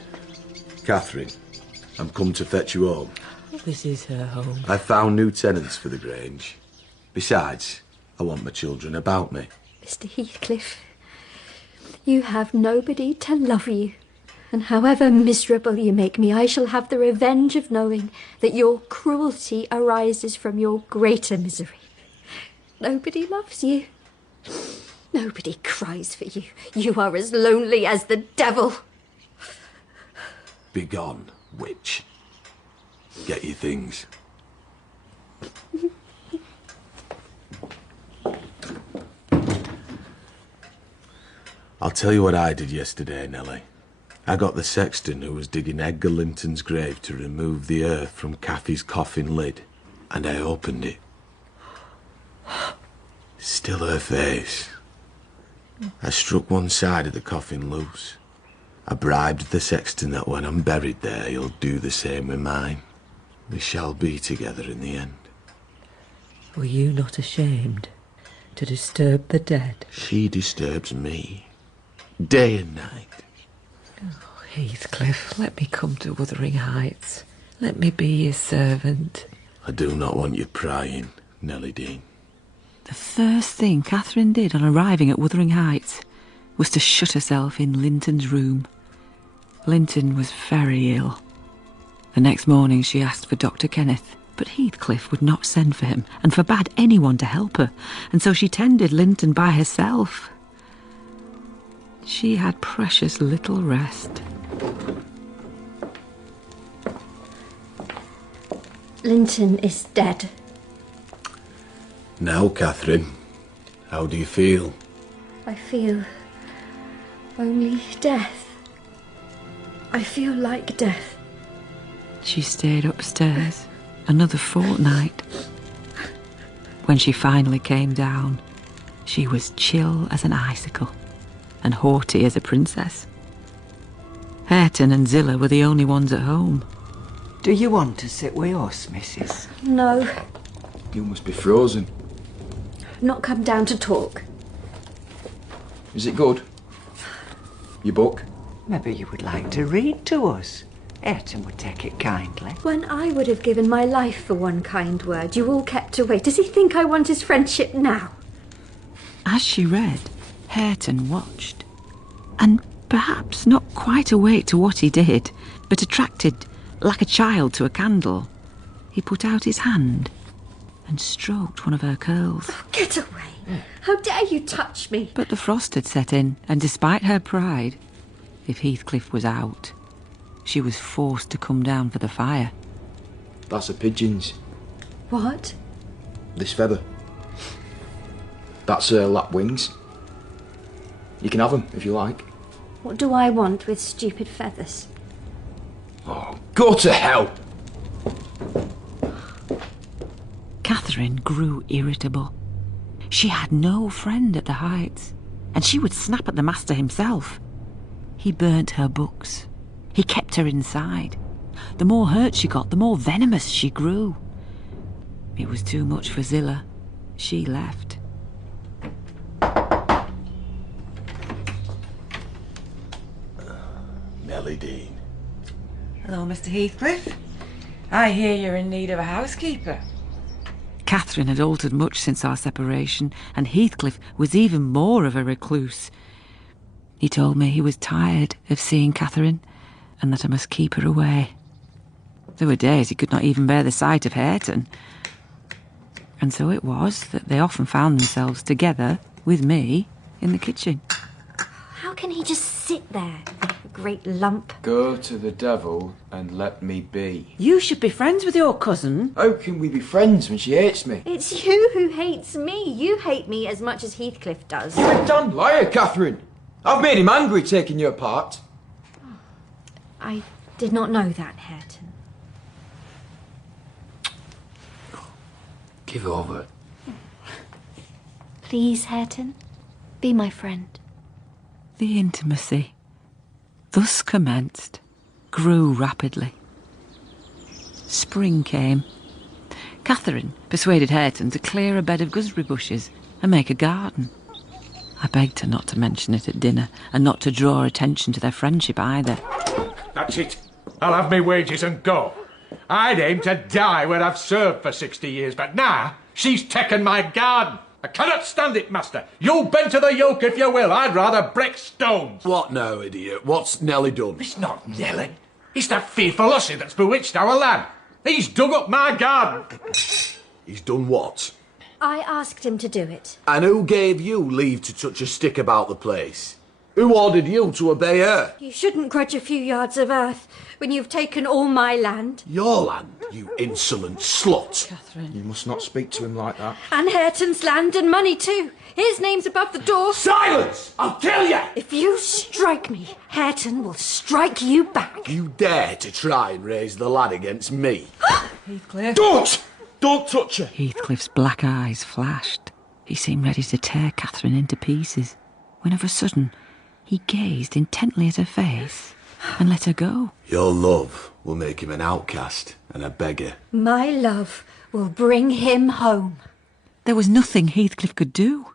Catherine, I'm come to fetch you home. This is her home. I found new tenants for the Grange. Besides, I want my children about me. Mr. Heathcliff, you have nobody to love you. And however miserable you make me, I shall have the revenge of knowing that your cruelty arises from your greater misery. Nobody loves you. Nobody cries for you. You are as lonely as the devil. Begone, witch. Get your things. I'll tell you what I did yesterday, Nelly. I got the sexton who was digging Edgar Linton's grave to remove the earth from Cathy's coffin lid, and I opened it. Still her face. I struck one side of the coffin loose. I bribed the sexton that when I'm buried there, he'll do the same with mine. We shall be together in the end. Were you not ashamed to disturb the dead? She disturbs me, day and night. Oh, Heathcliff, let me come to Wuthering Heights. Let me be your servant. I do not want you prying, Nelly Dean. The first thing Catherine did on arriving at Wuthering Heights was to shut herself in Linton's room. Linton was very ill. The next morning she asked for Dr. Kenneth, but Heathcliff would not send for him and forbade anyone to help her, and so she tended Linton by herself. She had precious little rest. Linton is dead. Now, Catherine, how do you feel? I feel only death. I feel like death. She stayed upstairs another fortnight. When she finally came down, she was chill as an icicle and haughty as a princess. Hareton and Zillah were the only ones at home. Do you want to sit with us, missus? No, You must be frozen. not come down to talk. Is it good? Your book? Maybe you would like to read to us. Hareton would take it kindly. When I would have given my life for one kind word, you all kept away. Does he think I want his friendship now? As she read, Hareton watched, and perhaps not quite awake to what he did, but attracted like a child to a candle, he put out his hand and stroked one of her curls. Get away! How dare you touch me? But the frost had set in, and despite her pride, if Heathcliff was out, she was forced to come down for the fire. That's a pigeon's. What? This feather. That's her lap wings. You can have them if you like. What do I want with stupid feathers? Oh, go to hell! Catherine grew irritable. She had no friend at the Heights, and she would snap at the master himself. He burnt her books. He kept her inside. The more hurt she got, the more venomous she grew. It was too much for Zillah. she left. Nelly Dean. Hello, Mr. Heathcliff. I hear you're in need of a housekeeper. Catherine had altered much since our separation, and Heathcliff was even more of a recluse. He told me he was tired of seeing Catherine, and that I must keep her away. There were days he could not even bear the sight of Hareton. And so it was that they often found themselves together with me in the kitchen. How can he just sit there, a great lump? Go to the devil and let me be. You should be friends with your cousin. How can we be friends when she hates me? It's you who hates me. You hate me as much as Heathcliff does. You're a damn liar, Catherine. I've made him angry taking your part. I did not know that, Hareton. Give over. Please, Hareton, be my friend. The intimacy, thus commenced, grew rapidly. Spring came. Catherine persuaded Hareton to clear a bed of gooseberry bushes and make a garden. I begged her not to mention it at dinner, and not to draw attention to their friendship either. That's it. I'll have my wages and go. I'd aim to die where I've served for 60 years, but now she's taken my garden. I cannot stand it, master. You bend to the yoke if you will. I'd rather break stones. What now, idiot? What's Nelly done? It's not Nelly. It's that fearful hussy that's bewitched our lad. He's dug up my garden. He's done what? I asked him to do it. And who gave you leave to touch a stick about the place? Who ordered you to obey her? You shouldn't grudge a few yards of earth when you've taken all my land. Your land, you insolent slut. Catherine. You must not speak to him like that. And Hareton's land and money too. His name's above the door. Silence! I'll kill you! If you strike me, Hareton will strike you back. You dare to try and raise the lad against me? Heathcliff. Don't touch her! Heathcliff's black eyes flashed. He seemed ready to tear Catherine into pieces, when of a sudden he gazed intently at her face and let her go. Your love will make him an outcast and a beggar. My love will bring him home. There was nothing Heathcliff could do.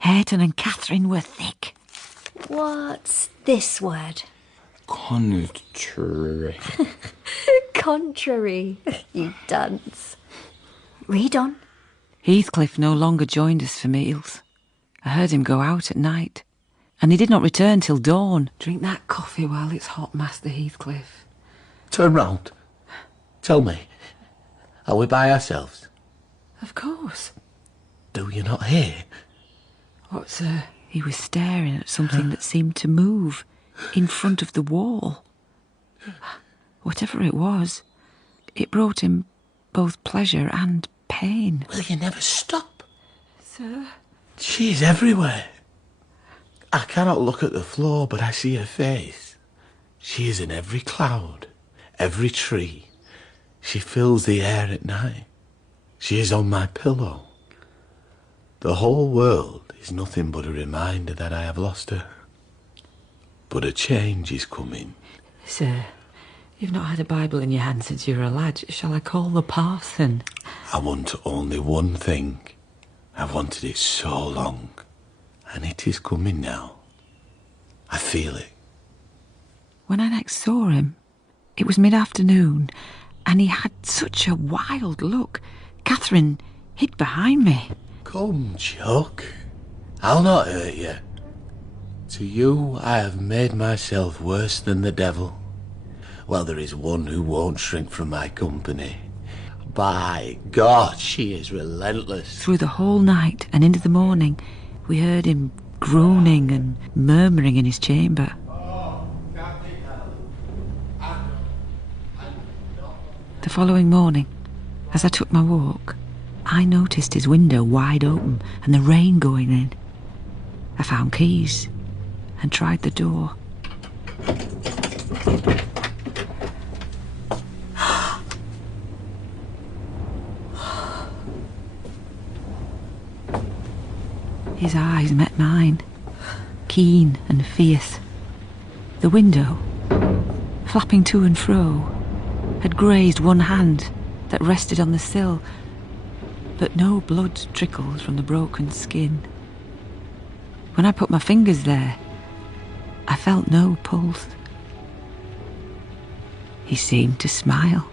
Hareton and Catherine were thick. What's this word? Contrary. Contrary, you dunce. Read on. Heathcliff no longer joined us for meals. I heard him go out at night, and he did not return till dawn. Drink that coffee while it's hot, Master Heathcliff. Turn round. Tell me, are we by ourselves? Of course. Do you not hear? What's He was staring at something that seemed to move in front of the wall. Whatever it was, it brought him both pleasure and pain. Will you never stop? Sir? She is everywhere. I cannot look at the floor, but I see her face. She is in every cloud, every tree. She fills the air at night. She is on my pillow. The whole world is nothing but a reminder that I have lost her. But a change is coming. Sir, you've not had a Bible in your hand since you were a lad. Shall I call the parson? I want only one thing. I've wanted it so long, and it is coming now. I feel it. When I next saw him, it was mid-afternoon, and he had such a wild look. Catherine hid behind me. Come, Chuck. I'll not hurt you. To you I have made myself worse than the devil. Well, there is one who won't shrink from my company. By God, she is relentless. Through the whole night and into the morning, we heard him groaning and murmuring in his chamber. The following morning, as I took my walk, I noticed his window wide open and the rain going in. I found keys and tried the door. His eyes met mine, keen and fierce. The window, flapping to and fro, had grazed one hand that rested on the sill, but no blood trickles from the broken skin. When I put my fingers there, I felt no pulse. He seemed to smile.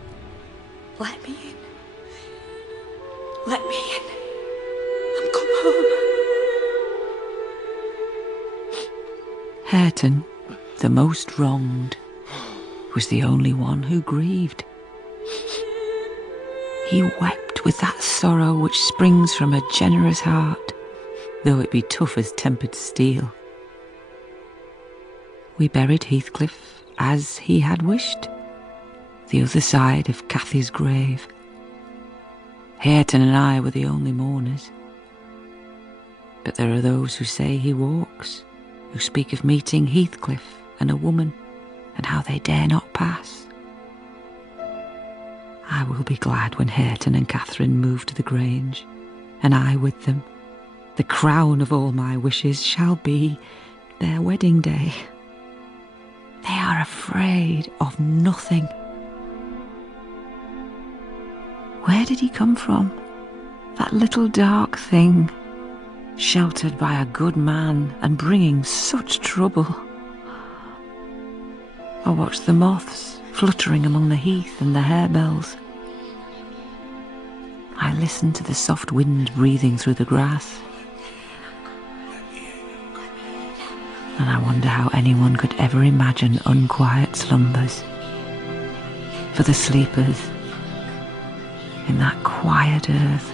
Let me in. Let me in. I'm come home. Hareton, the most wronged, was the only one who grieved. He wept with that sorrow which springs from a generous heart, though it be tough as tempered steel. We buried Heathcliff as he had wished, the other side of Cathy's grave. Hareton and I were the only mourners. But there are those who say he walks, who speak of meeting Heathcliff and a woman, and how they dare not pass. I will be glad when Hareton and Catherine move to the Grange, and I with them. The crown of all my wishes shall be their wedding day. They are afraid of nothing. Where did he come from? That little dark thing, sheltered by a good man and bringing such trouble. I watched the moths fluttering among the heath and the harebells. I listened to the soft wind breathing through the grass. And I wonder how anyone could ever imagine unquiet slumbers for the sleepers in that quiet earth.